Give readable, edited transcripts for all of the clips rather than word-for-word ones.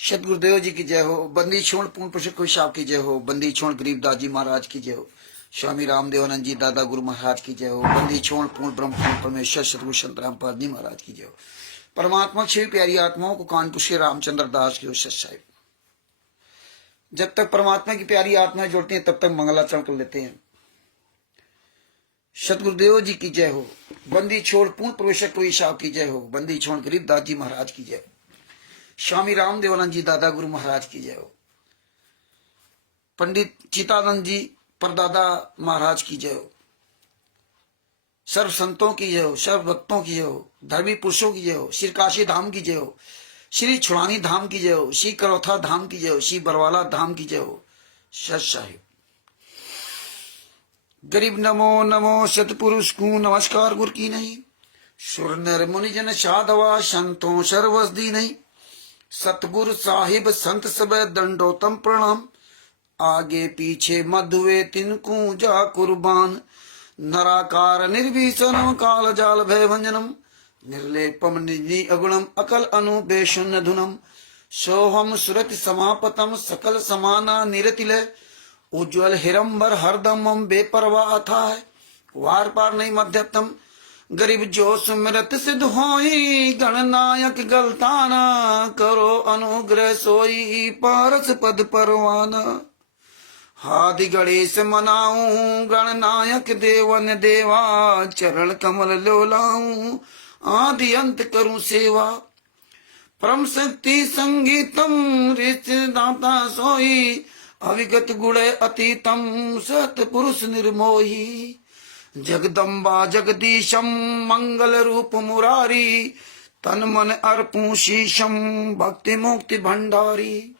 सतगुरुदेव जी की जय हो। बंदी छोड़ पूर्ण पुरुष साहब की जय हो। बंदी छोड़ गरीबदास जी महाराज की जय हो। स्वामी रामदेवानंद जी दादा गुरु महाराज की जय हो। बंदी छोड़ पूर्ण ब्रह्म पूर्ण परमेश्वर सतगुरु संत रामपाल जी महाराज की जय हो। परमात्मा छह प्यारी आत्माओं को कानपुर से रामचंद्र दास की सत साहिब। जब तक परमात्मा की प्यारी आत्माएं जुड़ती हैं तब तक मंगलाचरण कर लेते हैं। सतगुरुदेव जी की जय हो। बंदी छोड़ पूर्ण प्रवेशक साहब की जय हो। बंदी छोड़ गरीबदास जी महाराज की जय हो। स्वामी रामदेवानंद जी दादा गुरु महाराज की जय हो। पंडित चितानंद जी परदादा महाराज की जय हो। सर्व संतों की जय हो। सर्व भक्तों की जय हो। धर्मी पुरुषों की जय हो। श्री काशी धाम की जय हो। श्री छुड़ानी धाम की जय हो। श्री करौथा धाम की जय हो। श्री बरवाला धाम की जय हो। सत साहिब। गरीब नमो नमो सतपुरुष को नमस्कार गुर की नहीं। सुर नर मुनि जन साधवा संतों सर्वस दी नहीं। सतगुरु साहिब संत सब दंडोतम प्रणाम। आगे पीछे मधुए तिनको जा कुर्बान। नराकार निर्भीषणम काल जाल भय भंजनम। निर्लेपम निधि अगुणम अकल अनुबेशन धुनम। सोहम सुरत समापतम सकल समाना निरतिलय। उज्ज्वल हिरंबर हरदम बेपरवाह था है। वार पार नहीं मध्यतम। गरीब जो सुमरत सिद्ध होई। गणनायक गलताना करो अनुग्रह सोई। पारस पद परवाना। हादि गणेश मनाऊं गणनायक देवन देवा। चरण कमल लोलाऊं आदि अंत करूं सेवा। परम शक्ति संगीतम ऋषिदाता सोई। अविगत गुण अतीतम सतपुरुष निर्मोही। जगदम्बा जगदीशम मंगल रूप मुरारी। तन मन अर्पूं शीशम भक्ति मुक्ति भंडारी।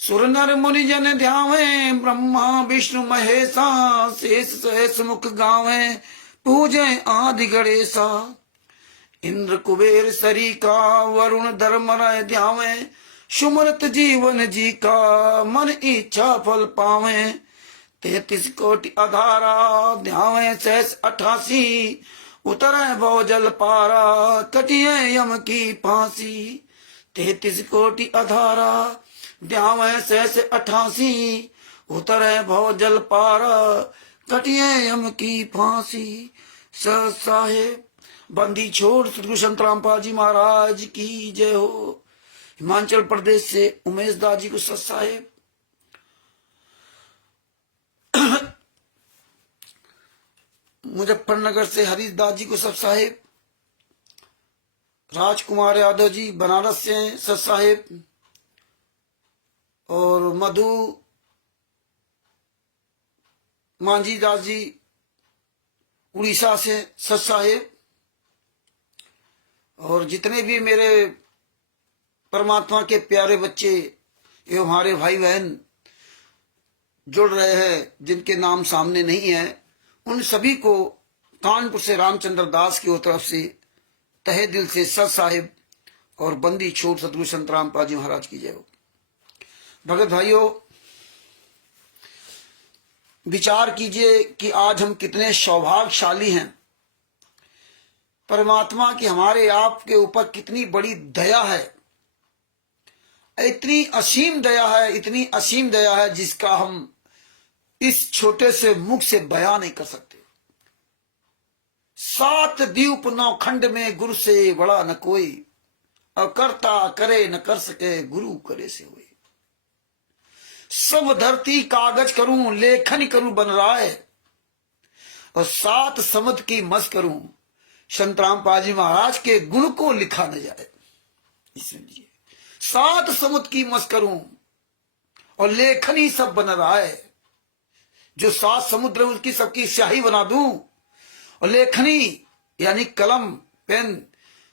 सुर नर मुनि जन ध्यावे ब्रह्मा विष्णु महेशा। शेष सहस मुख गावे पूजे आदि गणेशा। इंद्र कुबेर सरीका वरुण धर्मराय ध्यावे। सुमरत जीवन जी का मन इच्छा फल पावे। 33 कोटि अधारा ध्यावे सहस 88। उतरे भव जल पारा कटिए यम की फांसी। 33 कोटि अधारा ध्यावे सहस 88। उतरे भव जल पारा कटिए यम की फांसी। सत साहेब। बंदी छोड़ सतगुरु संत रामपाल जी महाराज की जय हो। हिमाचल प्रदेश से उमेश दास जी को सत साहेब। मुजफ्फरनगर से हरीश दास जी को सत साहेब। राजकुमार यादव जी बनारस से सत साहेब। और मधु मांझी दास जी उड़ीसा से सत साहेब। और जितने भी मेरे परमात्मा के प्यारे बच्चे एवं हमारे भाई बहन जुड़ रहे हैं जिनके नाम सामने नहीं है, उन सभी को कानपुर से रामचंद्र दास की तरफ से तहे दिल से सत साहिब और बंदी छोड़ सतगुरु संत रामपाल जी महाराज की जय हो। भगत भाइयों, विचार कीजिए कि आज हम कितने सौभाग्यशाली हैं। परमात्मा की हमारे आप के ऊपर कितनी बड़ी दया है। इतनी असीम दया है, इतनी असीम दया है जिसका हम इस छोटे से मुख से बयान नहीं कर सकते। 7 द्वीप 9 खंड में गुरु से बड़ा न कोई। अकर्ता करे न कर सके गुरु करे से हुए। सब धरती कागज करूं लेखन करूं बन राय। और 7 समुद की मस करूं संत रामपाल जी महाराज के गुण को लिखा न जाए। इसलिए 7 समुद की मस करूं और लेखनी सब बन रहा है। जो 7 समुद्र उसकी सबकी स्याही बना दूं और लेखनी यानी कलम पेन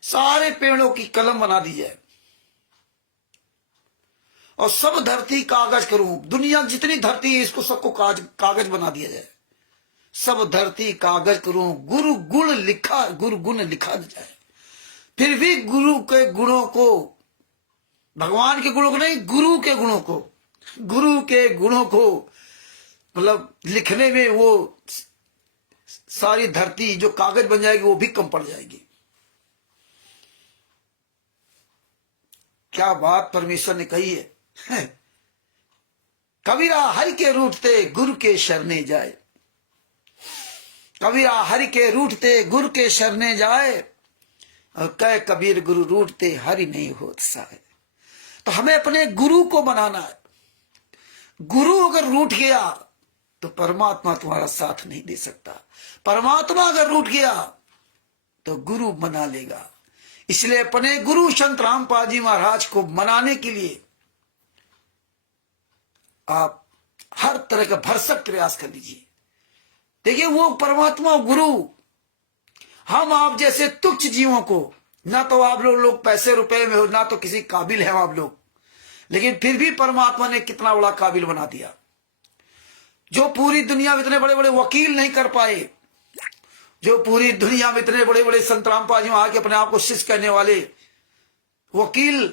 सारे पेड़ों की कलम बना दी जाए। और सब धरती कागज करूं। दुनिया जितनी धरती है इसको सबको कागज बना दिया जाए। सब धरती कागज करूं गुरु गुण लिखा जाए। फिर भी गुरु के गुणों को, भगवान के गुणों को नहीं, गुरु के गुणों को मतलब लिखने में वो सारी धरती जो कागज बन जाएगी वो भी कम पड़ जाएगी। क्या बात परमेश्वर ने कही है। कबीरा हरि के रूठते गुरु के शरणे जाए, कबीरा हरि के रूठते गुरु के शरणे जाए, और कह कबीर गुरु रूठते हरि नहीं होत साए। तो हमें अपने गुरु को बनाना है। गुरु अगर रूठ गया तो परमात्मा तुम्हारा साथ नहीं दे सकता, परमात्मा अगर रूठ गया तो गुरु मना लेगा। इसलिए अपने गुरु संत रामपाल जी महाराज को मनाने के लिए आप हर तरह का भरसक प्रयास कर लीजिए। देखिए वो परमात्मा गुरु, हम आप जैसे तुच्छ जीवों को, ना तो आप लोग पैसे रुपए में हो, ना तो किसी काबिल है आप लोग, लेकिन फिर भी परमात्मा ने कितना बड़ा काबिल बना दिया। जो पूरी दुनिया में इतने बड़े बड़े वकील नहीं कर पाए, जो पूरी दुनिया में इतने बड़े बड़े संत रामपाल जी वहां के अपने आप को शिष्य कहने वाले वकील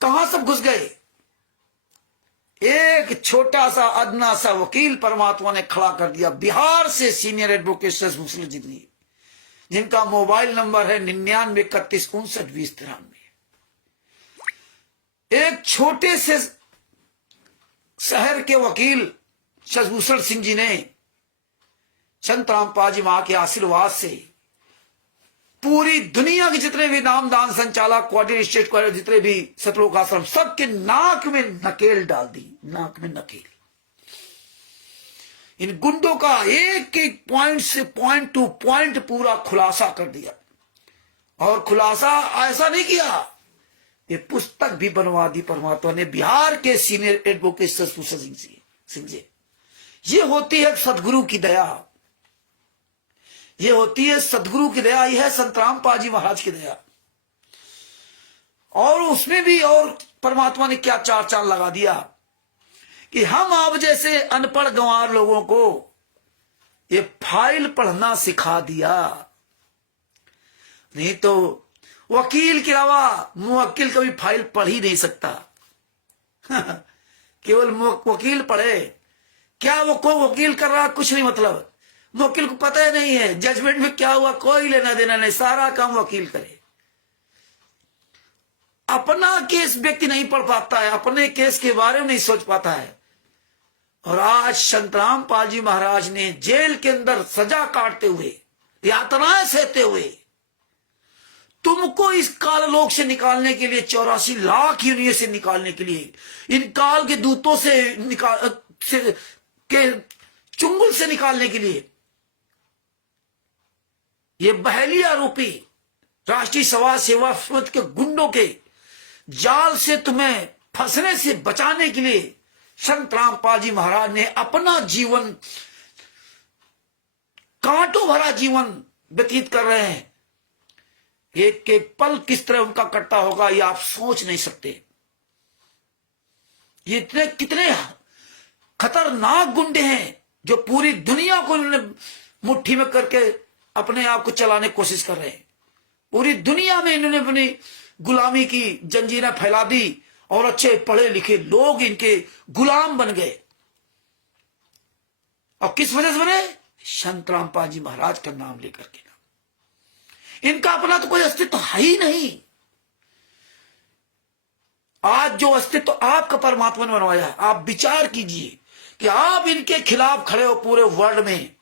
कहां सब घुस गए। एक छोटा सा अदना सा वकील परमात्मा ने खड़ा कर दिया, बिहार से सीनियर एडवोकेट शशभूषण जी, जिनका मोबाइल नंबर है 9931592093। एक छोटे से शहर के वकील शशभूषण सिंह जी ने संत रामपाल जी मां के आशीर्वाद से पूरी दुनिया के जितने भी नामदान संचालक, क्वार्टर स्टेट क्वार्टर, जितने भी सतलोक आश्रम, सबके नाक में नकेल डाल दी, नाक में नकेल। इन गुंडों का एक एक पॉइंट से पॉइंट टू पॉइंट पूरा खुलासा कर दिया। और खुलासा ऐसा नहीं किया, ये पुस्तक भी बनवा दी परमात्मा ने बिहार के सीनियर एडवोकेट शशभूषण सिंह जी। ये होती है सदगुरु की दया, ये होती है सदगुरु की दया, यह है संत रामपाल जी महाराज की दया। और उसमें भी और परमात्मा ने क्या चार चांद लगा दिया कि हम आप जैसे अनपढ़ गंवार लोगों को ये फाइल पढ़ना सिखा दिया। नहीं तो वकील के अलावा मुवक्किल कभी फाइल पढ़ ही नहीं सकता। केवल वकील पढ़े, क्या वो को वकील कर रहा कुछ नहीं, मतलब वकील को पता ही नहीं है जजमेंट में क्या हुआ, कोई लेना देना नहीं, सारा काम वकील करे। अपना केस व्यक्ति नहीं पढ़ पाता है, अपने केस के बारे में नहीं सोच पाता है। और आज संत रामपाल जी महाराज ने जेल के अंदर सजा काटते हुए, यातनाएं सहते हुए, तुमको इस काल लोक से निकालने के लिए, 84 लाख यूनियन से निकालने के लिए, इन काल के दूतों के चुंगल से निकालने के लिए, ये बहेलिया रूपी राष्ट्रीय समाज सेवा समिति के गुंडों के जाल से तुम्हें फंसने से बचाने के लिए संत रामपाल जी महाराज ने अपना जीवन, कांटों भरा जीवन व्यतीत कर रहे हैं। एक एक पल किस तरह उनका कटता होगा ये आप सोच नहीं सकते। ये इतने कितने खतरनाक गुंडे हैं जो पूरी दुनिया को इन्होंने मुट्ठी में करके अपने आप को चलाने की कोशिश कर रहे हैं। पूरी दुनिया में इन्होंने अपनी गुलामी की जंजीरें फैला दी और अच्छे पढ़े लिखे लोग इनके गुलाम बन गए। और किस वजह से बने? संत रामपाल जी महाराज का नाम लेकर के। इनका अपना तो कोई अस्तित्व है ही नहीं। आज जो अस्तित्व आपका परमात्मा ने बनवाया है, आप विचार कीजिए कि आप इनके खिलाफ खड़े हो पूरे वर्ल्ड में।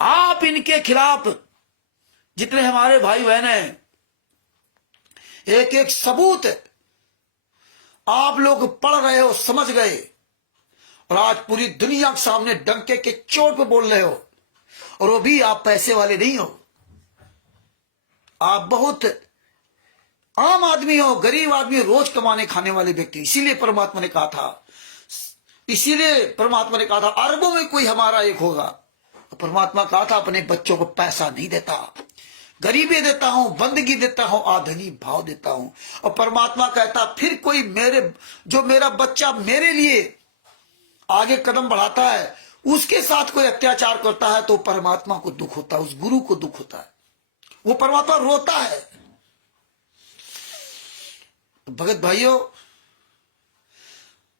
आप इनके खिलाफ जितने हमारे भाई बहन हैं, एक एक सबूत आप लोग पढ़ रहे हो, समझ गए, और आज पूरी दुनिया के सामने डंके के चोट पे बोल रहे हो। और वो भी आप पैसे वाले नहीं हो, आप बहुत आम आदमी हो, गरीब आदमी, रोज कमाने खाने वाले व्यक्ति। इसीलिए परमात्मा ने कहा था अरबों में कोई हमारा एक होगा। परमात्मा कहा था अपने बच्चों को पैसा नहीं देता, गरीबी देता हूं, बंदगी देता हूं, आधुनी भाव देता हूं। और परमात्मा कहता फिर कोई मेरा बच्चा मेरे लिए आगे कदम बढ़ाता है, उसके साथ कोई अत्याचार करता है तो परमात्मा को दुख होता है, उस गुरु को दुख होता है, वो परमात्मा रोता है। तो भगत भाइयों,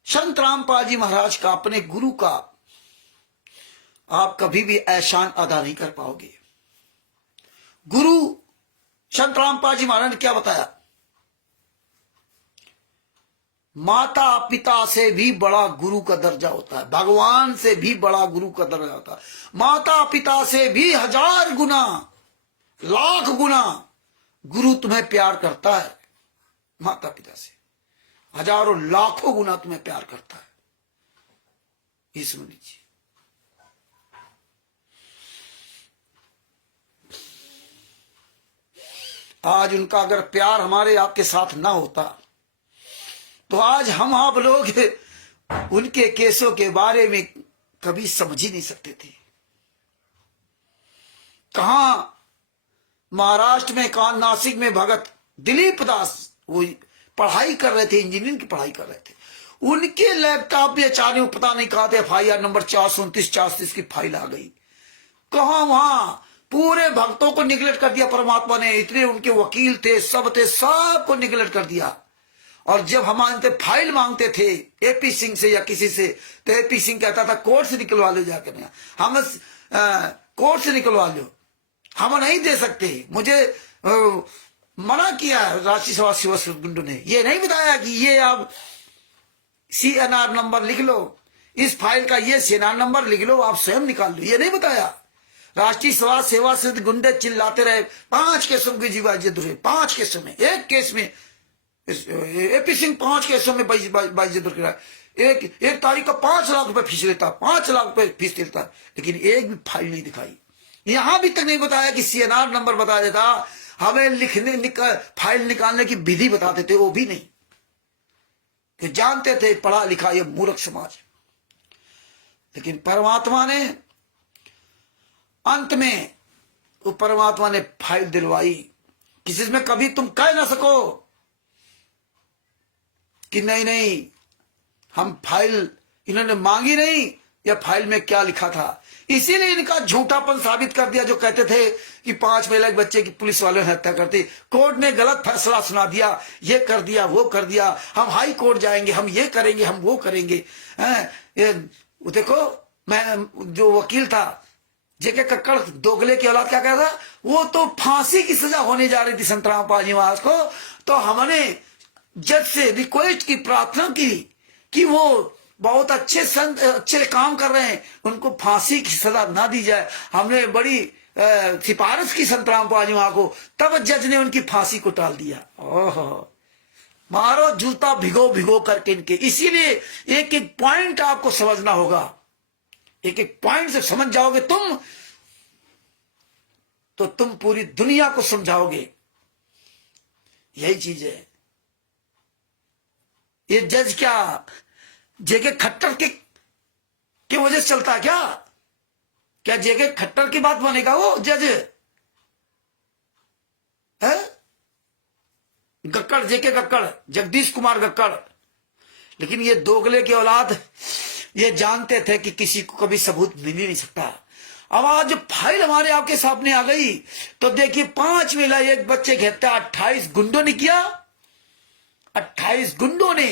संत रामपाल जी महाराज का, अपने गुरु का आप कभी भी एहसान अदा नहीं कर पाओगे। गुरु संत रामपाल जी महाराज ने क्या बताया? माता पिता से भी बड़ा गुरु का दर्जा होता है, भगवान से भी बड़ा गुरु का दर्जा होता है। माता पिता से भी 1000 गुना, लाख गुना गुरु तुम्हें प्यार करता है। माता पिता से हजारों लाखों गुना तुम्हें प्यार करता है। ये सुन लीजिए। आज उनका अगर प्यार हमारे आपके साथ ना होता तो आज हम आप लोग उनके केसों के बारे में कभी समझ ही नहीं सकते थे। कहां महाराष्ट्र में, कहां नासिक में भगत दिलीप दास वो पढ़ाई कर रहे थे, इंजीनियरिंग की पढ़ाई कर रहे थे। उनके लैपटॉप में अचानक पता नहीं कहा थे FIR नंबर 429 430 की फाइल आ गई। कहां वहां पूरे भक्तों को निगलेक्ट कर दिया परमात्मा ने। इतने उनके वकील थे, सब थे, सबको निगलेक्ट कर दिया। और जब हमारे फाइल मांगते थे AP सिंह से या किसी से, तो AP सिंह कहता था कोर्ट से निकलवा लो जाकर, हम कोर्ट से निकलवा लो, हम नहीं दे सकते। मुझे मना किया राष्ट्रीय समाज सेवा गुंडों ने। ये नहीं बताया कि ये आप CNR नंबर लिख लो, इस फाइल का ये CNR नंबर लिख लो, आप स्वयं निकाल लो। ये नहीं बताया। राष्ट्रीय समाज सेवा से गुंडे चिल्लाते रहे। 5 केसों की जीवाजियत हुई, 5 केसों में। एक केस में AP सिंह 5 केसों में बाइज्जत रहा है। एक तारीख का 5 लाख रुपए फीस लेता, 5 लाख रुपए फीस लेता, लेकिन एक भी फाइल नहीं दिखाई। यहां भी तक नहीं बताया कि CNR नंबर बता देता, हमें लिखने फाइल निकालने की विधि बताते थे, वो भी नहीं। कि जानते थे पढ़ा लिखा ये मूर्ख समाज। लेकिन परमात्मा ने अंत में, वो परमात्मा ने फाइल दिलवाई। किसी में कभी तुम कह ना सको कि नहीं नहीं हम फाइल इन्होंने मांगी नहीं, या फाइल में क्या लिखा था। इसीलिए इनका झूठापन साबित कर दिया। जो कहते थे कि 5 महिला के बच्चे की पुलिस वालों ने हत्या करती, कोर्ट ने गलत फैसला सुना दिया, ये कर दिया, वो कर दिया, हम हाई कोर्ट जाएंगे, हम ये करेंगे, हम वो करेंगे। देखो, मैं जो वकील था JK कक्कड़, दोगले की औलाद, क्या कहता था, वो तो फांसी की सजा होने जा रही थी संतराम पाजीवास को, तो हमने जज से रिक्वेस्ट की, प्रार्थना की कि वो बहुत अच्छे संत, अच्छे काम कर रहे हैं, उनको फांसी की सजा ना दी जाए। हमने बड़ी सिफारिश की संतराम पाजीवा को, तब जज ने उनकी फांसी को टाल दिया। ओहो, मारो जूता भिगो भिगो करके इनके। इसीलिए एक एक पॉइंट आपको समझना होगा। एक एक पॉइंट से समझ जाओगे तुम, तो तुम पूरी दुनिया को समझाओगे। यही चीज है। ये जज क्या JK खट्टर की वजह से चलता क्या? क्या JK खट्टर की बात मानेगा वो जज है? गक्कड़, JK गक्कड़, जगदीश कुमार गक्कड़। लेकिन ये दोगले की औलाद ये जानते थे कि किसी को कभी सबूत मिल ही नहीं सकता। अब आज फाइल हमारे आपके सामने आ गई, तो देखिए 5 महिला एक बच्चे की हत्या 28 गुंडों ने किया। 28 गुंडों ने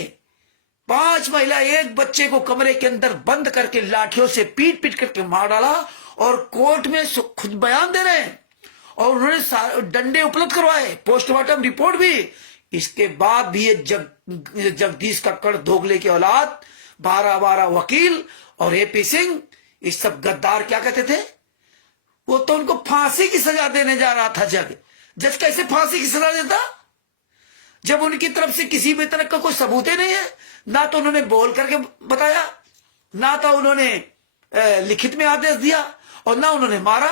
5 महिला एक बच्चे को कमरे के अंदर बंद करके लाठियों से पीट पीट करके मार डाला, और कोर्ट में खुद बयान दे रहे हैं, और उन्होंने डंडे उपलब्ध करवाए, पोस्टमार्टम रिपोर्ट भी। इसके बाद भी ये जगदीश कक्कड़, दोगले की औलाद, 12 वकील और AP सिंह, ये सब गद्दार क्या कहते थे, वो तो उनको फांसी की सजा देने जा रहा था। जज कैसे फांसी की सजा देता, जब उनकी तरफ से किसी भी तरह का कोई सबूत ही नहीं है। ना तो उन्होंने बोल करके बताया, ना तो उन्होंने लिखित में आदेश दिया, और ना उन्होंने मारा।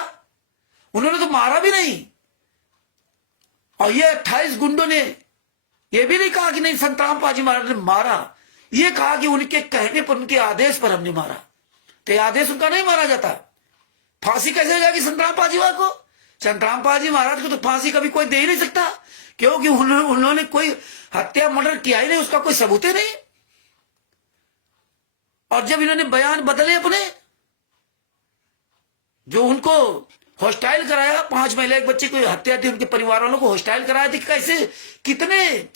उन्होंने तो मारा भी नहीं। और ये 28 गुंडों ने ये भी नहीं कहा कि नहीं संतराम पाजी महाराज ने मारा, ये कहा कि उनके कहने पर, उनके आदेश पर हमने मारा। तो आदेश उनका नहीं मारा जाता, फांसी कैसे हो जाएगी संतराम पाजी महाराज को? संतराम पाजी महाराज को तो फांसी कभी कोई दे ही नहीं सकता, क्योंकि उन्होंने कोई हत्या मर्डर किया ही नहीं, उसका कोई सबूत ही नहीं। और जब इन्होंने बयान बदले अपने, जो उनको हॉस्टाइल कराया, 5 महिला एक बच्चे की हत्या थी, उनके परिवार वालों को हॉस्टाइल कराया थी, कैसे कितने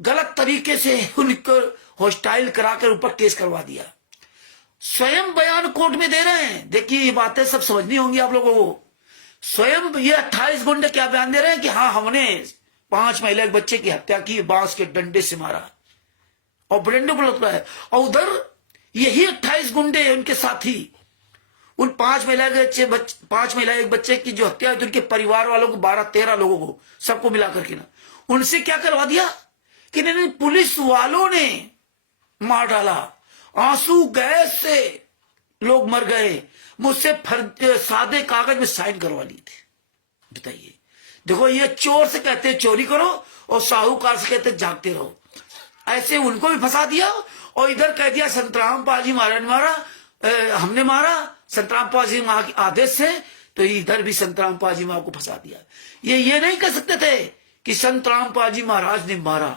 गलत तरीके से उनको हॉस्टाइल कराकर ऊपर केस करवा दिया। स्वयं बयान कोर्ट में दे रहे हैं। देखिए ये बातें सब समझनी होंगी आप लोगों को। स्वयं ये 28 गुंडे क्या बयान दे रहे हैं कि हाँ हमने 5 महिला एक बच्चे की हत्या की, बांस के डंडे से मारा। और ब्रेंडो को लगता है। और उधर यही 28 गुंडे उनके साथी, उन 5 महिला के 5 महिला एक बच्चे की जो हत्या हुई, उनके परिवार वालों को 12-13 लोगों को सबको मिला करके ना उनसे क्या करवा दिया कि नहीं, पुलिस वालों ने मार डाला, आंसू गैस से लोग मर गए, मुझसे सादे कागज में साइन करवा लिए थे। बताइए, देखो ये चोर से कहते चोरी करो और साहूकार से कहते जागते रहो, ऐसे उनको भी फंसा दिया। और इधर कह दिया संतराम पाजी महाराज मारा, हमने मारा संतराम पाजी माँ के आदेश से, तो इधर भी संतराम पाजी माँ को फंसा दिया। ये नहीं कह सकते थे कि संतराम पाजी महाराज ने मारा,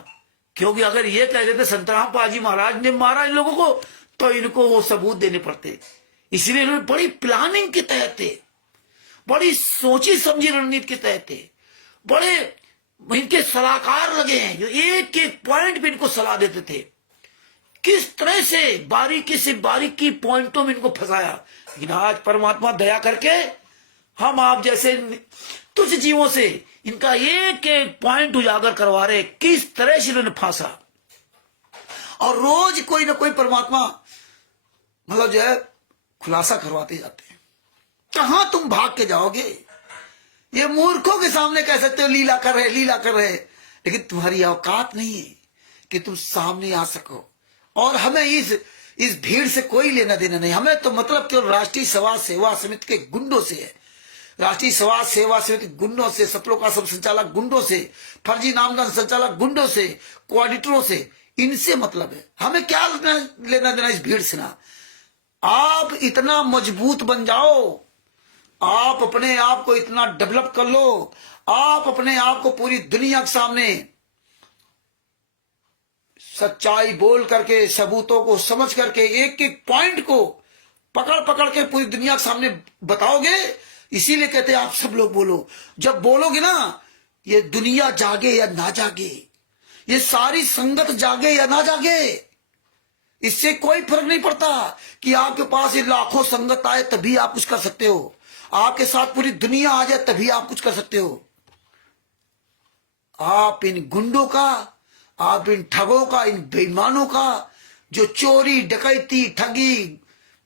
क्योंकि अगर ये कह देते संतराम पाजी महाराज ने मारा इन लोगों को, तो इनको वो सबूत देने पड़ते। इसलिए इन्होंने बड़ी प्लानिंग के तहत थे, बड़ी सोची समझी रणनीति के तहत थे, बड़े इनके सलाहकार लगे हैं जो एक एक पॉइंट पे इनको सलाह देते थे, किस तरह से बारीकी पॉइंटों में इनको फंसाया। लेकिन आज परमात्मा दया करके हम आप जैसे तुझ जीवों से इनका एक एक पॉइंट उजागर करवा रहे, किस तरह से इन्होंने फांसा। और रोज कोई ना कोई परमात्मा मतलब जो है खुलासा करवाते जाते हैं। कहां तुम भाग के जाओगे? ये मूर्खों के सामने कह सकते हो लीला कर रहे, लेकिन तुम्हारी औकात नहीं है कि तुम सामने आ सको। और हमें इस भीड़ से कोई लेना देना नहीं, हमें तो मतलब केवल राष्ट्रीय समाज सेवा समिति के गुंडों से है, राष्ट्रीय समाज सेवा समिति गुंडों से, सतलों का सब संचालक गुंडों से, फर्जी नामदान संचालक गुंडों से, कोऑर्डिनेटरों से, इनसे मतलब है। हमें क्या लेना देना इस भीड़ से ना। आप इतना मजबूत बन जाओ, आप अपने आप को इतना डेवलप कर लो, आप अपने आप को पूरी दुनिया के सामने सच्चाई बोल करके, सबूतों को समझ करके, एक एक पॉइंट को पकड़ के पूरी दुनिया के सामने बताओगे। इसीलिए कहते हैं आप सब लोग बोलो। जब बोलोगे ना, ये दुनिया जागे या ना जागे, ये सारी संगत जागे या ना जागे, इससे कोई फर्क नहीं पड़ता कि आपके पास ये लाखों संगत आए तभी आप कुछ कर सकते हो, आपके साथ पूरी दुनिया आ जाए तभी आप कुछ कर सकते हो। आप इन गुंडों का, आप इन ठगों का, इन बेईमानों का, जो चोरी डकैती ठगी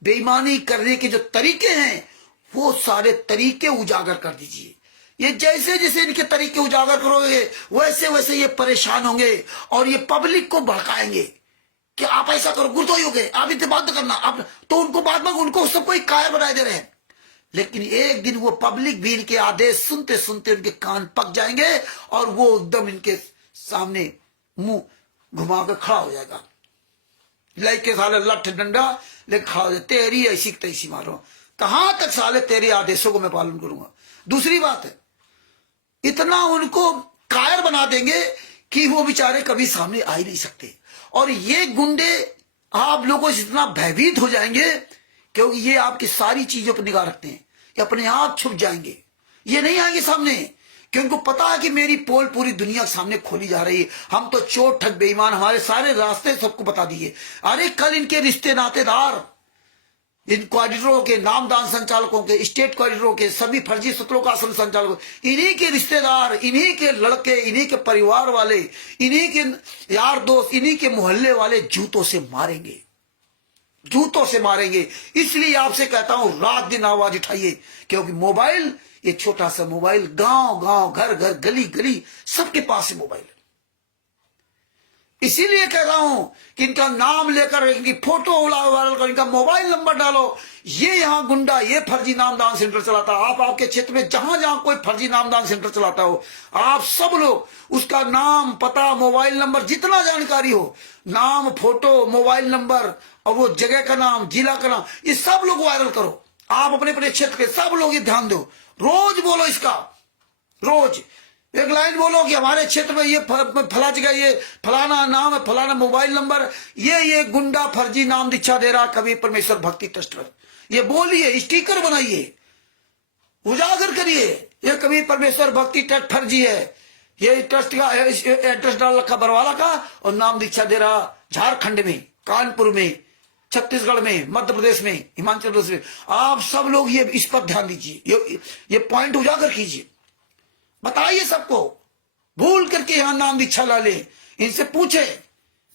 बेईमानी करने के जो तरीके हैं, वो सारे तरीके उजागर कर दीजिए। ये जैसे जैसे इनके तरीके उजागर करोगे, वैसे वैसे ये परेशान होंगे और ये पब्लिक को भड़काएंगे कि आप ऐसा करो, गुरुद्वार हो गए, आप इतने बात करना, आप तो उनको बात में उनको सबको एक कायर बनाए दे रहे हैं। लेकिन एक दिन वो पब्लिक भी इनके आदेश सुनते सुनते उनके कान पक जाएंगे और वो एकदम इनके सामने मुंह घुमा कर खड़ा हो जाएगा, लेके साले लठ डंडा लेके खड़ा हो जाए, तेरी ऐसी तैसी मारो, कहां तक साले तेरे आदेशों को मैं पालन करूंगा। दूसरी बात है, इतना उनको कायर बना देंगे कि वो बेचारे कभी सामने आ ही नहीं सकते। और ये गुंडे आप लोगों से इतना भयभीत हो जाएंगे क्योंकि ये आपकी सारी चीजों पर निगाह रखते हैं, ये अपने आप छुप जाएंगे, ये नहीं आएंगे सामने, क्योंकि उनको पता है कि मेरी पोल पूरी दुनिया के सामने खोली जा रही है। हम तो चोर ठग बेईमान, हमारे सारे रास्ते सबको बता दिए। अरे कल इनके रिश्ते नातेदार, इन कोऑर्डिनेटरों के, नामदान संचालकों के, स्टेट कोऑर्डिनेटरों के, सभी फर्जी सत्रों का आश्रम संचालकों, इन्हीं के रिश्तेदार, इन्हीं के लड़के, इन्हीं के परिवार वाले, इन्हीं के यार दोस्त, इन्हीं के मोहल्ले वाले जूतों से मारेंगे, जूतों से मारेंगे। इसलिए आपसे कहता हूं रात दिन आवाज उठाइए, क्योंकि मोबाइल, ये छोटा सा मोबाइल, गांव गांव, घर घर, गली गली, सबके पास है मोबाइल। इसीलिए कह रहा हूं कि इनका नाम लेकर, इनकी फोटो वायरल कर, इनका मोबाइल नंबर डालो। ये यहां गुंडा, ये फर्जी नामदान सेंटर चलाता। आप आपके क्षेत्र में जहां जहां कोई फर्जी नामदान सेंटर चलाता हो, आप सब लोग उसका नाम, पता, मोबाइल नंबर, जितना जानकारी हो, नाम, फोटो, मोबाइल नंबर और वो जगह का नाम, जिला का नाम, ये सब लोग वायरल करो। आप अपने अपने क्षेत्र के सब लोग ये ध्यान दो, रोज बोलो इसका, रोज एक लाइन बोलो कि हमारे क्षेत्र में ये फला जगह, ये फलाना नाम है, फलाना मोबाइल नंबर, ये गुंडा फर्जी नाम दीक्षा दे रहा कबीर परमेश्वर भक्ति ट्रस्ट पर। ये बोलिए, स्टिकर बनाइए, उजागर करिए, ये कबीर परमेश्वर भक्ति ट्रस्ट फर्जी है, ये ट्रस्ट का एड्रेस डाल रखा बरवाला का और नाम दीक्षा दे रहा झारखंड में, कानपुर में, छत्तीसगढ़ में, मध्य प्रदेश में, हिमाचल प्रदेश में। आप सब लोग ये इस पर ध्यान दीजिए, ये पॉइंट उजागर कीजिए, बताइए सबको। भूल करके यहां नाम दीक्षा ला ले, इनसे पूछे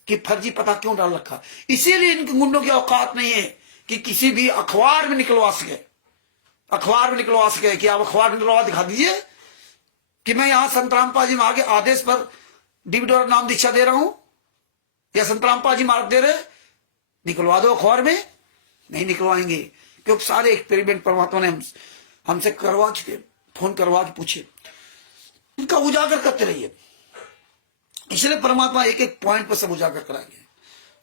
कि फर्जी पता क्यों डाल रखा। इसीलिए इनके गुंडों की औकात नहीं है कि किसी भी अखबार में निकलवा सके, अखबार में निकलवा सके कि आप अखबार में निकलवा दिखा दीजिए कि मैं यहां संत रामपाल जी महाराज के आदेश पर डिविडोर नाम दीक्षा दे रहा हूं या संत रामपाल जी महाराज दे रहे, निकलवा दो अखबार में। नहीं निकलवाएंगे, क्योंकि सारे एक्सपेरिमेंट परमात्मा ने हमसे करवा चुके, फोन करवा के पूछे, इनका उजागर करते रहिए। इसलिए परमात्मा एक एक पॉइंट पर सब उजागर कराएंगे।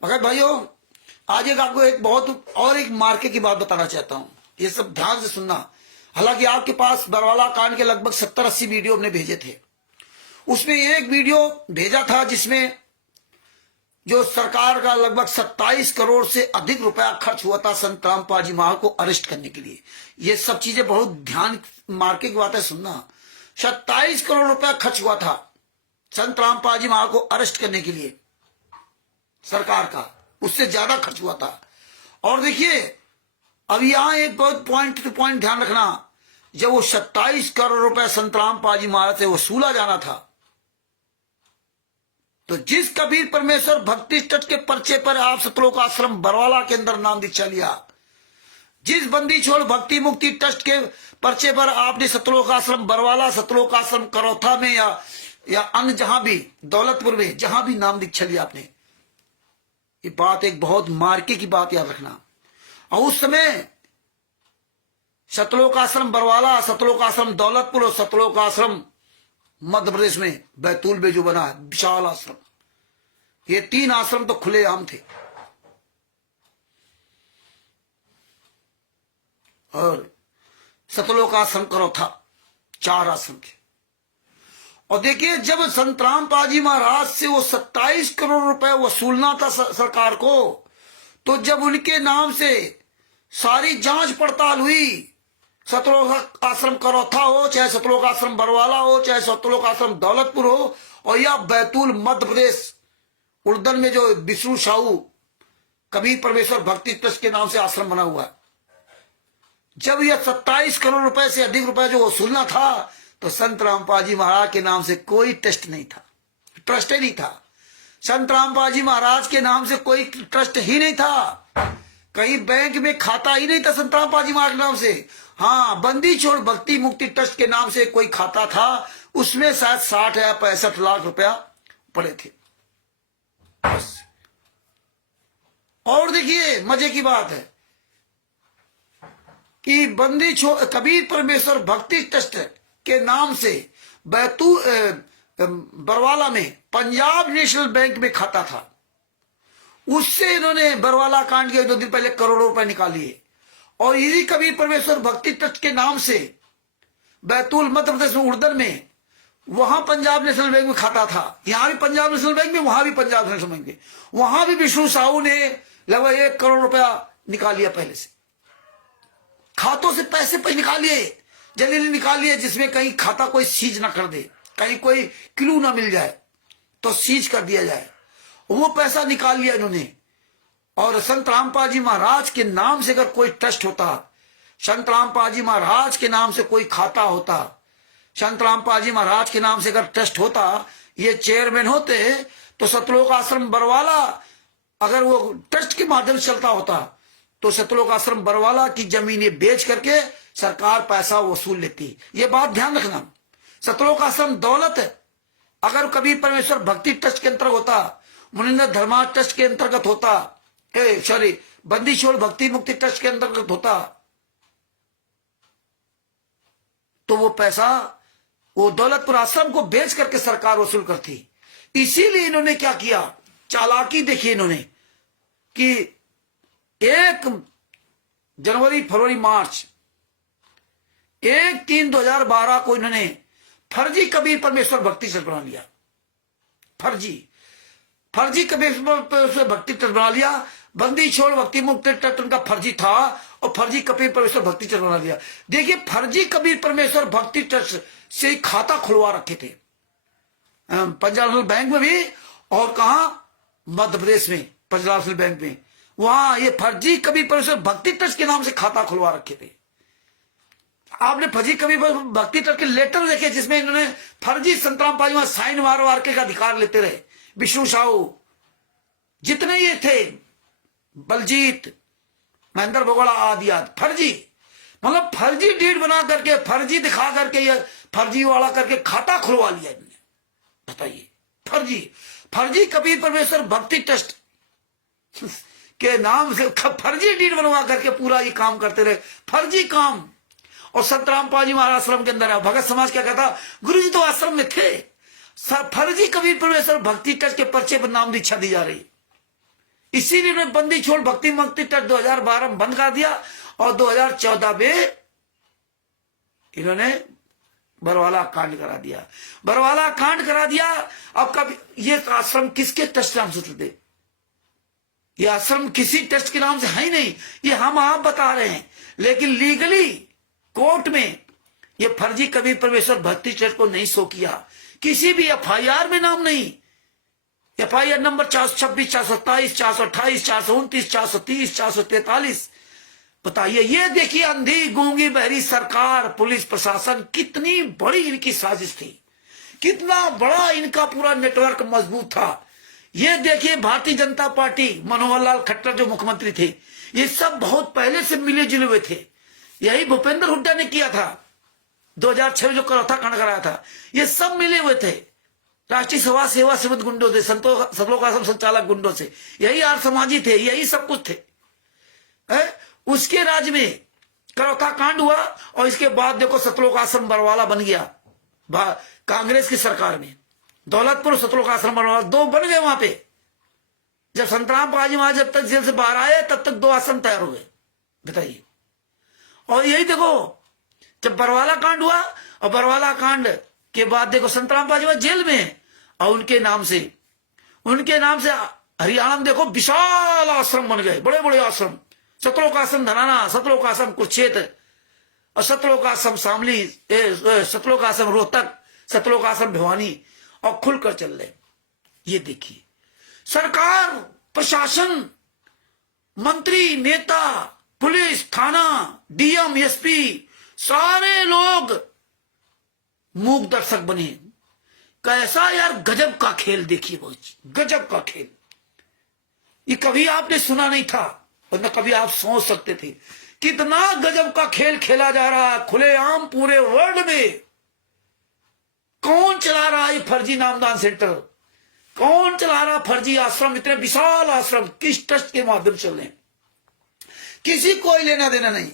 मगर भाइयों, आज एक आपको एक बहुत और एक मार्के की बात बताना चाहता हूं, ये सब ध्यान से सुनना। हालांकि आपके पास बरवाला कांड के लगभग 70-80 वीडियो हमने भेजे थे, उसमें एक वीडियो भेजा था जिसमें जो सरकार का लगभग 27 करोड़ से अधिक रुपया खर्च हुआ था संत रामपाल जी महाराज को अरेस्ट करने के लिए। ये सब चीजें बहुत ध्यान मार्के की बातें सुनना। 27 करोड़ रुपया खर्च हुआ था संत रामपाल जी महाराज को अरेस्ट करने के लिए सरकार का, उससे ज्यादा खर्च हुआ था। और देखिए, अब यहां एक बहुत पॉइंट टू पॉइंट ध्यान रखना, जब वो 27 करोड़ रुपया संत रामपाल जी महाराज से वसूला जाना था, तो जिस कबीर परमेश्वर भक्ति ट्रस्ट के पर्चे पर आप सतलोक आश्रम बरवाला के अंदर नाम दीक्षा लिया, जिस बंदी छोड़ भक्ति मुक्ति ट्रस्ट के पर्चे पर आपने सतलोक आश्रम बरवाला, सतलोक आश्रम करौथा में या अन्य जहां भी, दौलतपुर में जहां भी नाम दीक्षा लिया आपने, ये बात एक बहुत मार्के की बात याद रखना। और उस समय सतलोक आश्रम बरवाला, सतलोक आश्रम दौलतपुर और सतलोक आश्रम मध्य प्रदेश में बैतूल में जो बना है विशाल आश्रम, ये 3 आश्रम तो खुले आम थे। और सतलोक आश्रम करौथा 4 आश्रम थे। और देखिए, जब संत रामपाल जी महाराज से वो 27 करोड़ रुपए वसूलना था सरकार को, तो जब उनके नाम से सारी जांच पड़ताल हुई, सतलोक आश्रम करौथा हो, चाहे सतलोक आश्रम बरवाला हो, चाहे सतलोक आश्रम दौलतपुर हो, और या बैतूल मध्य प्रदेश उड़दन में जो विष्णु साहू कबीर परमेश्वर भक्ति ट्रस्ट के नाम से आश्रम बना हुआ है, जब यह 27 करोड़ रुपए से अधिक रुपए जो वसूलना था, तो संत रामपाल जी महाराज के नाम से कोई ट्रस्ट नहीं था, ट्रस्ट ही नहीं था। संत रामपाल जी महाराज के नाम से कोई ट्रस्ट ही नहीं था, कहीं बैंक में खाता ही नहीं था संत रामपाल जी महाराज के नाम से। हाँ, बंदी छोड़ भक्ति मुक्ति ट्रस्ट के नाम से कोई खाता था, उसमें शायद 60 या 65 लाख रुपया पड़े थे बस। और देखिए, मजे की बात है कि बंदी छोड़ कबीर परमेश्वर भक्ति ट्रस्ट के नाम से बैतूल बरवाला में पंजाब नेशनल बैंक में खाता था, उससे इन्होंने बरवाला कांड के 2 दिन पहले करोड़ों रुपए निकाल लिए। और इसी कबीर परमेश्वर भक्ति ट्रस्ट के नाम से बैतूल मध्य प्रदेश में उड़दन में, वहां पंजाब नेशनल बैंक में खाता था, यहां भी पंजाब नेशनल बैंक में, वहां भी पंजाब नेशनल बैंक में, वहां भी विष्णु साहू ने लगभग 1 करोड़ रुपया निकाल लिया पहले से, खातों से पैसे निकाल लिए, जल्दी निकाल लिए, जिसमें कहीं खाता कोई सीज ना कर दे, कहीं कोई क्लू ना मिल जाए तो सीज कर दिया जाए। वो पैसा निकाल लिया इन्होंने। और संत रामपाल जी महाराज के नाम से अगर कोई ट्रस्ट होता, संत रामपाल जी महाराज के नाम से कोई खाता होता, संत रामपाल जी महाराज के नाम से अगर ट्रस्ट होता, ये चेयरमैन होते, तो सतलोक आश्रम बरवाला अगर वो ट्रस्ट के माध्यम से चलता होता, तो सतलोक आश्रम बरवाला की जमीनें बेच करके सरकार पैसा वसूल लेती। ये बात ध्यान रखना। सतलोक आश्रम दौलत अगर कबीर परमेश्वर भक्ति ट्रस्ट के अंतर्गत होता, मुनिंद्र धर्मा ट्रस्ट के अंतर्गत होता, सॉरी बंदी छोड़ भक्ति मुक्ति ट्रस्ट के अंतर्गत होता, तो वो पैसा वो दौलतपुर आश्रम को बेच करके सरकार वसूल करती। इसीलिए इन्होंने क्या किया, चालाकी देखी इन्होंने कि 1 जनवरी फरवरी मार्च 1/3/2012 को इन्होंने फर्जी कबीर परमेश्वर भक्ति ट्रस्ट बना लिया। फर्जी कबीर परमेश्वर भक्ति ट्रस्ट बना लिया। बंदी छोड़ भक्ति मुक्ति ट्रस्ट उनका फर्जी था और फर्जी कबीर परमेश्वर भक्ति ट्रस्ट बना लिया। देखिए, फर्जी कबीर परमेश्वर भक्ति ट्रस्ट से खाता खुलवा रखे थे पंजाब नेशनल बैंक में भी, और कहा मध्य प्रदेश में पंजाब नेशनल बैंक में, वहां ये फर्जी कबीर परमेश्वर भक्ति ट्रस्ट के नाम से खाता खुलवा रखे थे। आपने फर्जी कबीर भक्ति ट्रस्ट के लेटर देखे जिसमें इन्होंने फर्जी संत रामपाल जी साइन मार के का अधिकार लेते रहे। विष्णु साहू जितने ये थे, बलजीत, महेंद्र बोगड़ा आदि आदि, फर्जी, मतलब फर्जी डीड बना करके, फर्जी दिखा करके, ये फर्जी वाला करके खाता खुलवा लिया इन्होंने। बताइए, फर्जी फर्जी कबीर परमेश्वर भक्ति ट्रस्ट के नाम से फर्जी डीड बनवा करके पूरा ये काम करते रहे, फर्जी काम। और संत रामपाल जी महाराज आश्रम के अंदर है। भगत समाज क्या कहता, गुरु जी तो आश्रम में थे, फर्जी कबीर परमेश्वर भक्ति ट्रस्ट के पर्चे पर नाम दीक्षा दी जा रही, इसीलिए उन्होंने बंदी छोड़ भक्ति मुक्ति ट्रस्ट 2012 में बंद कर दिया और 2014 में इन्होंने बरवाला कांड करा दिया। बरवाला कांड करा दिया। अब कभी ये आश्रम किसके ट्रस्ट नाम से चलते, ये आश्रम किसी ट्रस्ट के नाम से है ही नहीं, ये हम आप बता रहे हैं। लेकिन लीगली कोर्ट में ये फर्जी कबीर परमेश्वर भक्ति ट्रस्ट को नहीं शो किया, किसी भी एफआईआर में नाम नहीं। FIR number 426, 427, 428, 429, 430, 443। बताइए, ये देखिए अंधी गूंगी बहरी सरकार, पुलिस प्रशासन, कितनी बड़ी इनकी साजिश थी, कितना बड़ा इनका पूरा नेटवर्क मजबूत था। ये देखिए भारतीय जनता पार्टी, मनोहर लाल खट्टर जो मुख्यमंत्री थे, ये सब बहुत पहले से मिले जुले हुए थे। यही भूपेंद्र हुड्डा ने किया था 2006 में जो करौथा कांड कराया था, ये सब मिले हुए थे राष्ट्रीय समाज सेवा समिति गुंडों से, सतलोक आश्रम संचालक गुंडों से, यही आर्य समाजी थे, यही सब कुछ थे। उसके राज्य में करौथा कांड हुआ और इसके बाद देखो सतलोक आश्रम बरवाला बन गया कांग्रेस की सरकार में। दौलतपुर सतलोक आश्रम बरवाला 2 बन गए वहां पे। जब संतराम पाजी महाराज जब तक जेल से बाहर आए तब तक 2 आश्रम तैयार हो गए। बताइए, और यही देखो जब बरवाला कांड हुआ और बरवाला कांड के बाद देखो संतराम पाजी महाराज जेल में, और उनके नाम से हरियाणा में देखो विशाल आश्रम बन गए, बड़े बड़े आश्रम, सतलोक आश्रम धनाना, सतलोक आश्रम कुरुक्षेत्र, और सतलोक आश्रम शामली, सतलोक आश्रम रोहतक, सतलोक आश्रम भिवानी, और खुलकर चल रहे। ये देखिए सरकार, प्रशासन, मंत्री, नेता, पुलिस, थाना, डीएम, एसपी, सारे लोग मूक दर्शक बने। कैसा यार गजब का खेल, देखिए वो गजब का खेल, ये कभी आपने सुना नहीं था और न कभी आप सोच सकते थे। कितना गजब का खेल खेला जा रहा है खुलेआम पूरे वर्ल्ड में। कौन चला रहा है ये फर्जी नामदान सेंटर, कौन चला रहा फर्जी आश्रम, इतने विशाल आश्रम किस ट्रस्ट के माध्यम से चल रहे हैं, किसी कोई लेना देना नहीं।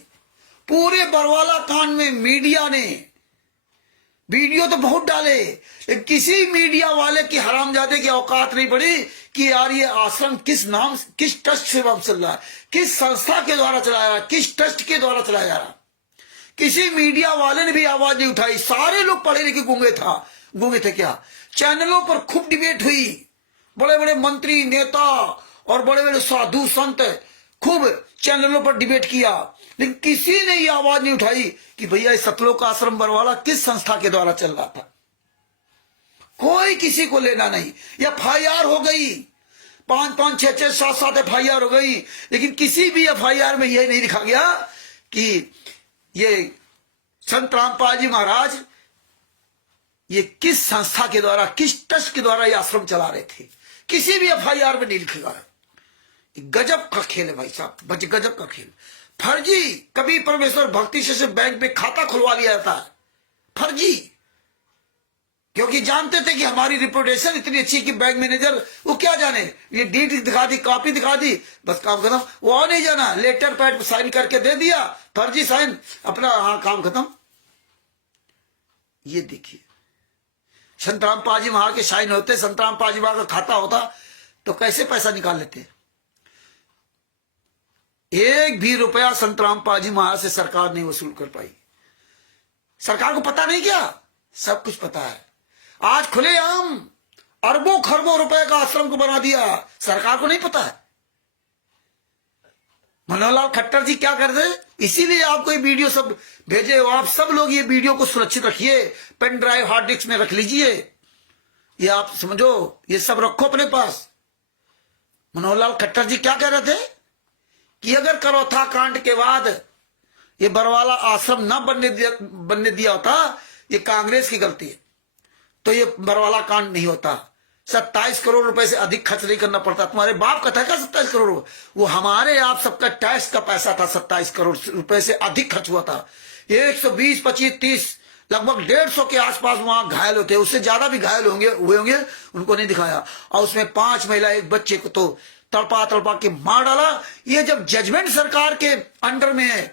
पूरे बरवाला कांड में मीडिया ने वीडियो तो बहुत डाले, लेकिन किसी मीडिया वाले की हरामजादे की औकात नहीं पड़ी कि यार ये आश्रम किस नाम, किस ट्रस्ट से चल रहा है, किस संस्था के द्वारा चलाया रहा है, किस ट्रस्ट के द्वारा चलाया जा रहा है। किसी मीडिया वाले ने भी आवाज नहीं उठाई। सारे लोग पढ़े लिखे गूंगे थे क्या। चैनलों पर खूब डिबेट हुई, बड़े बड़े मंत्री, नेता और बड़े बड़े साधु संत खूब चैनलों पर डिबेट किया, लेकिन किसी ने ये आवाज नहीं उठाई कि भैया सतलोक आश्रम बरवाला किस संस्था के द्वारा चल रहा था। कोई किसी को लेना नहीं। एफआईआर हो गई, 5-5, 6-6, 7-7 एफआईआर हो गई, लेकिन किसी भी एफआईआर में यह नहीं लिखा गया कि ये संत रामपाल जी महाराज ये किस संस्था के द्वारा, किस ट्रस्ट के द्वारा ये आश्रम चला रहे थे। किसी भी एफआईआर में नहीं लिखेगा। गजब का खेल है भाई साहब, गजब का खेल। फर्जी कबीर परमेश्वर भक्ति से बैंक में खाता खुलवा लिया जाता है, फर्जी, क्योंकि जानते थे कि हमारी रिपुटेशन इतनी अच्छी कि बैंक मैनेजर वो क्या जाने, ये डीट दिखा दी, कॉपी दिखा दी, बस काम खत्म। वो और नहीं जाना, लेटर पैड साइन करके दे दिया, फर्जी साइन, अपना हाँ काम खत्म। ये देखिए संतराम पाजी महाराज के साइन होते, संतराम पाजी महाराज का खाता होता तो कैसे पैसा निकाल लेते। एक भी रुपया संतराम पाजी महाराज से सरकार नहीं वसूल कर पाई। सरकार को पता नहीं क्या, सब कुछ पता है। आज खुलेआम अरबों खरबों रुपए का आश्रम को बना दिया, सरकार को नहीं पता है। मनोहर लाल खट्टर जी क्या कर रहे, इसीलिए आपको ये वीडियो सब भेजे हो। आप सब लोग ये वीडियो को सुरक्षित रखिए, पेन ड्राइव हार्ड डिस्क में रख लीजिए, ये आप समझो, ये सब रखो अपने पास। मनोहर लाल खट्टर जी क्या कह रहे थे कि अगर करौथा कांड के बाद ये बरवाला आश्रम न बनने दिया होता, ये कांग्रेस की गलती है, तो ये बरवाला कांड नहीं होता। 27 करोड़ रुपए से अधिक खर्च नहीं करना पड़ता। तुम्हारे बाप का था क्या 27 करोड़? वो हमारे आप सबका टैक्स का पैसा था। 27 करोड़ रुपए से अधिक खर्च हुआ था। 120, 25, 30, लगभग 150 के आसपास वहां घायल होते, उससे ज्यादा भी घायल हुए होंगे, उनको नहीं दिखाया। और उसमें 5 महिला, एक बच्चे को तो तड़पा तड़पा के मार डाला। ये जब जजमेंट सरकार के अंडर में है,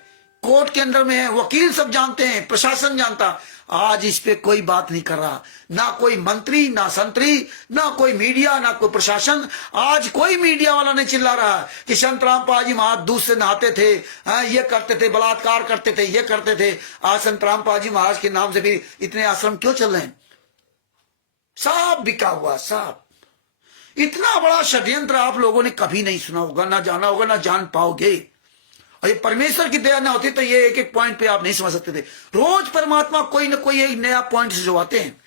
कोर्ट के अंडर में है, वकील सब जानते हैं, प्रशासन जानता, आज इस पे कोई बात नहीं कर रहा। ना कोई मंत्री, ना संतरी, ना कोई मीडिया, ना कोई प्रशासन। आज कोई मीडिया वाला नहीं चिल्ला रहा कि संतराम पाजी महाराज दूध से नहाते थे, ये करते थे, बलात्कार करते थे, ये करते थे। आज संतराम पाजी महाराज के नाम से भी इतने आश्रम क्यों चल रहे हैं? सब बिका हुआ, सब। इतना बड़ा षड्यंत्र आप लोगों ने कभी नहीं सुना होगा, ना जाना होगा, ना जान पाओगे। और ये परमेश्वर की दया ना होती तो ये एक एक पॉइंट पे आप नहीं समझ सकते थे। रोज परमात्मा कोई ना कोई एक नया पॉइंट से जोड़ते हैं।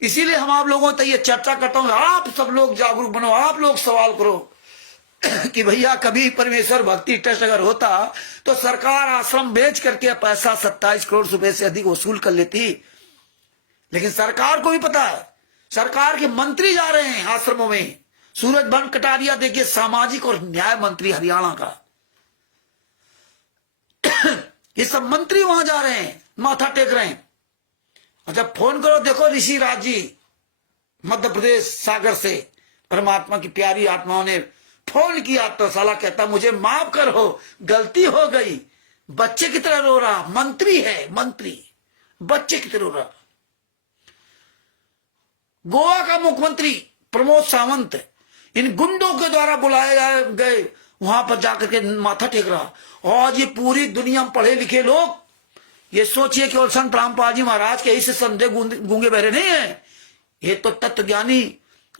इसीलिए हम आप लोगों तक ये चर्चा करता हूं, आप सब लोग जागरूक बनो, आप लोग सवाल करो कि भैया कभी परमेश्वर भक्ति ट्रस्ट अगर होता तो सरकार आश्रम बेच करके पैसा 27 करोड़ रुपए से अधिक वसूल कर लेती। लेकिन सरकार को भी पता है, सरकार के मंत्री जा रहे हैं आश्रमों में। सूरज भान कटारिया देखिए, सामाजिक और न्याय मंत्री हरियाणा का, ये सब मंत्री वहां जा रहे हैं, माथा टेक रहे हैं। और जब फोन करो, देखो ऋषि राज जी मध्य प्रदेश सागर से, परमात्मा की प्यारी आत्माओं ने फोन किया तो साला कहता मुझे माफ करो, गलती हो गई। बच्चे की तरह रो रहा, मंत्री है, मंत्री बच्चे की तरह रो रहा। गोवा का मुख्यमंत्री प्रमोद सावंत इन गुंडों के द्वारा बुलाए गए, वहां पर जाकर के माथा टेक रहा। आज ये पूरी दुनिया में पढ़े लिखे लोग ये सोचिए कि संत रामपाल जी महाराज के ऐसे संदेह गूंगे बहरे नहीं है, ये तो तत्व ज्ञानी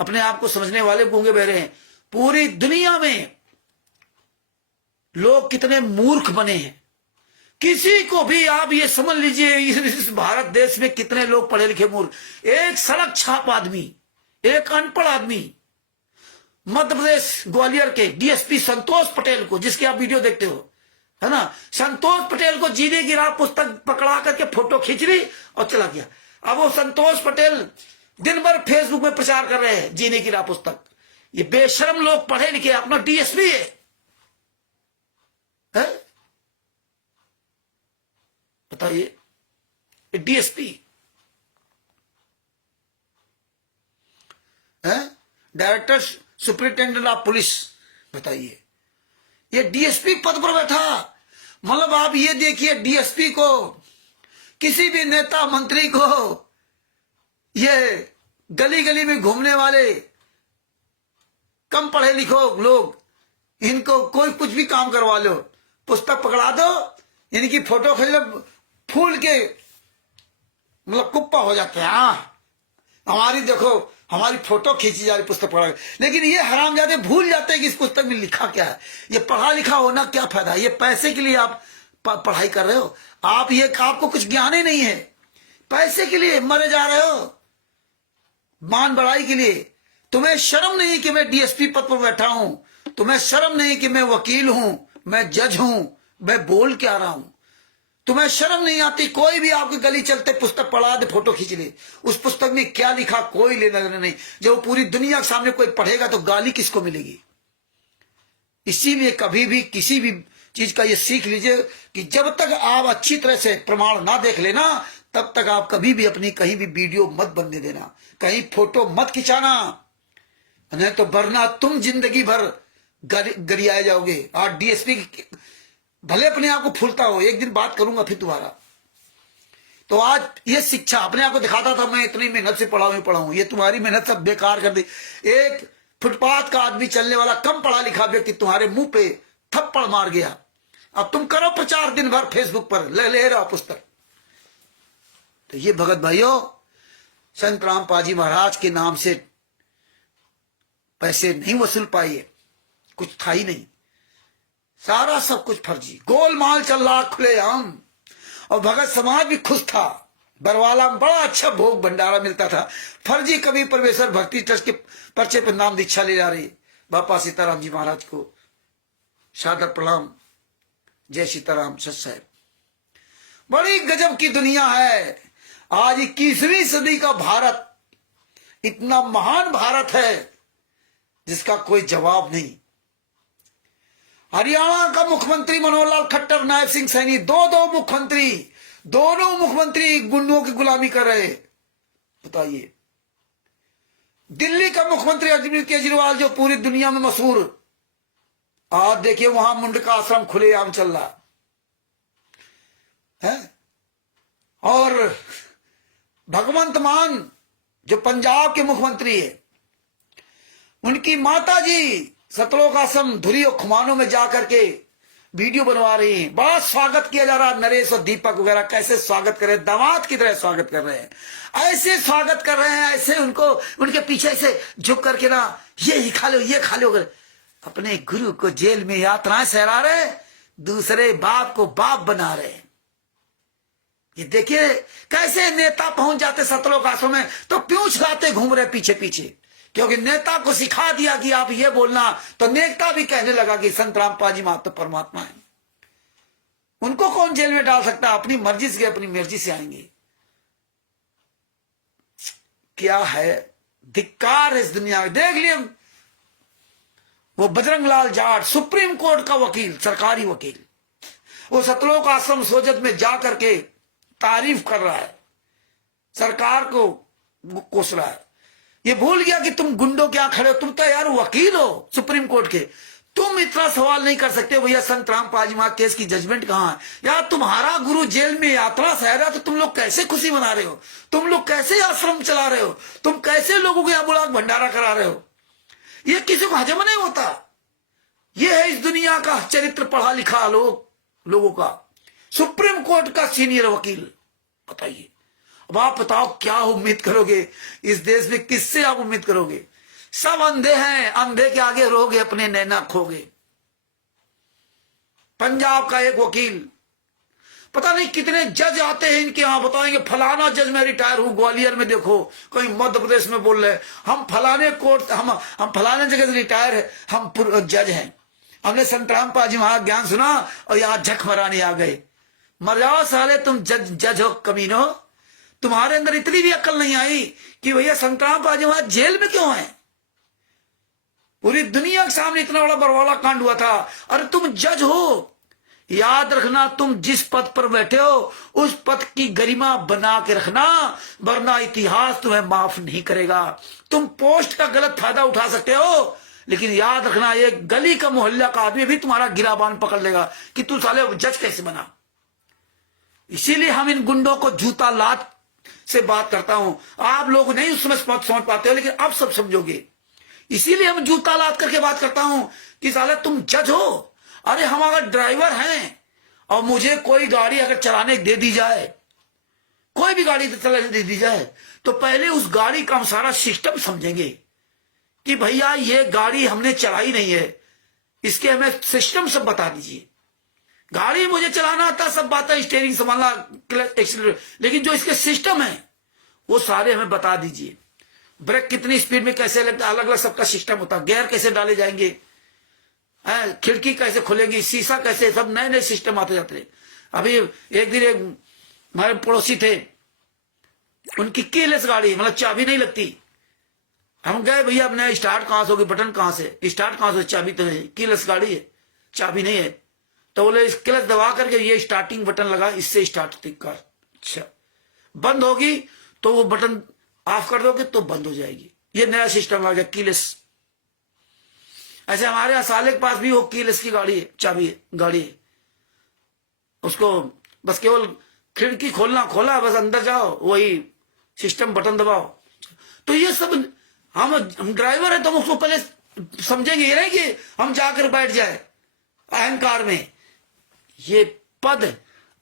अपने आप को समझने वाले गूंगे बहरे हैं। पूरी दुनिया में लोग कितने मूर्ख बने हैं, किसी को भी आप ये समझ लीजिए इस भारत देश में कितने लोग पढ़े लिखे मूर्ख। एक सड़क छाप आदमी, एक अनपढ़ आदमी, मध्य प्रदेश ग्वालियर के डीएसपी संतोष पटेल को, जिसके आप वीडियो देखते हो, है ना, संतोष पटेल को जीने की राह पुस्तक पकड़ा करके फोटो खींच ली और चला गया। अब वो संतोष पटेल दिन भर फेसबुक में प्रचार कर रहे हैं जीने की राह पुस्तक। ये बेशरम लोग पढ़े लिखे, अपना डीएसपी है? बताइए, डीएसपी है, डायरेक्टर सुपरिटेंडेंट ऑफ पुलिस। बताइए, ये डीएसपी पद पर बैठा। मतलब आप ये देखिए, डीएसपी को, किसी भी नेता मंत्री को, ये गली गली में घूमने वाले कम पढ़े लिखो लोग, इनको कोई कुछ भी काम करवा लो, पुस्तक पकड़ा दो, इनकी फोटो खींच लो, फूल के मतलब कुप्पा हो जाते हैं। हमारी देखो, हमारी फोटो खींची जा रही पुस्तक पढ़ा। लेकिन ये हरामजादे भूल जाते हैं कि इस पुस्तक में लिखा क्या है। ये पढ़ा लिखा होना क्या फायदा? ये पैसे के लिए आप पढ़ाई कर रहे हो। आप ये, आपको कुछ ज्ञान ही नहीं है, पैसे के लिए मरे जा रहे हो, मान बढ़ाई के लिए। तुम्हें शर्म नहीं कि मैं डीएसपी पद पर बैठा हूं? तुम्हें शर्म नहीं कि मैं वकील हूं, मैं जज हूं, मैं बोल क्या रहा हूं? तुम्हें शर्म नहीं आती? कोई भी आपकी गली चलते पुस्तक पढ़ा दे, फोटो खींच ले, उस पुस्तक में क्या लिखा कोई लेना देना नहीं। जब पूरी दुनिया के सामने कोई पढ़ेगा तो गाली किसको मिलेगी? इसीलिए कभी भी किसी भी चीज का ये सीख लीजिए कि जब तक आप अच्छी तरह से प्रमाण ना देख लेना, तब तक आप कभी भी अपनी कहीं भी वीडियो मत बनने देना, कहीं फोटो मत खिंचाना, नहीं तो वरना तुम जिंदगी भर गरियाए जाओगे। और डीएसपी भले अपने आप को फूलता हो, एक दिन बात करूंगा फिर दोबारा। तो आज ये शिक्षा अपने आप को दिखाता था, मैं इतनी मेहनत से पढ़ा हूं, ये तुम्हारी मेहनत सब बेकार कर दी। एक फुटपाथ का आदमी, चलने वाला, कम पढ़ा लिखा व्यक्ति तुम्हारे मुंह पे थप्पड़ मार गया। अब तुम करो प्रचार दिन भर फेसबुक पर, ले रहा पुस्तक। तो ये भगत भाइयों, संत रामपाल जी महाराज के नाम से पैसे नहीं वसूल पाए, कुछ था ही नहीं, सारा सब कुछ फर्जी, गोलमाल चल रहा खुलेआम। और भगत समाज भी खुश था, बरवाला में बड़ा अच्छा भोग भंडारा मिलता था। फर्जी कवि परमेश्वर भक्ति ट्रस्ट के पर्चे पर नाम दीक्षा ले जा रही बापा सीताराम जी महाराज को सादर प्रणाम, जय सीताराम सत साहब। बड़ी गजब की दुनिया है आज। 21वीं सदी का भारत इतना महान भारत है जिसका कोई जवाब नहीं। हरियाणा का मुख्यमंत्री मनोहर लाल खट्टर, नायब सिंह सैनी, दो मुख्यमंत्री, दोनों मुख्यमंत्री गुंडों की गुलामी कर रहे। बताइए, दिल्ली का मुख्यमंत्री अरविंद केजरीवाल जो पूरी दुनिया में मशहूर, आप देखिए वहां मुंडका आश्रम खुलेआम चल रहा है। और भगवंत मान जो पंजाब के मुख्यमंत्री है, उनकी माता जी सतलोक आश्रम धुरी और खुमानों में जाकर के वीडियो बनवा रही हैं। बड़ा स्वागत किया जा रहा है। नरेश और दीपक वगैरह कैसे स्वागत कर रहे हैं, दामाद की तरह स्वागत कर रहे हैं, ऐसे स्वागत कर रहे हैं, ऐसे उनको उनके पीछे से झुक करके ना, ये ही खा लो, ये खा लो। अपने गुरु को जेल में यात्राएं सहरा रहे, दूसरे बाप को बाप बना रहे। ये देखिए कैसे नेता पहुंच जाते सतलोक आश्रम में तो पूंछ लाते घूम रहे पीछे पीछे, क्योंकि नेता को सिखा दिया कि आप ये बोलना, तो नेता भी कहने लगा कि संत रामपाल जी महात्मा परमात्मा है। उनको कौन जेल में डाल सकता है? अपनी मर्जी से, अपनी मर्जी से आएंगे। क्या है धिक्कार इस दुनिया में। देख लिए वो बजरंग लाल जाट, सुप्रीम कोर्ट का वकील, सरकारी वकील, वो सतलोक आश्रम सोजत में जा करके तारीफ कर रहा है, सरकार को कोस रहा है। ये भूल गया कि तुम गुंडों क्या खड़े हो, तुम तो यार वकील हो सुप्रीम कोर्ट के, तुम इतना सवाल नहीं कर सकते भैया संत रामपाल जी महाराज केस की जजमेंट कहां है? यार तुम्हारा गुरु जेल में यात्रा सह रहा, तो तुम लोग कैसे खुशी मना रहे हो? तुम लोग कैसे आश्रम चला रहे हो? तुम कैसे लोगों को यहां बुला भंडारा करा रहे हो? ये किसी को हजम नहीं होता। ये है इस दुनिया का चरित्र पढ़ा लिखा लोगों का, सुप्रीम कोर्ट का सीनियर वकील। बताइए, अब आप बताओ क्या उम्मीद करोगे इस देश में? किससे आप उम्मीद करोगे? सब अंधे हैं, अंधे के आगे रहोगे, अपने नैना खोगे। पंजाब का एक वकील, पता नहीं कितने जज आते हैं इनके यहां, बताएंगे फलाना जज मैं रिटायर हूं ग्वालियर में, देखो कहीं मध्य प्रदेश में बोल रहे हम फलाने कोर्ट, हम फलाने जगह से रिटायर है, हम जज हैं, हमने संत रामपाल जी महाराज ज्ञान सुना और यहां झक मराने आ गए। मर जाओ साले, तुम जज हो कमीनो, तुम्हारे अंदर इतनी भी अक्ल नहीं आई कि भैया संत रामपाल जी महाराज जेल में क्यों है? पूरी दुनिया के सामने इतना बड़ा बरवाला कांड हुआ था, अरे तुम जज हो, याद रखना तुम जिस पद पर बैठे हो उस पद की गरिमा बना के रखना, वरना इतिहास तुम्हें माफ नहीं करेगा। तुम पोस्ट का गलत फायदा उठा सकते हो, लेकिन याद रखना ये गली का मोहल्ला का आदमी भी तुम्हारा गिराबान पकड़ लेगा कि तू साले जज कैसे बना। इसीलिए हम इन गुंडों को जूता लात से बात करता हूं। आप लोग नहीं उस समय समझ पाते हो, लेकिन अब सब समझोगे। इसीलिए हम जूता लात करके बात करता हूं कि साले तुम जज हो। अरे हम अगर ड्राइवर हैं और मुझे कोई गाड़ी अगर चलाने दे दी जाए, कोई भी गाड़ी चलाने दे दी जाए, तो पहले उस गाड़ी का हम सारा सिस्टम समझेंगे कि भैया ये गाड़ी हमने चलाई नहीं है, इसके हमें सिस्टम सब बता दीजिए। गाड़ी मुझे चलाना आता, सब बातें, स्टीयरिंग संभालना, क्लच, एक्सीलरेटर, लेकिन जो इसके सिस्टम है वो सारे हमें बता दीजिए। ब्रेक कितनी स्पीड में कैसे लगता, अलग अलग सबका सिस्टम होता, गियर कैसे डाले जाएंगे, खिड़की कैसे खुलेगी, शीशा कैसे, सब नए नए सिस्टम आते जाते। अभी एक दिन एक हमारे पड़ोसी थे, उनकी कीलेस गाड़ी, मतलब चाबी नहीं लगती। हम गए, भैया अपने स्टार्ट कहां से होगी, बटन कहां से, स्टार्ट कहां से, चाबी तो है, कीलेस गाड़ी है, चाबी नहीं है। तो बोले इस क्लच दबा करके ये स्टार्टिंग बटन लगा, इससे स्टार्ट कर। अच्छा, बंद होगी तो वो बटन ऑफ कर दोगे तो बंद हो जाएगी। ये नया सिस्टम आ गया कीलेस। ऐसे हमारे यहाँ साले के पास भी वो कीलेस की गाड़ी है, चाबी है, गाड़ी है, उसको बस केवल खिड़की खोलना, खोला बस अंदर जाओ, वही सिस्टम बटन दबाओ। तो ये सब हम ड्राइवर है तो हम उसको पहले समझेंगे, ये नहीं कि हम जाकर बैठ जाए अहंकार में। ये पद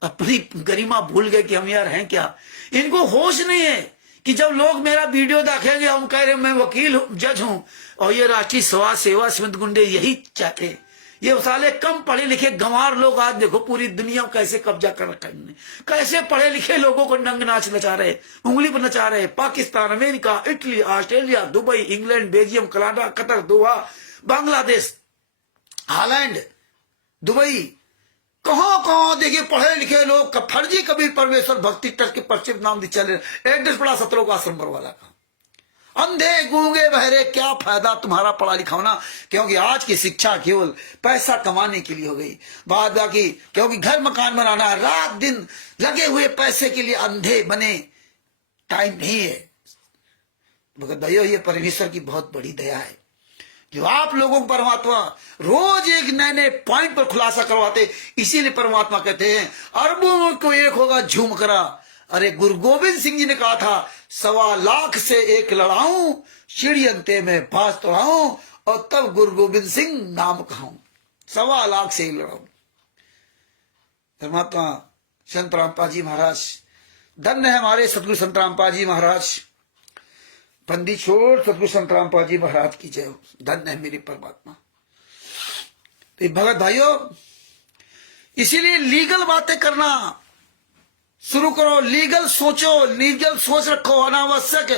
अपनी गरिमा भूल गए कि हम यार हैं क्या। इनको होश नहीं है कि जब लोग मेरा वीडियो देखेंगे, हम कह रहे मैं वकील हूं, जज हूं, और ये राष्ट्रीय समाज सेवा समिति गुंडे यही चाहते। ये साले कम पढ़े लिखे गंवार लोग आज देखो पूरी दुनिया में कैसे कब्जा कर रखा है, कैसे पढ़े लिखे लोगों को नंग नाच नचा रहे, उंगली पर नचा रहे। Pakistan, America, Italy, Australia, Dubai, England, Belgium, Canada, Qatar, Doha, Bangladesh, Holland, Dubai, कहां देखिए पढ़े लिखे लोग फर्जी कबीर परमेश्वर भक्ति ट्रस्ट के परिचित नाम चल रहे। एड्रेस बड़ा सतलोक आश्रम वाला का, अंधे गूंगे बहरे क्या फायदा तुम्हारा पढ़ा लिखा होना, क्योंकि आज की शिक्षा केवल पैसा कमाने के लिए हो गई। बात बाकी क्योंकि घर मकान बनाना है, रात दिन लगे हुए पैसे के लिए अंधे बने, टाइम नहीं है। मगर दया ये परमेश्वर की बहुत बड़ी दया है जो आप लोगों को परमात्मा रोज एक नए नए पॉइंट पर खुलासा करवाते। इसीलिए परमात्मा कहते हैं अरबों को एक होगा झूम करा। अरे गुरु गोविंद सिंह जी ने कहा था 1.25 से एक लड़ाऊं, चिड़ियंते में बाज तोड़ाऊं, और तब गुरु गोविंद सिंह नाम कहूं। 1.25 से एक लड़ाऊं। परमात्मा संत रामपाल जी महाराज, धन्य है हमारे सतगुरु संत रामपाल जी महाराज। बंदी छोड़ सतगुरु संत रामपाल जी महाराज की जय हो। धन्य है मेरे परमात्मा। तो भगत भाइयों, इसीलिए लीगल बातें करना शुरू करो, लीगल सोचो, लीगल सोच रखो। अनावश्यक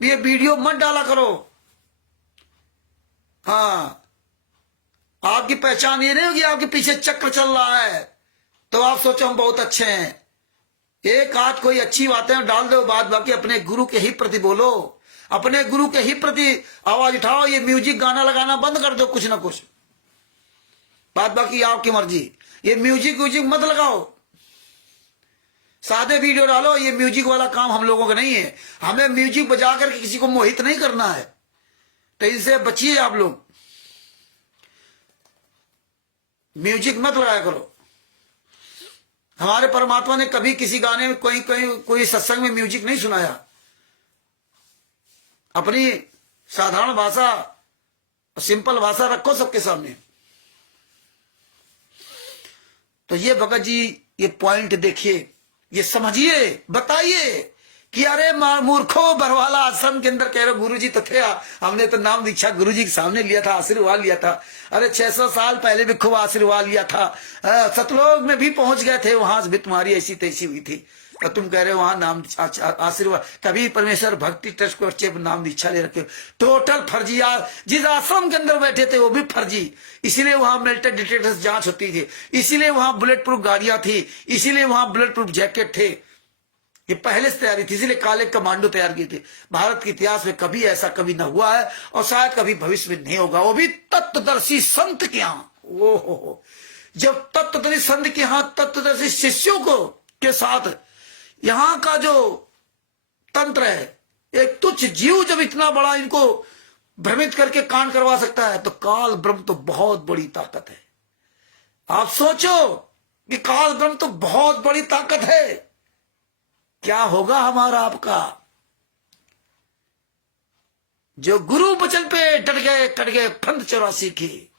ये वीडियो मत डाला करो। हाँ, आपकी पहचान ये नहीं होगी आपके पीछे चक्र चल रहा है तो आप सोचो हम बहुत अच्छे हैं। एक आध कोई अच्छी बातें डाल दो, बाद बाकी अपने गुरु के ही प्रति बोलो, अपने गुरु के ही प्रति आवाज उठाओ। ये म्यूजिक गाना लगाना बंद कर दो कुछ ना कुछ, बाद बाकी आपकी मर्जी। ये म्यूजिक व्यूजिक मत लगाओ, सादे वीडियो डालो। ये म्यूजिक वाला काम हम लोगों का नहीं है। हमें म्यूजिक बजा करके किसी को मोहित नहीं करना है, तो इनसे बचिए आप लोग। म्यूजिक मत लगाया करो। हमारे परमात्मा ने कभी किसी गाने में कोई सत्संग में म्यूजिक नहीं सुनाया। अपनी साधारण भाषा, सिंपल भाषा रखो सबके सामने। तो ये भगत जी ये पॉइंट देखिए, ये समझिए, बताइए कि अरे मूर्खो बरवाला आश्रम के अंदर कह रहे गुरु जी तो थे, हमने तो नाम दीक्षा गुरु जी के सामने लिया था, आशीर्वाद लिया था। अरे 600 साल पहले भी खूब आशीर्वाद लिया था, सतलोक में भी पहुंच गए थे, वहां से भी तुम्हारी ऐसी तैसी हुई थी। तो तुम कह रहे हो वहां नाम आशीर्वाद, कभी परमेश्वर भक्ति ट्रस्ट को अच्छे नाम दीक्षा ले रखे हो। टोटल फर्जी। जिस आश्रम के अंदर बैठे थे वो भी फर्जी। इसीलिए वहां मेल्टेड डिटेक्टर्स जांच होती थी, इसीलिए वहां बुलेट प्रूफ गाड़ियां थी, इसीलिए वहां बुलेट प्रूफ जैकेट थे। ये पहले से तैयारी थी, इसलिए काले कमांडो तैयार किए थे। भारत के इतिहास में कभी ऐसा कभी न हुआ है और शायद कभी भविष्य में नहीं होगा, वो भी तत्वदर्शी संत के यहाँ। ओहो, जब तत्वदर्शी संत के यहाँ तत्वदर्शी शिष्यों को के साथ यहाँ का जो तंत्र है, एक तुच्छ जीव जब इतना बड़ा इनको भ्रमित करके कांड करवा सकता है, तो काल ब्रह्म तो बहुत बड़ी ताकत है। आप सोचो कि काल ब्रह्म तो बहुत बड़ी ताकत है, क्या होगा हमारा आपका। जो गुरु वचन पे डट गए, कट गए फंद 84 की।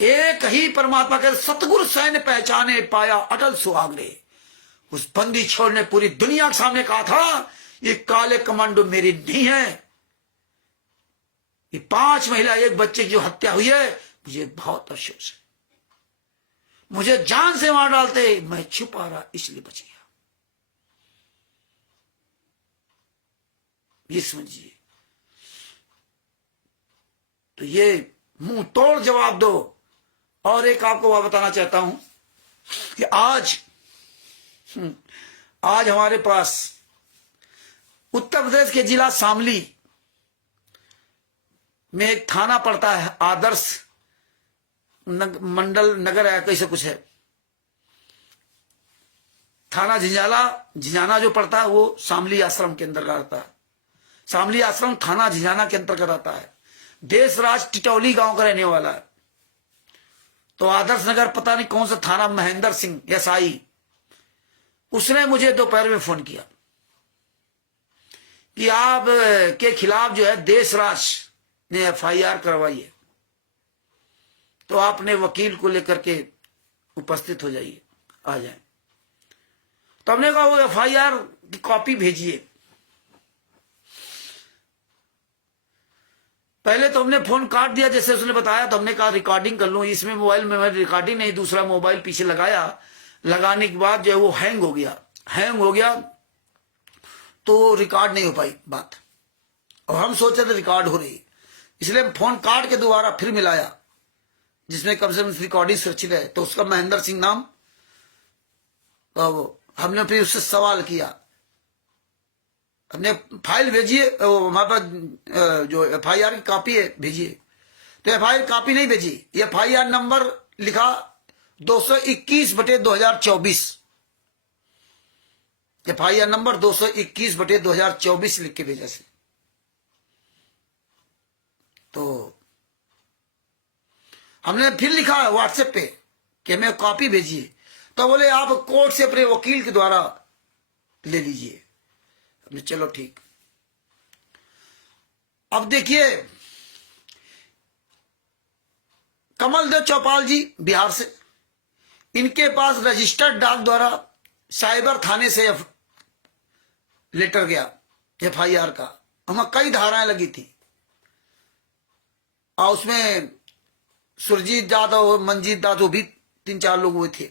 एक ही परमात्मा के सतगुरु सैन्य पहचाने पाया अटल सुहागरे। उस बंदी छोड़ ने पूरी दुनिया के सामने कहा था ये काले कमांडो मेरी नहीं है। ये 5 महिला 1 बच्चे की जो हत्या हुई है, मुझे बहुत अफसोस है। मुझे जान से मार डालते, मैं छुपा रहा इसलिए बच गया। ये समझिए। तो ये मुंह तोड़ जवाब दो। और एक आपको बात बताना चाहता हूं कि आज हमारे पास उत्तर प्रदेश के जिला शामली में एक थाना पड़ता है, आदर्श मंडल नगर है, कैसे कुछ है। थाना झिंझाना जो पड़ता है वो शामली आश्रम के अंतर्गत आता है। शामली आश्रम थाना झिंझाना के अंतर्गत आता है। देश राज टिटौली गांव का रहने वाला है। तो आदर्श नगर पता नहीं कौन सा थाना, महेंद्र सिंह एसआई, उसने मुझे दोपहर में फोन किया कि आप के खिलाफ जो है देशराज ने एफआईआर करवाई है, तो आपने वकील को लेकर के उपस्थित हो जाइए, आ जाए। तो हमने कहा वो एफआईआर की कॉपी भेजिए। पहले तो हमने फोन काट दिया जैसे उसने बताया, तो हमने कहा रिकॉर्डिंग कर लूं। इसमें मोबाइल में रिकॉर्डिंग नहीं, दूसरा मोबाइल पीछे लगाया। लगाने के बाद जो है वो हैंग हो गया तो रिकॉर्ड नहीं हो पाई बात। और हम सोचे थे रिकॉर्ड हो रही, इसलिए हम फोन काट के दोबारा फिर मिलाया जिसमें कम से कम रिकॉर्डिंग सुरक्षित है। तो उसका महेंद्र सिंह नाम। तो हमने फिर उससे सवाल किया, अपने फाइल भेजिए, हमारे पास जो FIR की कॉपी है भेजिए। तो FIR कॉपी नहीं भेजी, FIR नंबर लिखा 221/2024, FIR नंबर 221/2024 लिख के भेजा से। तो हमने फिर लिखा है व्हाट्सएप पे कि हमें कॉपी भेजिए, तो बोले आप कोर्ट से अपने वकील के द्वारा ले लीजिए। हमने चलो ठीक। अब देखिए, कमल देव चौपाल जी बिहार से, इनके पास रजिस्टर्ड डाक द्वारा साइबर थाने से लेटर गया FIR का। हमें कई धाराएं लगी थी और उसमें सुरजीत यादव, मंजीत यादव भी 3-4 लोग हुए थे।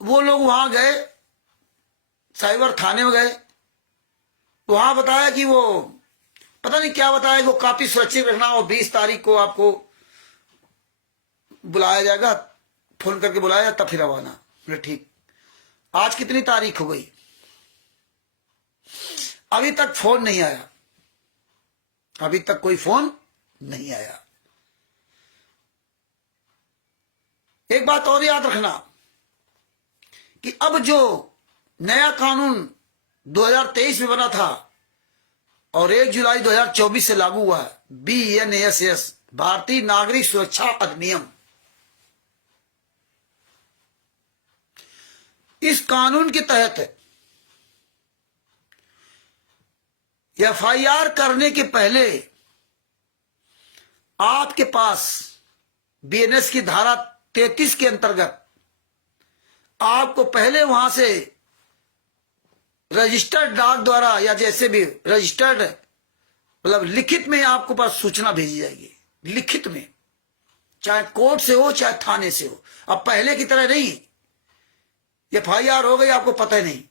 वो लोग वहां गए, साइबर थाने में गए, वहां बताया कि वो पता नहीं क्या बताया, वो काफी सुरक्षित रखना, और 20 तारीख को आपको बुलाया जाएगा, फोन करके बुलाया तब फिर आवाना। बोले ठीक। आज कितनी तारीख हो गई, अभी तक फोन नहीं आया, अभी तक कोई फोन नहीं आया। एक बात और याद रखना कि अब जो नया कानून 2023 में बना था और 1 जुलाई 2024 से लागू हुआ है, BNSS, भारतीय नागरिक सुरक्षा अधिनियम, इस कानून के तहत FIR करने के पहले आपके पास BNS की धारा 33 के अंतर्गत आपको पहले वहां से रजिस्टर्ड डाक द्वारा या जैसे भी रजिस्टर्ड मतलब लिखित में आपको पास सूचना भेजी जाएगी, लिखित में, चाहे कोर्ट से हो चाहे थाने से हो। अब पहले की तरह नहीं, FIR हो गई आपको पता ही नहीं,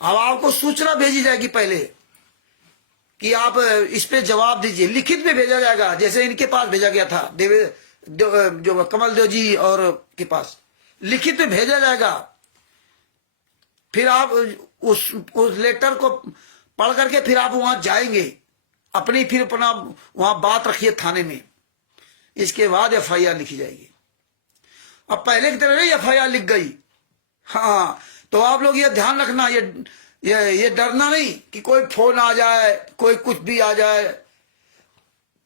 अब आपको सूचना भेजी जाएगी पहले कि आप इस पे जवाब दीजिए, लिखित में भेजा जाएगा, जैसे इनके पास भेजा गया था जो कमल देव जी और के पास लिखित में भेजा जाएगा। फिर आप उस लेटर को पढ़ करके फिर आप वहां जाएंगे, अपनी फिर अपना वहां बात रखिए थाने में, इसके बाद FIR लिखी जाएगी। अब पहले की तरह नहीं FIR लिख गई। हाँ, तो आप लोग ये ध्यान रखना, ये डरना नहीं कि कोई फोन आ जाए, कोई कुछ भी आ जाए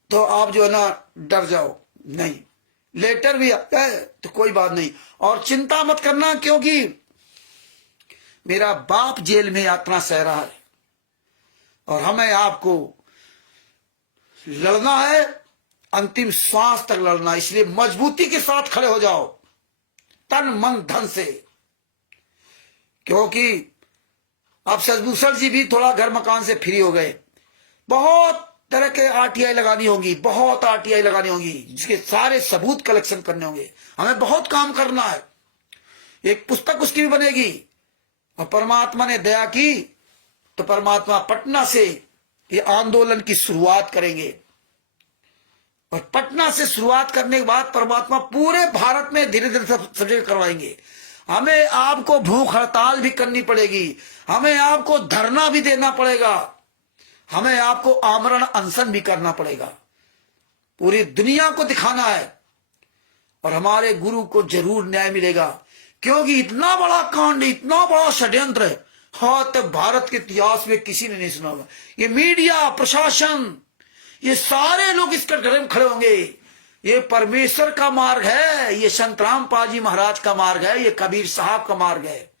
तो आप जो है ना डर जाओ, नहीं, लेटर भी आता है तो कोई बात नहीं। और चिंता मत करना, क्योंकि मेरा बाप जेल में यातना सह रहा है और हमें आपको लड़ना है, अंतिम श्वास तक लड़ना, इसलिए मजबूती के साथ खड़े हो जाओ, तन मन धन से। क्योंकि अब शशभूषण जी भी थोड़ा घर मकान से फ्री हो गए, बहुत तरह के RTI लगानी होगी, बहुत RTI लगानी होगी, जिसके सारे सबूत कलेक्शन करने होंगे। हमें बहुत काम करना है, एक पुस्तक उसकी भी बनेगी। और परमात्मा ने दया की तो परमात्मा पटना से ये आंदोलन की शुरुआत करेंगे, और पटना से शुरुआत करने के बाद परमात्मा पूरे भारत में धीरे धीरे सब जगह करवाएंगे। हमें आपको भूख हड़ताल भी करनी पड़ेगी, हमें आपको धरना भी देना पड़ेगा, हमें आपको आमरण अनशन भी करना पड़ेगा, पूरी दुनिया को दिखाना है, और हमारे गुरु को जरूर न्याय मिलेगा। क्योंकि इतना बड़ा कांड, इतना बड़ा षड्यंत्र है, हाँ, तब भारत के इतिहास में किसी ने नहीं सुना होगा। ये मीडिया, प्रशासन, ये सारे लोग इसके गले में खड़े होंगे। ये परमेश्वर का मार्ग है, ये संत रामपाल जी महाराज का मार्ग है, ये कबीर साहब का मार्ग है।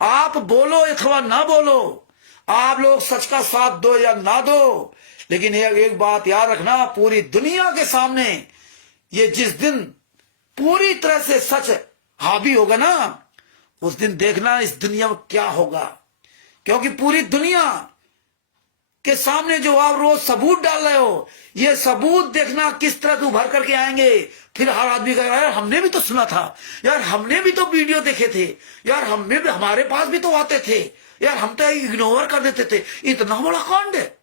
आप बोलो अथवा ना बोलो, आप लोग सच का साथ दो या ना दो, लेकिन एक बात याद रखना, पूरी दुनिया के सामने ये जिस दिन पूरी तरह से सच हावी होगा ना, उस दिन देखना इस दुनिया में क्या होगा। क्योंकि पूरी दुनिया के सामने जो आप रोज सबूत डाल रहे हो, ये सबूत देखना किस तरह उभर करके आएंगे। फिर हर आदमी कहेगा यार हमने भी तो सुना था, यार हमने भी तो वीडियो देखे थे, यार हमने भी, हमारे पास भी तो आते थे, यार हम तो इग्नोर कर देते थे। इतना बड़ा कांड है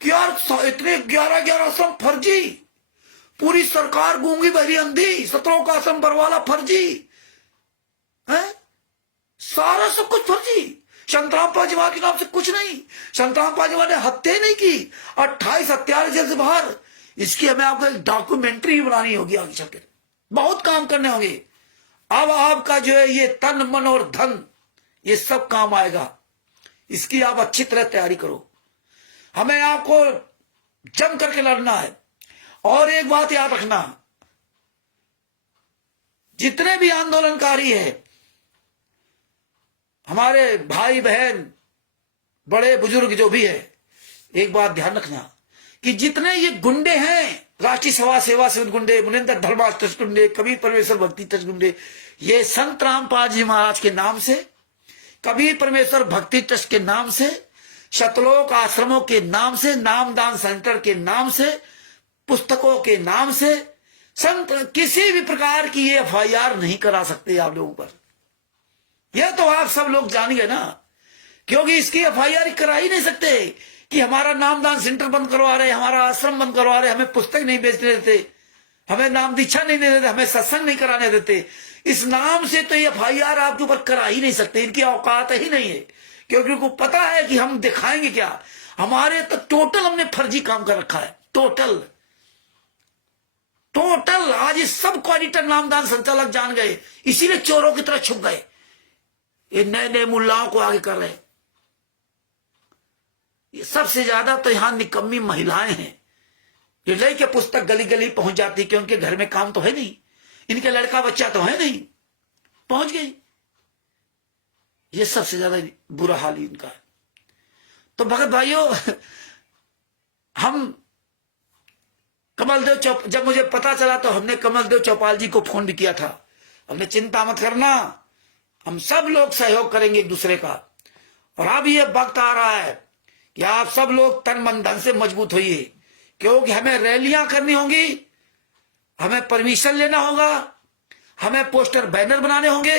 कि यार इतने 11 आश्रम फर्जी, पूरी सरकार गूंगी बहरी अंधी, 17 का आश्रम बरवाला फर्जी है, सारा सब कुछ फर्जी। संतराम पाजीवाल के नाम से कुछ नहीं। संतराम पाजीवाल ने हत्या ही नहीं की। 28 हत्यारे जेल से बाहर। इसकी हमें आपको एक डॉक्यूमेंट्री बनानी होगी आगे चलकर। बहुत काम करने होंगे। अब आपका जो है ये तन मन और धन ये सब काम आएगा। इसकी आप अच्छी तरह तैयारी करो। हमें आपको जम करके लड़ना है। और एक बात याद रखना, जितने भी आंदोलनकारी है, हमारे भाई बहन बड़े बुजुर्ग जो भी है, एक बात ध्यान रखना कि जितने ये गुंडे हैं, राष्ट्रीय सेवा समिति गुंडे, मुनिंदर धर्मास ट्रस्ट गुंडे, कबीर परमेश्वर भक्ति ट्रस्ट गुंडे, ये संत रामपाल जी महाराज के नाम से, कबीर परमेश्वर भक्ति ट्रस्ट के नाम से, शतलोक आश्रमों के नाम से, नामदान सेंटर के नाम से, पुस्तकों के नाम से संत किसी भी प्रकार की ये FIR नहीं करा सकते आप लोगों पर। यह तो आप सब लोग जानिए ना, क्योंकि इसकी FIR करा ही नहीं सकते कि हमारा नामदान सेंटर बंद करवा रहे, हमारा आश्रम बंद करवा रहे, हमें पुस्तक नहीं बेचने देते, हमें नाम दीक्षा नहीं देते, हमें सत्संग नहीं कराने देते। इस नाम से तो ये FIR आपके ऊपर करा ही नहीं सकते। इनकी औकात ही नहीं है, क्योंकि उनको पता है कि हम दिखाएंगे क्या। हमारे तो टोटल हमने फर्जी काम कर रखा है। टोटल आज ये सब क्वालिटर नामदान संचालक जान गए, इसीलिए चोरों की तरह छुप गए। ये नए नए मुल्लाओं को आगे कर रहे। ये सबसे ज्यादा तो यहां निकम्मी महिलाएं हैं। ये लेके पुस्तक गली गली पहुंच जाती कि उनके घर में काम तो है नहीं, इनके लड़का बच्चा तो है नहीं, पहुंच गई। ये सबसे ज्यादा बुरा हाल ही इनका है। तो भगत भाइयों, हम कमलदेव जब मुझे पता चला तो हमने कमलदेव चौपाल जी को फोन भी किया था। हमने चिंता मत करना, हम सब लोग सहयोग करेंगे एक दूसरे का। और अब ये वक्त आ रहा है कि आप सब लोग तन मन धन से मजबूत होइए, क्योंकि हमें रैलियां करनी होंगी, हमें परमिशन लेना होगा, हमें पोस्टर बैनर बनाने होंगे,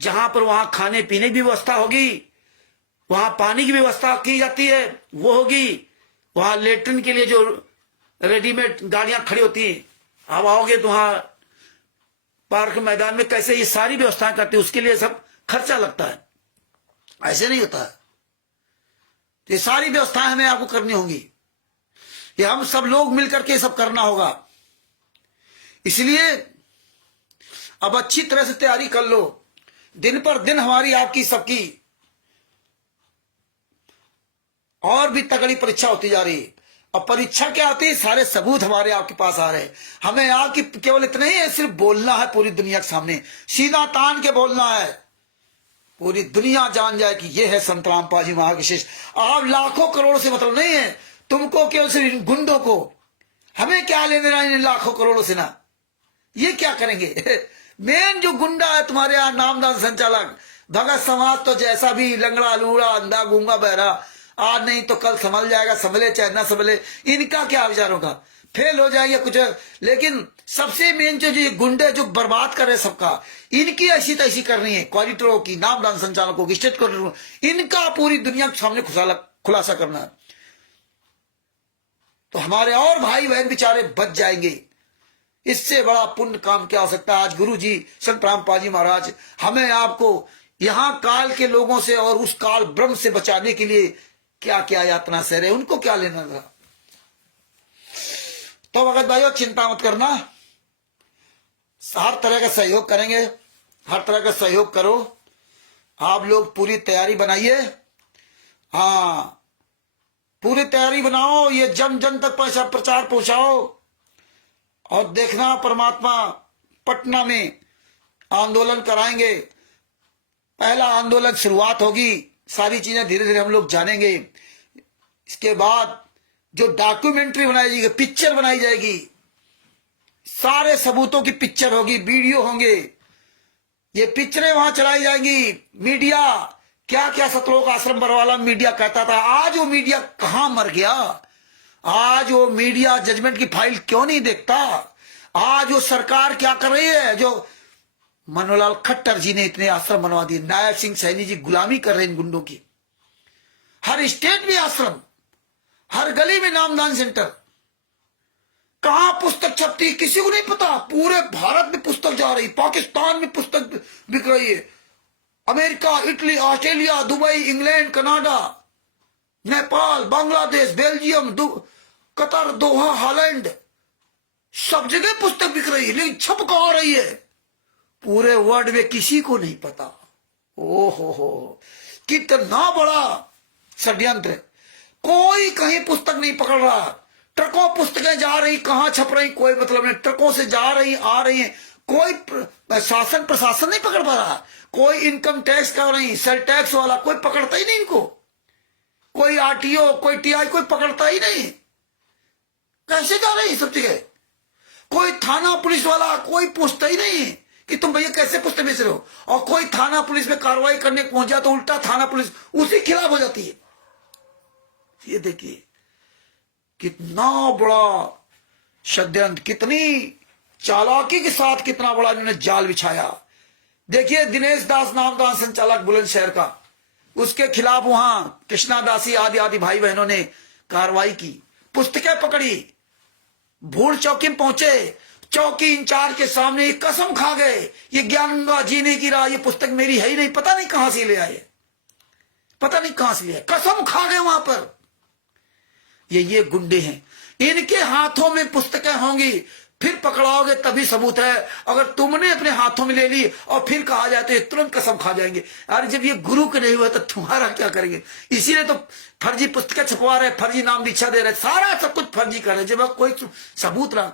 जहां पर वहां खाने पीने की व्यवस्था होगी, वहां पानी की व्यवस्था की जाती है वो होगी, वहां लेटरिन के लिए जो रेडीमेड गाड़ियां खड़ी होती हैं, आप आओगे तो वहां पार्क मैदान में कैसे ये सारी व्यवस्थाएं करती है, उसके लिए सब खर्चा लगता है, ऐसे नहीं होता है। ये सारी व्यवस्थाएं हमें आपको करनी होंगी, ये हम सब लोग मिलकर के सब करना होगा। इसलिए अब अच्छी तरह से तैयारी कर लो। दिन पर दिन हमारी आपकी सबकी और भी तगड़ी परीक्षा होती जा रही है। अब परीक्षा क्या होती है, सारे सबूत हमारे आपके पास आ रहे हैं। हमें आपकी केवल इतना ही है, सिर्फ बोलना है पूरी दुनिया के सामने, सीधा तान के बोलना है, पूरी दुनिया जान जाए कि ये है संत रामपाल जी महाराज के शिष्य। आप लाखों करोड़ों से मतलब नहीं है, तुमको केवल सिर्फ इन गुंडों को, हमें क्या लेने देना इन लाखों करोड़ों से ना, ये क्या करेंगे। मेन जो गुंडा है तुम्हारे यहाँ नामदान संचालक भगत समाज, तो जैसा भी लंगड़ा लूड़ा अंधा गूंगा बहरा, आज नहीं तो कल संभल जाएगा, संभले चाहे ना संभले, इनका क्या विचार होगा, फेल हो जाएगा कुछ। लेकिन सबसे मेन जो ये गुंडे जो बर्बाद कर रहे सबका, इनकी ऐसी तैसी करनी है, क्वालिटरों की, नामदान संचालकों की, स्टेट क्वालिटरों, इनका पूरी दुनिया के सामने खुलासा करना है। तो हमारे और भाई बहन बेचारे बच जाएंगे। इससे बड़ा पुण्य काम क्या हो सकता है। आज गुरु जी संत रामपाल जी महाराज हमें आपको यहां काल के लोगों से और उस काल ब्रह्म से बचाने के लिए क्या क्या यातना सह रहे, उनको क्या लेना था। तो भगत भाइयों चिंता मत करना, हर तरह का सहयोग करेंगे, हर तरह का सहयोग करो। आप लोग पूरी तैयारी बनाइए, हाँ पूरी तैयारी बनाओ, ये जन जन तक प्रचार पहुंचाओ। और देखना परमात्मा पटना में आंदोलन कराएंगे, पहला आंदोलन शुरुआत होगी, सारी चीजें धीरे धीरे हम लोग जानेंगे। इसके बाद जो डॉक्यूमेंट्री बनाई जाएगी, पिक्चर बनाई जाएगी, सारे सबूतों की पिक्चर होगी, वीडियो होंगे, ये पिक्चरें वहां चलाई जाएंगी। मीडिया क्या क्या सतलोक आश्रम बरवाला मीडिया कहता था, आज वो मीडिया कहां मर गया। आज वो मीडिया जजमेंट की फाइल क्यों नहीं देखता। आज वो सरकार क्या कर रही है, जो मनोहरलाल खट्टर जी ने इतने आश्रम बनवा दिए, नायब सिंह सैनी जी गुलामी कर रहे हैं इन गुंडों की। हर स्टेट में आश्रम, हर गली में नामदान सेंटर, कहां पुस्तक छपती किसी को नहीं पता। पूरे भारत में पुस्तक जा रही, पाकिस्तान में पुस्तक बिक रही है, America, Italy, Australia, Dubai, England, Canada, Nepal, Bangladesh, Belgium, Qatar, Doha, Holland, सब जगह पुस्तक बिक रही है, लेकिन छप कहां रही है पूरे वर्ल्ड में किसी को नहीं पता। हो कितना बड़ा षड्यंत्र। कोई कहीं पुस्तक नहीं पकड़ रहा। ट्रकों पुस्तकें जा रही, कहां छप रही कोई मतलब नहीं। ट्रकों से जा रही, आ रही है, कोई शासन प्रशासन नहीं पकड़ पा रहा। कोई इनकम टैक्स कर रही, सेल टैक्स वाला कोई पकड़ता ही नहीं इनको। कोई आरटीओ, कोई टीआई कोई पकड़ता ही नहीं। कैसे जा रही सब जगह? कोई थाना पुलिस वाला कोई पूछता ही नहीं कि तुम भैया कैसे पुस्तक बेच रहे हो। और कोई थाना पुलिस में कार्रवाई करने पहुंच जाए तो उल्टा थाना पुलिस उसी खिलाफ हो जाती है। ये देखिए कितना बड़ा षड्यंत्र, कितनी चालाकी के साथ कितना बड़ा इन्होंने जाल बिछाया। देखिए दिनेश दास नाम का संचालक बुलंदशहर का, उसके खिलाफ वहां कृष्णा दासी आदि आदि भाई बहनों ने कार्रवाई की, पुस्तकें पकड़ी, भूड़ चौकी में पहुंचे, चौकी इंचार्ज के सामने कसम खा गए ये ज्ञान जीने की राह, ये पुस्तक मेरी है ही नहीं, पता नहीं कहां से ले आए, पता नहीं कहां से ले आए, कसम खा गए वहां पर। ये गुंडे हैं, इनके हाथों में पुस्तकें होंगी, फिर पकड़ाओगे तभी सबूत है। अगर तुमने अपने हाथों में ले ली और फिर कहा जाए तो ये तुरंत कसम खा जाएंगे। अरे जब ये गुरु के नहीं हुए तो तुम्हारा क्या करेंगे? इसीलिए तो फर्जी पुस्तकें छपवा रहे, फर्जी नाम दीक्षा दे रहे, सारा सब कुछ फर्जी कर रहे, जब कोई सबूत ना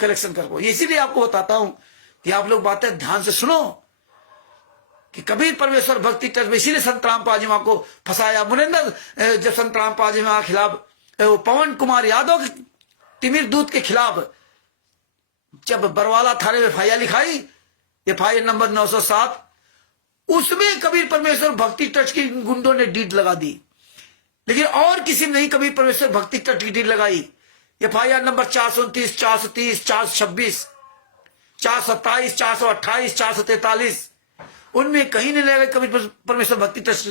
कलेक्शन कर पाओ। इसीलिए आपको बताता हूं कि आप लोग बातें ध्यान से सुनो कि कबीर परमेश्वर भक्ति ट्रस्ट में इसीलिए संत रामपाल जी वहां को फंसाया। मुनिंदर जब संत रामपाल जी वहां खिलाफ पवन कुमार यादव तिमिर दूत के खिलाफ जब बरवाला थाने में एफआईआर लिखाई, एफआईआर नंबर 907, उसमें कबीर परमेश्वर भक्ति ट्रस्ट की गुंडों ने डीड लगा दी, लेकिन और किसी ने नहीं कबीर परमेश्वर भक्ति ट्रस्ट की डीड लगाई। एफआईआर नंबर 429, 430, 426, 427, 428, 443, उनमें कहीं नहीं लगाई कबीर परमेश्वर भक्ति ट्रस्ट।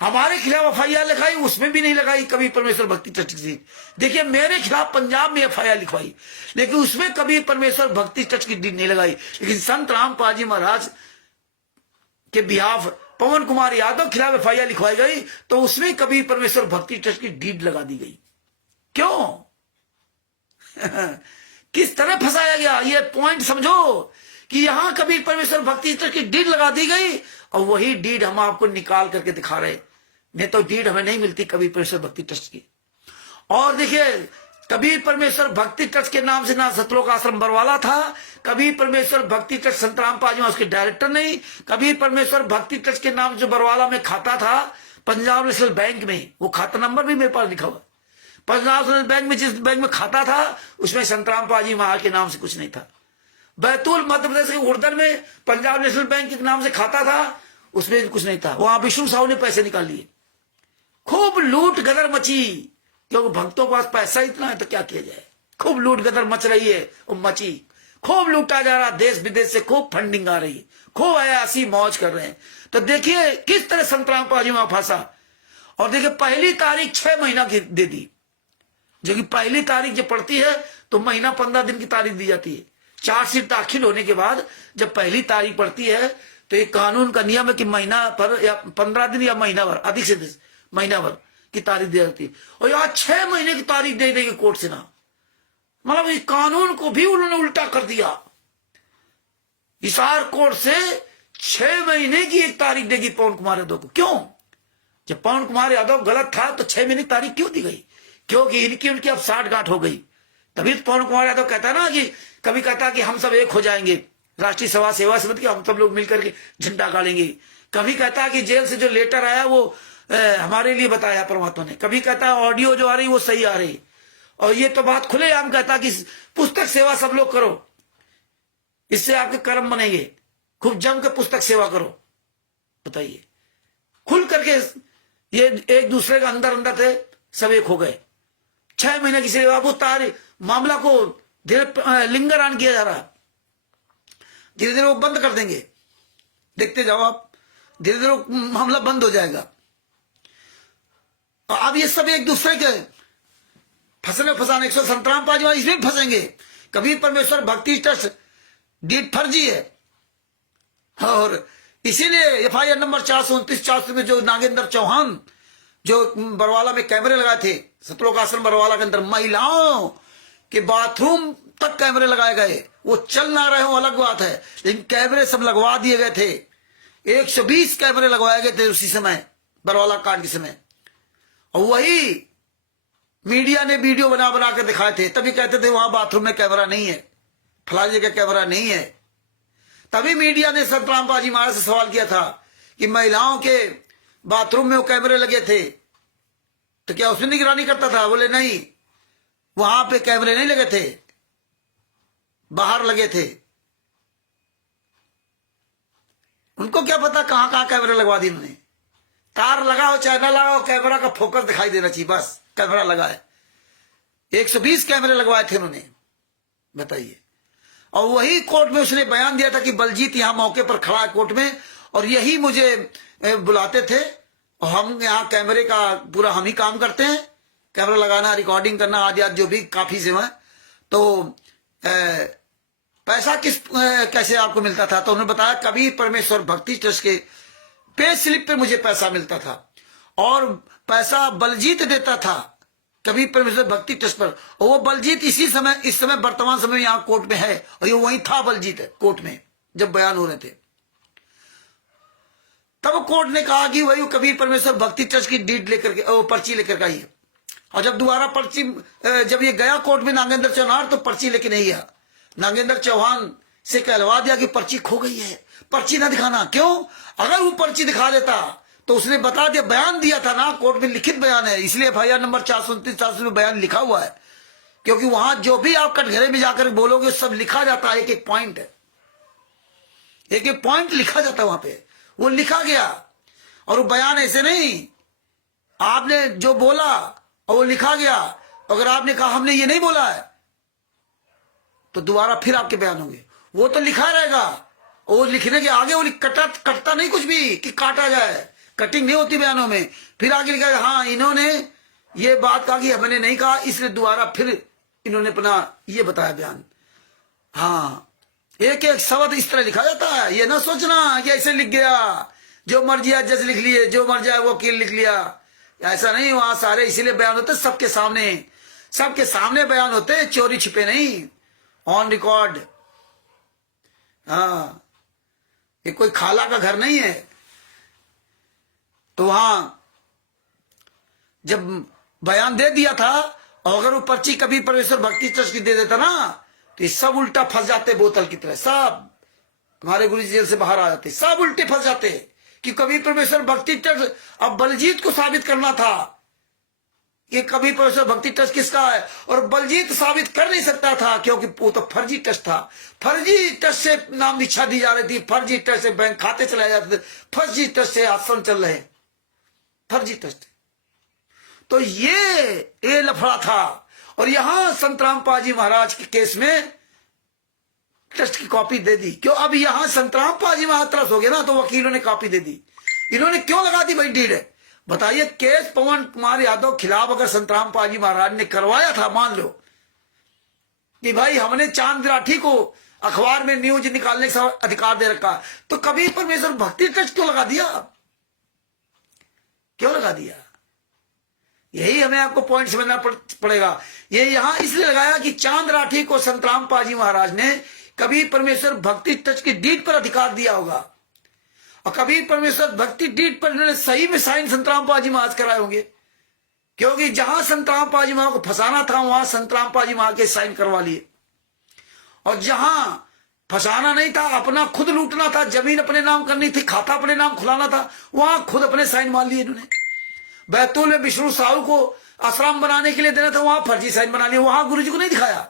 हमारे खिलाफ एफआईआर लिखाई, उसमें भी नहीं लगाई कबीर परमेश्वर भक्ति ट्रस्ट की। देखिए मेरे खिलाफ पंजाब में एफआईआर लिखवाई, लेकिन उसमें कबीर परमेश्वर भक्ति ट्रस्ट की डीड नहीं लगाई। लेकिन संत रामपाल जी महाराज के बिहाफ पवन कुमार यादव खिलाफ एफआईआर लिखवाई गई तो उसमें कबीर परमेश्वर भक्ति ट्रस्ट की डीड लगा दी गई। क्यों? किस तरह फंसाया गया, ये पॉइंट समझो कि यहां कबीर परमेश्वर भक्ति ट्रस्ट की डीड लगा दी गई और वही डीड हम आपको निकाल करके दिखा रहे, नहीं तो डीड हमें नहीं मिलती कबीर परमेश्वर भक्ति ट्रस्ट की। और देखिए कबीर परमेश्वर भक्ति ट्रस्ट के नाम से ना सतलोक आश्रम बरवाला था, कबीर परमेश्वर भक्ति ट्रस्ट संत रामपाल जी उसके डायरेक्टर नहीं, कबीर परमेश्वर भक्ति ट्रस्ट के नाम जो बरवाला में खाता था पंजाब नेशनल बैंक में, वो खाता नंबर भी मेरे पास लिखा हुआ। पंजाब नेशनल बैंक में जिस बैंक में खाता था उसमें संत रामपाल जी वहां के नाम से कुछ नहीं था। बैतूल मध्य प्रदेश के उर्दन में पंजाब नेशनल बैंक के नाम से खाता था, उसमें कुछ नहीं था। वहां विष्णु साहू ने पैसे निकाल लिए। खूब लूट गदर मची, क्योंकि भक्तों के पास पैसा इतना है तो क्या किया जाए। खूब लूट गदर मच रही है, वो मची, खूब लूटा जा रहा, देश विदेश से खूब फंडिंग आ रही, खूब अयासी मौज कर रहे हैं। तो देखिए किस तरह संत रामपाल जी वहां फंसा। और देखिए पहली तारीख 6 महीना की दे दी, जो कि पहली तारीख जब पड़ती है तो महीना 15 दिन की तारीख दी जाती है। चार्जशीट दाखिल होने के बाद जब पहली तारीख पड़ती है तो एक कानून का नियम है कि महीना पर या 15 दिन या महीना भर, अधिक से अधिक महीना भर की तारीख दी जाती है। और यहाँ 6 महीने की तारीख दे देगी कोर्ट से ना, मतलब इस कानून को भी उन्होंने उल्टा कर दिया। हिसार कोर्ट से 6 महीने की एक तारीख देगी पवन कुमार यादव को। क्यों? जब पवन कुमार यादव गलत था तो 6 महीने की तारीख क्यों दी गई? क्योंकि इनकी उनकी अब 60 गांठ हो गई। तभी तो पवन कुमार यादव कहता है ना कि कभी कहता कि हम सब एक हो जाएंगे, राष्ट्रीय सभा सेवा समिति के हम सब लोग मिलकर के झंडा गाड़ेंगे। कभी कहता कि जेल से जो लेटर आया वो हमारे लिए बताया परमात्मा ने। कभी कहता ऑडियो जो आ रही वो सही आ रही। और ये तो बात खुलेआम कहता कि पुस्तक सेवा सब लोग करो, इससे आपके कर्म बनेंगे, खूब जम के पुस्तक सेवा करो। बताइए, खुल करके ये एक दूसरे का अंदर अंदर थे, सब एक हो गए। 6 महीने की सेवा, वो मामला को धीरे लिंगरान किया जा रहा, धीरे धीरे वो बंद कर देंगे। देखते जाओ आप, धीरे धीरे मामला बंद हो जाएगा। अब ये सब एक दूसरे के फंसाने संत रामपाल जी इसमें फंसेंगे। कबीर परमेश्वर भक्ति ट्रस्ट डीड फर्जी है और इसीलिए एफआईआर नंबर 429 में जो नागेंद्र चौहान जो बरवाला में कैमरे लगाए थे, सतलोक आश्रम बरवाला के अंदर महिलाओं के बाथरूम तक कैमरे लगाए गए। वो चल ना रहे हो अलग बात है, लेकिन कैमरे सब लगवा दिए गए थे। 120 कैमरे लगवाए गए थे उसी समय, बरवाला कांड के समय। और वही मीडिया ने वीडियो बना बना कर दिखाए थे, तभी कहते थे वहां बाथरूम में कैमरा नहीं है, फलाने जगह कैमरा नहीं है। तभी मीडिया ने संतराम पाजी महाराज से सवाल किया था कि महिलाओं के बाथरूम में वो कैमरे लगे थे तो क्या उसमें निगरानी करता था? बोले नहीं, वहां पे कैमरे नहीं लगे थे, बाहर लगे थे। उनको क्या पता कहां कहां कैमरे लगवा दी उन्होंने। तार लगाओ चाहे ना लगाओ, कैमरा का फोकस दिखाई देना चाहिए, बस कैमरा लगा है। 120 कैमरे लगवाए थे उन्होंने, बताइए। और वही कोर्ट में उसने बयान दिया था कि बलजीत यहां मौके पर खड़ा है कोर्ट में, और यही मुझे बुलाते थे, और हम यहाँ कैमरे का पूरा हम ही काम करते हैं, कैमरा लगाना, रिकॉर्डिंग करना आदि आदि जो भी काफी से है। तो पैसा कैसे आपको मिलता था? तो उन्होंने बताया कबीर परमेश्वर भक्ति ट्रस्ट के पे स्लिप पे मुझे पैसा मिलता था, और पैसा बलजीत देता था कबीर परमेश्वर भक्ति ट्रस्ट पर। और वो बलजीत इस समय वर्तमान समय यहाँ कोर्ट में है, और ये वही था बलजीत कोर्ट में जब बयान हो रहे थे। तब कोर्ट ने कहा कि वही कबीर परमेश्वर भक्ति ट्रस्ट की डीड लेकर के पर्ची लेकर आई है। और जब दोबारा पर्ची जब ये गया कोर्ट में नागेंद्र चौहान, तो पर्ची लेके नहीं गया। नागेंद्र चौहान से कहलवा दिया कि पर्ची खो गई है, पर्ची ना दिखाना। क्यों? अगर वो पर्ची दिखा देता तो उसने बता दिया, बयान दिया था ना, कोर्ट में लिखित बयान है, इसलिए एफआईआर नंबर 429 में बयान लिखा हुआ है। क्योंकि वहां जो भी आप कटघरे में जाकर बोलोगे सब लिखा जाता है, एक एक पॉइंट है, एक एक पॉइंट लिखा जाता है वहां पे, वो लिखा गया। और वो बयान ऐसे नहीं, आपने जो बोला और वो लिखा गया, अगर आपने कहा हमने ये नहीं बोला है तो दोबारा फिर आपके बयान होंगे, वो तो लिखा रहेगा। और लिखने के आगे वो कटता नहीं कुछ भी कि काटा जाए, कटिंग नहीं होती बयानों में। फिर आगे लिखा है हाँ इन्होंने ये बात कहा कि हमने नहीं कहा, इसलिए दोबारा फिर इन्होंने अपना ये बताया बयान। हाँ, एक एक शब्द इस तरह लिखा जाता है। ये ना सोचना कि ऐसे लिख गया, जो मर्जी जज लिख लिए, जो मर्जी वो वकील लिख लिया, ऐसा नहीं। वहां सारे इसीलिए बयान होते सबके सामने बयान होते, चोरी छिपे नहीं, ऑन रिकॉर्ड। हाँ, ये कोई खाला का घर नहीं है। तो वहां जब बयान दे दिया था, और अगर वो पर्ची कभी परमेश्वर भक्ति ट्रस्ट की दे देता ना, तो ये सब उल्टा फंस जाते बोतल की तरह। सब हमारे गुरु जी जेल से बाहर आ जाते, सब उल्टे फंस जाते कि कभी परमेश्वर भक्ति ट्रस्ट। अब बलजीत को साबित करना था कि कभी परमेश्वर भक्ति ट्रस्ट किसका है, और बलजीत साबित कर नहीं सकता था क्योंकि वो तो फर्जी ट्रस्ट था। फर्जी ट्रस्ट से नाम दीक्षा दी जा रही थी, फर्जी ट्रस्ट से बैंक खाते चलाए जाते थे, फर्जी ट्रस्ट से आश्रम चल रहे, फर्जी ट्रस्ट। तो ये लफड़ा था। और यहां संतराम पाजी महाराज के केस में ट्रस्ट की कॉपी दे दी। क्यों? अब यहां संतराम पाजी महाराज तरफ हो गया ना, तो वकीलों ने कॉपी दे दी। इन्होंने क्यों लगा दी भाई डीड? बताइए, केस पवन कुमार यादव खिलाफ अगर संतराम पाजी महाराज ने करवाया था, मान लो कि भाई हमने चांद राठी को अखबार में न्यूज निकालने का अधिकार दे रखा, तो कभी परमेश्वर भक्ति ट्रस्ट क्यों लगा दिया? क्यों लगा दिया? यही हमें आपको पॉइंट समझना पड़ेगा। ये यहां इसलिए लगाया कि चांद राठी को संतराम पाजी महाराज ने कभी परमेश्वर भक्ति ट्रस्ट की डीड पर अधिकार दिया होगा, और कभी परमेश्वर भक्ति डीड पर इन्होंने सही में साइन संतराम पाजी महाराज कराए होंगे। क्योंकि जहां संतराम पाजी महाराज को फंसाना था, वहां संतराम पाजी महाराज के साइन करवा लिए, और जहां फंसाना नहीं था, अपना खुद लूटना था, जमीन अपने नाम करनी थी, खाता अपने नाम खुलाना था, वहां खुद अपने साइन मान लिए इन्होंने। बैतूल में विष्णु साहू को आश्रम बनाने के लिए देना था, वहां फर्जी साइन बना लिया, वहां गुरुजी को नहीं दिखाया।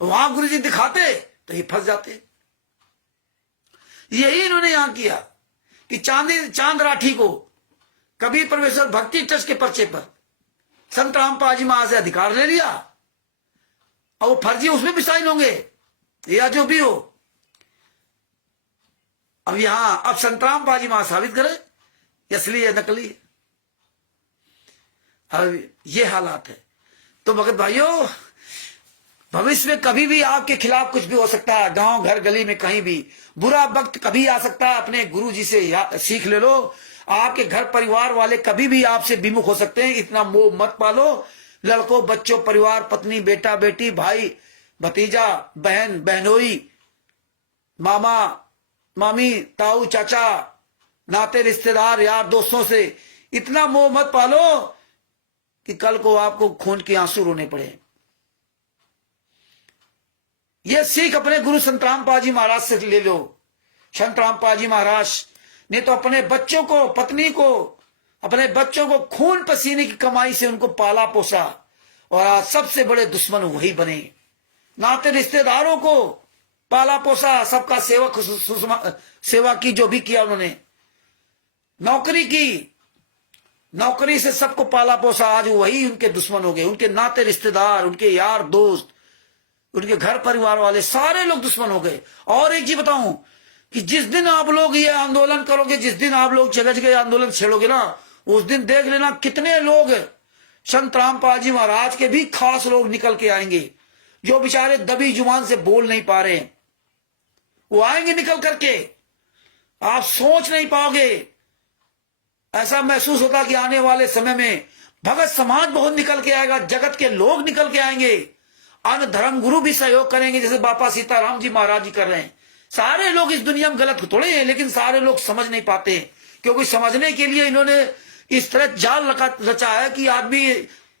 वहां गुरुजी दिखाते तो ये फंस जाते। यही इन्होंने यहां किया कि चांद राठी को कभी परमेश्वर भक्ति ट्रस्ट के पर्चे पर संतराम पाजी महाराज से अधिकार ले लिया, और वो फर्जी उसमें भी साइन होंगे या जो भी हो। अब यहां अब संतराम पाजी महाराज साबित करे असली है नकली। अब ये हालात है। तो भगत भाइयों, भविष्य में कभी भी आपके खिलाफ कुछ भी हो सकता है, गांव घर गली में कहीं भी बुरा वक्त कभी आ सकता है। अपने गुरु जी से सीख ले लो। आपके घर परिवार वाले कभी भी आपसे विमुख हो सकते हैं, इतना मोह मत पालो। लड़कों बच्चों परिवार पत्नी बेटा बेटी भाई भतीजा बहन बहनोई मामा मामी ताऊ चाचा नाते रिश्तेदार यार दोस्तों से इतना मोह मत पालो कि कल को आपको खून के आंसू रोने पड़े। यह सीख अपने गुरु संत रामपाल जी महाराज से ले लो। संत रामपाल जी महाराज ने तो अपने बच्चों को पत्नी को अपने बच्चों को खून पसीने की कमाई से उनको पाला पोसा, और आज सबसे बड़े दुश्मन वही बने। नाते रिश्तेदारों को पाला पोसा, सबका सेवा की जो भी किया उन्होंने, नौकरी की, नौकरी से सबको पाला पोसा, आज वही उनके दुश्मन हो गए। उनके नाते रिश्तेदार उनके यार दोस्त उनके घर परिवार वाले सारे लोग दुश्मन हो गए। और एक चीज बताऊं कि जिस दिन आप लोग ये आंदोलन करोगे, जिस दिन आप लोग जगह जगह आंदोलन छेड़ोगे ना, उस दिन देख लेना कितने लोग संत रामपाल जी महाराज के भी खास लोग निकल के आएंगे, जो बेचारे दबी जुबान से बोल नहीं पा रहे, वो आएंगे निकल करके। आप सोच नहीं पाओगे। ऐसा महसूस होता कि आने वाले समय में भगत समाज बहुत निकल के आएगा, जगत के लोग निकल के आएंगे, अन्य धर्म गुरु भी सहयोग करेंगे, जैसे बापा सीताराम जी महाराज जी कर रहे हैं। सारे लोग इस दुनिया में गलत थोड़े हैं, लेकिन सारे लोग समझ नहीं पाते, क्योंकि समझने के लिए इन्होंने इस तरह जाल रचा है कि आदमी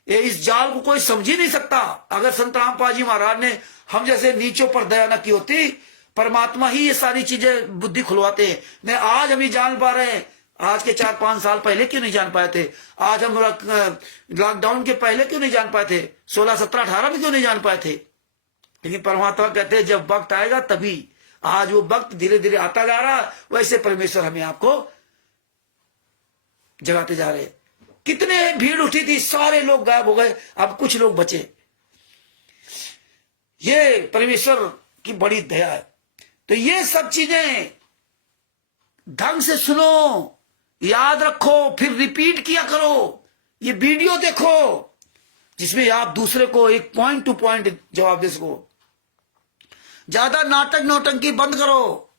इस जाल को कोई समझ ही नहीं सकता। अगर संत रामपाल जी महाराज ने हम जैसे नीचों पर दया न की होती, परमात्मा ही ये सारी चीजें बुद्धि खुलवाते हैं। मैं आज हम ये जान पा रहे हैं, आज के 4-5 साल पहले क्यों नहीं जान पाए थे? आज हम लॉकडाउन के पहले क्यों नहीं जान पाए थे? 16, 17, 18 में क्यों नहीं जान पाए थे? लेकिन परमात्मा कहते हैं जब वक्त आएगा तभी। आज वो वक्त धीरे धीरे आता जा रहा, वैसे परमेश्वर हमें आपको जगाते जा रहे। कितने भीड़ उठी थी, सारे लोग गायब हो गए, अब कुछ लोग बचे। ये परमेश्वर की बड़ी दया है। तो ये सब चीजें ढंग से सुनो, याद रखो, फिर रिपीट किया करो। ये वीडियो देखो जिसमें आप दूसरे को एक पॉइंट टू पॉइंट जवाब दे सको। ज्यादा नाटक नौटंकी बंद करो,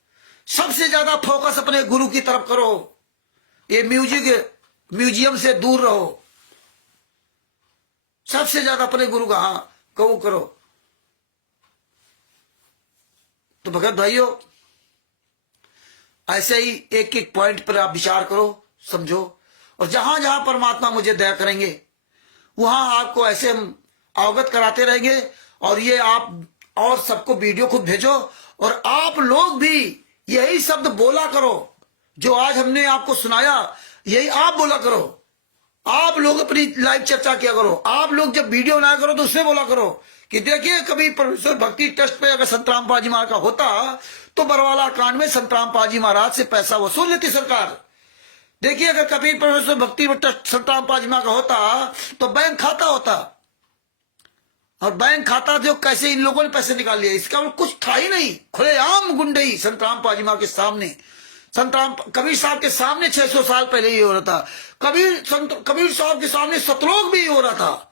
सबसे ज्यादा फोकस अपने गुरु की तरफ करो। ये म्यूजियम से दूर रहो, सबसे ज्यादा अपने गुरु का कबूल करो। तो भगत भाइयों, ऐसे ही एक एक पॉइंट पर आप विचार करो, समझो, और जहां जहां परमात्मा मुझे दया करेंगे वहां आपको ऐसे हम अवगत कराते रहेंगे। और ये आप और सबको वीडियो को भेजो, और आप लोग भी यही शब्द बोला करो जो आज हमने आपको सुनाया, यही आप बोला करो। आप लोग अपनी लाइव चर्चा किया करो। आप लोग जब वीडियो बनाया करो तो उसमें बोला करो कि देखिए कभी परमेश्वर भक्ति ट्रस्ट पे अगर संत रामपाल जी महाराज का होता तो बरवाला कांड में संत रामपाल जी महाराज से पैसा वसूल लेती सरकार। देखिए अगर कभी परमेश्वर भक्ति ट्रस्ट संत रामपाल जी महाराज का होता तो बैंक खाता होता, और बैंक खाता जो कैसे इन लोगों ने पैसे निकाल लिए, इसका कुछ था ही नहीं। खुलेआम गुंडई संत रामपाल जी महाराज के सामने, संत राम कबीर साहब के सामने 600 साल पहले ये हो रहा था। कबीर साहब के सामने सतलोक भी हो रहा था।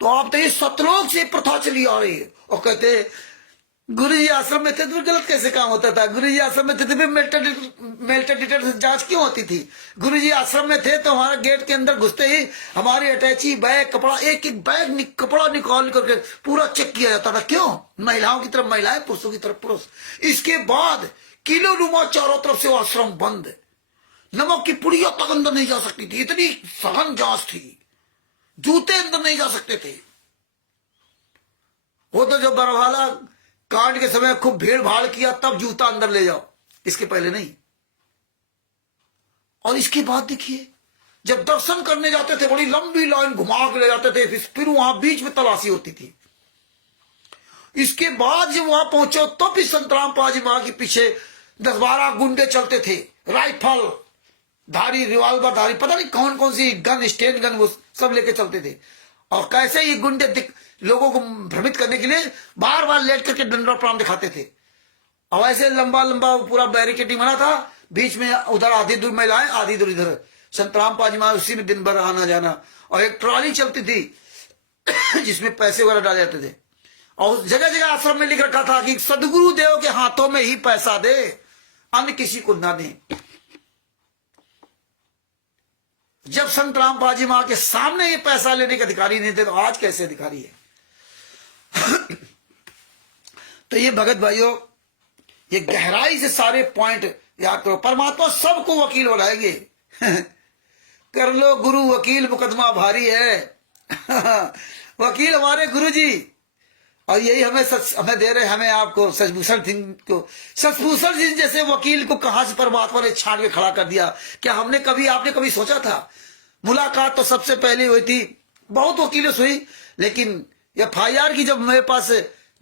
तो आप तो ये सतलोक से प्रथा चली आ रही है। और कहते गुरु जी आश्रम में थे तो गलत कैसे काम होता था? गुरु जी आश्रम में थे तो मेल्टर डिटेक्टर से जांच क्यों होती थी? गुरु जी आश्रम में थे तो हमारे गेट के अंदर घुसते ही हमारी अटैची बैग कपड़ा एक एक बैग कपड़ा निकाल करके पूरा चेक किया जाता था। क्यों? महिलाओं की तरफ महिलाएं, पुरुषों की तरफ पुरुष। इसके बाद किलो नुमा चारों तरफ से आश्रम बंद, नमक की पुड़िया तक अंदर नहीं जा सकती थी, इतनी सघन जांच थी। जूते अंदर नहीं जा सकते थे। वो तो जो बरवाला कांड के समय खूब भीड़ भाड़ किया तब जूता अंदर ले जाओ, इसके पहले नहीं। और इसके बाद देखिए जब दर्शन करने जाते थे बड़ी लंबी लाइन घुमा के ले जाते थे, फिर वहां बीच में तलाशी होती थी। इसके बाद जब वहां पहुंचो तो भी संत रामपाल जी महाराज के पीछे 10-12 गुंडे चलते थे, राइफल धारी, रिवॉल्वर धारी, पता नहीं कौन कौन सी गन, स्टेन गन, वो सब लेके चलते थे। और कैसे ये गुंडे लोगों को भ्रमित करने के लिए बार बार लेट करके दंडवत प्रणाम दिखाते थे। और ऐसे लंबा लंबा पूरा बैरिकेडिंग बना था, बीच में उधर आधी दूर महिलाएं आधी दूर इधर। संत रामपाल जी महाराज उसी में दिन भर आना जाना। और एक ट्रॉली चलती थी जिसमें पैसे वगैरह डाले जाते थे। और जगह जगह आश्रम में लिख रखा था कि सदगुरु देव के हाथों में ही पैसा दे, अन्य किसी को ना दे। जब संत रामपाल जी मां के सामने ये पैसा लेने के अधिकारी नहीं थे, तो आज कैसे अधिकारी है? तो ये भगत भाइयों, ये गहराई से सारे पॉइंट याद करो। परमात्मा सबको वकील बनाएंगे। कर लो गुरु वकील, मुकदमा भारी है। वकील हमारे गुरु जी, और यही हमें दे रहे, हमें आपको सचभूषण सिंह को। सचभूषण सिंह जैसे वकील को कहां से परमात्मा ने छान के खड़ा कर दिया? क्या आपने कभी सोचा था? मुलाकात तो सबसे पहले हुई थी, बहुत वकीलों से हुई, लेकिन FIR की जब मेरे पास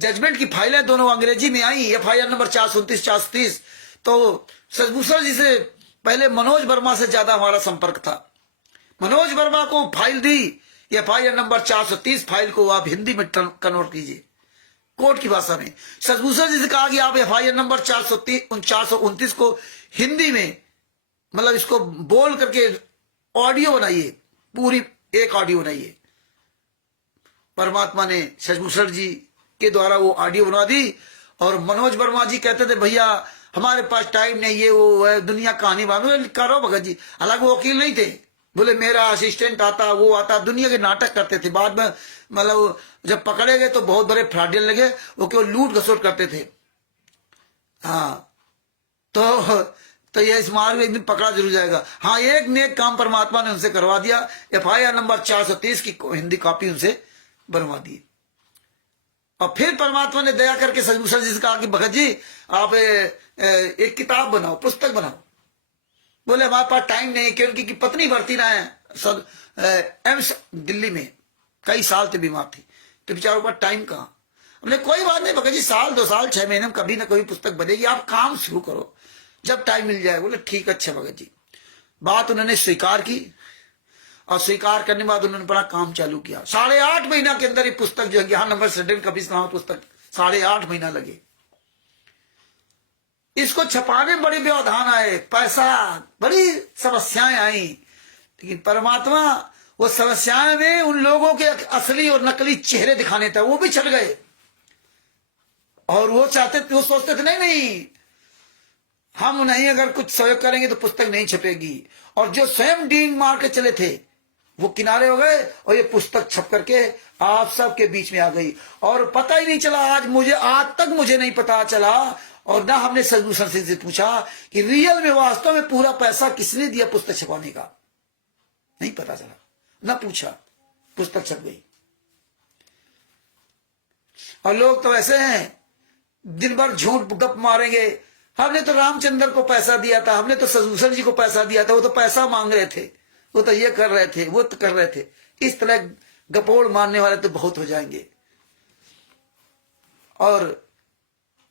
जजमेंट की फाइलें दोनों अंग्रेजी में आई, FIR नंबर 429 430, तो सचभूषण जी से पहले मनोज वर्मा से ज्यादा हमारा संपर्क था। मनोज वर्मा को फाइल दी, FIR नंबर 430 फाइल को आप हिंदी में कन्वर्ट कीजिए कोर्ट की भाषा में। सचभूषण जी से कहा कि आप FIR नंबर 429 को हिंदी में, मतलब इसको बोल करके ऑडियो बनाइए, पूरी एक ऑडियो बनाइए। परमात्मा ने सचभूषण जी के द्वारा वो ऑडियो बना दी। और मनोज वर्मा जी कहते थे भैया हमारे पास टाइम नहीं, ये वो है, दुनिया कहानी बांधो, करो भगत जी। हालांकि वो वकील नहीं थे, बोले मेरा असिस्टेंट आता, वो आता, दुनिया के नाटक करते थे। बाद में मतलब जब पकड़े गए तो बहुत बड़े फ्रॉडियन लगे, वो केवल लूट घसोट करते थे। हाँ, तो ये इस मार्ग में एक दिन पकड़ा जरूर जाएगा। हाँ, एक नेक काम परमात्मा ने उनसे करवा दिया, FIR नंबर 430 की हिंदी कॉपी उनसे बनवा दी। और फिर परमात्मा ने दया करके सचभूषण जी से कहा कि भगत जी आप एक किताब बनाओ, पुस्तक बनाओ। बोले हमारे पास टाइम नहीं, क्योंकि उनकी पत्नी भर्ती ना है एम्स दिल्ली में, कई साल से बीमार थी, तो बेचारों पर टाइम कहाँ। हमने कोई बात नहीं भगत जी, 1 2 साल 6 महीने में कभी ना कभी पुस्तक बनेगी, आप काम शुरू करो जब टाइम मिल जाए। बोले ठीक, अच्छा भगत जी। बात उन्होंने स्वीकार की, और स्वीकार करने के बाद उन्होंने बड़ा काम चालू किया। 8.5 महीना के अंदर ये पुस्तक जो है, यहाँ नंबर सडन कभी पुस्तक 8.5 महीना लगे। इसको छपाने में बड़ी व्यवधान आए, पैसा, बड़ी समस्याएं आई, लेकिन परमात्मा वो समस्याएं में उन लोगों के असली और नकली चेहरे दिखाने था, वो भी छट गए। और वो चाहते थे, वो सोचते थे नहीं हम नहीं, अगर कुछ सहयोग करेंगे तो पुस्तक नहीं छपेगी। और जो स्वयं डींग मार के चले थे वो किनारे हो गए, और ये पुस्तक छप करके आप सबके बीच में आ गई। और पता ही नहीं चला, आज तक मुझे नहीं पता चला, और ना हमने सचभूषण सिंह से पूछा कि रियल में वास्तव में पूरा पैसा किसने दिया पुस्तक छपाने का, नहीं पता चला, ना पूछा, पुस्तक छप गई। और लोग तो ऐसे हैं, दिन भर झूठ गप मारेंगे, हमने तो रामचंद्र को पैसा दिया था, हमने तो सचभूषण जी को पैसा दिया था, वो तो पैसा मांग रहे थे, वो तो ये कर रहे थे, वो तो कर रहे थे। इस तरह गपोड़ मारने वाले तो बहुत हो जाएंगे। और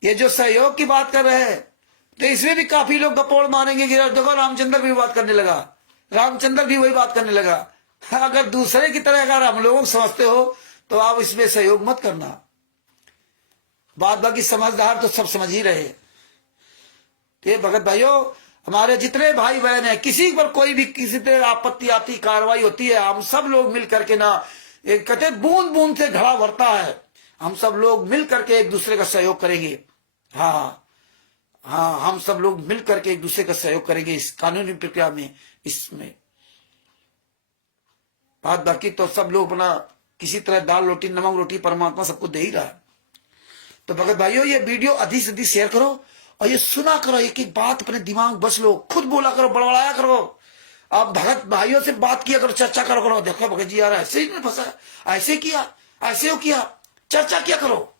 ये जो सहयोग की बात कर रहे हैं, तो इसमें भी काफी लोग गपोड़ मारेंगे कि देखो रामचंद्र भी बात करने लगा, रामचंद्र भी वही बात करने लगा। अगर दूसरे की तरह अगर हम लोगों को समझते हो तो आप इसमें सहयोग मत करना। बात बाकी समझदार तो सब समझ ही रहे। ये भगत भाइयों, हमारे जितने भाई बहन हैं, किसी पर कोई भी किसी तरह आपत्ति आती, कार्रवाई होती है, हम सब लोग मिल करके ना, एक कहते बूंद बूंद से घड़ा भरता है, हम सब लोग मिल करके एक दूसरे का सहयोग करेंगे। हाँ, हम सब लोग मिल करके एक दूसरे का सहयोग करेंगे इस कानूनी प्रक्रिया में। इसमें बात बाकी तो सब लोग अपना किसी तरह दाल रोटी नमक रोटी परमात्मा सबको दे ही रहा है। तो भगत भाइयों, ये वीडियो अधिक से अधिक शेयर करो, और ये सुना करो, एक एक बात अपने दिमाग में बस लो, खुद बोला करो, बड़बड़ाया करो। आप भगत भाइयों से बात किया करो, चर्चा करो, देखो भगत जी यार ऐसे ही फंसा, ऐसे किया, ऐसे किया, चर्चा किया करो।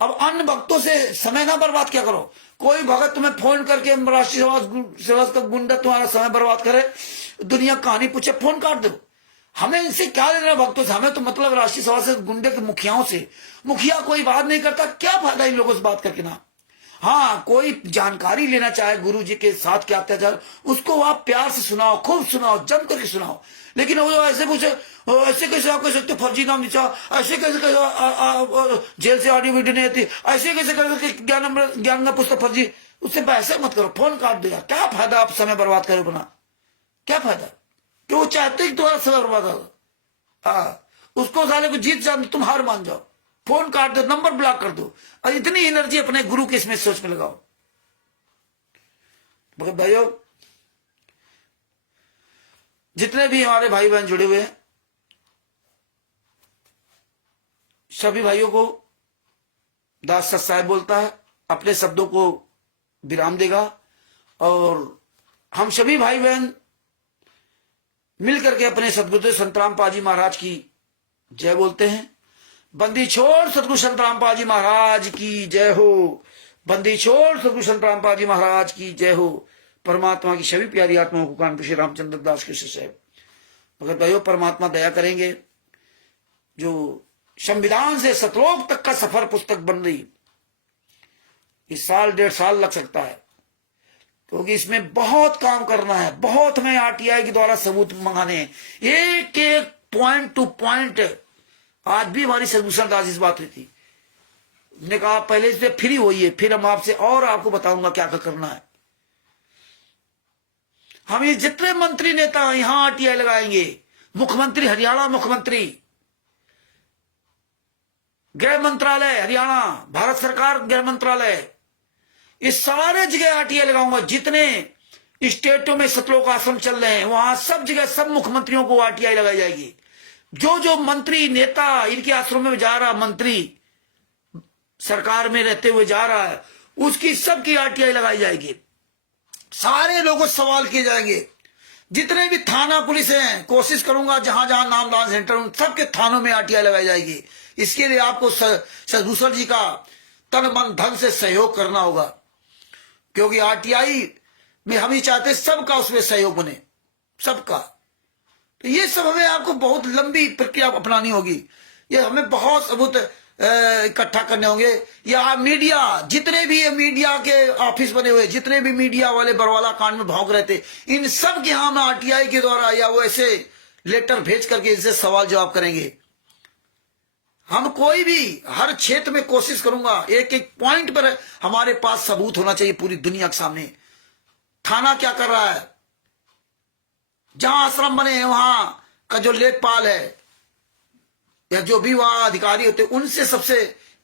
अब अन्य भक्तों से समय ना बर्बाद किया करो। कोई भगत तुम्हें फोन करके राष्ट्रीय सेवा का गुंडा तुम्हारा समय बर्बाद करे, दुनिया कहानी पूछे, फोन काट दो। हमें इनसे क्या लेना भक्तों से, हमें तो मतलब राष्ट्रीय सभा से गुंडे के मुखियाओं से। मुखिया कोई बात नहीं करता, क्या फायदा इन लोगों से बात करके ना। हाँ, कोई जानकारी लेना चाहे गुरु जी के साथ क्या अत्याचार, उसको आप प्यार से सुनाओ, खूब सुनाओ, जम करके सुनाओ। लेकिन वो ऐसे पूछे, ऐसे कैसे आप कह सकते फर्जी नाम नीचा, ऐसे कैसे जेल से ऑडियो वीडियो नहीं आती, ऐसे कैसे कर सकते ज्ञान का पुस्तक फर्जी, उससे ऐसे मत करो, फोन काट देगा। क्या फायदा आप समय बर्बाद करो अपना, क्या फायदा? कि वो चाहते कि तुम्हारा समय बर्बाद हो। हाँ, उसको साले को जीत जाओ, तुम हार मान जाओ। फोन काट दो, नंबर ब्लॉक कर दो, और इतनी एनर्जी अपने गुरु के इसमें सोच में लगाओ। मगर भाइयों, जितने भी हमारे भाई बहन जुड़े हुए हैं, सभी भाइयों को दास सत साहब बोलता है, अपने शब्दों को विराम देगा, और हम सभी भाई बहन मिलकर के अपने सदगुरु संत रामपाल जी महाराज की जय बोलते हैं। बंदी छोड़ सदगुरु संत रामपाल जी महाराज की जय हो। बंदी छोड़ सदगुरु संत रामपाल जी महाराज की जय हो। परमात्मा की सभी प्यारी आत्माओं को कानपुर श्री रामचंद्र दास कृष्ण साहब। मगर भाइयों, परमात्मा दया करेंगे। जो संविधान से सतलोक तक का सफर पुस्तक बन रही, इस साल 1.5 साल लग सकता है, क्योंकि इसमें बहुत काम करना है। बहुत हमें आरटीआई के द्वारा सबूत मंगाने हैं, एक एक पॉइंट टू पॉइंट। आज भी हमारी सदभूषण दास इस बात हुई थी, ने कहा पहले इस पे फ्री होइए, फिर हम आपसे और आपको बताऊंगा क्या क्या करना है। हम ये जितने मंत्री नेता यहां आरटीआई लगाएंगे, मुख्यमंत्री हरियाणा, मुख्यमंत्री गृह मंत्रालय हरियाणा, भारत सरकार गृह मंत्रालय, इस सारे जगह आरटीआई लगाऊंगा। जितने स्टेटों में सतलोक आश्रम चल रहे हैं, वहां सब जगह सब मुख्यमंत्रियों को आरटीआई लगाई जाएगी। जो जो मंत्री नेता इनके आश्रम में जा रहा, मंत्री सरकार में रहते हुए जा रहा है, उसकी सबकी आरटीआई लगाई जाएगी। सारे लोगों से सवाल किए जाएंगे। जितने भी थाना पुलिस हैं, कोशिश करूंगा जहां जहां नामदान सेंटर उन सबके थानों में आरटीआई लगाई जाएगी। इसके लिए आपको सदभूषण जी का तन मन धन से सहयोग करना होगा, क्योंकि आरटीआई में हम ही चाहते सबका उसमें सहयोग बने, सबका। तो ये सब हमें आपको बहुत लंबी प्रक्रिया अपनानी होगी। ये हमें बहुत सबूत इकट्ठा करने होंगे। या मीडिया, जितने भी ये मीडिया के ऑफिस बने हुए, जितने भी मीडिया वाले बरवाला कांड में भौंक रहे थे, इन सब के हम आरटीआई के द्वारा या वो ऐसे लेटर भेज करके इनसे सवाल जवाब करेंगे। हम कोई भी हर क्षेत्र में कोशिश करूंगा, एक एक पॉइंट पर हमारे पास सबूत होना चाहिए पूरी दुनिया के सामने। थाना क्या कर रहा है, जहां आश्रम बने हैं वहां का जो लेखपाल है या जो भी वहां अधिकारी होते हैं, उनसे सबसे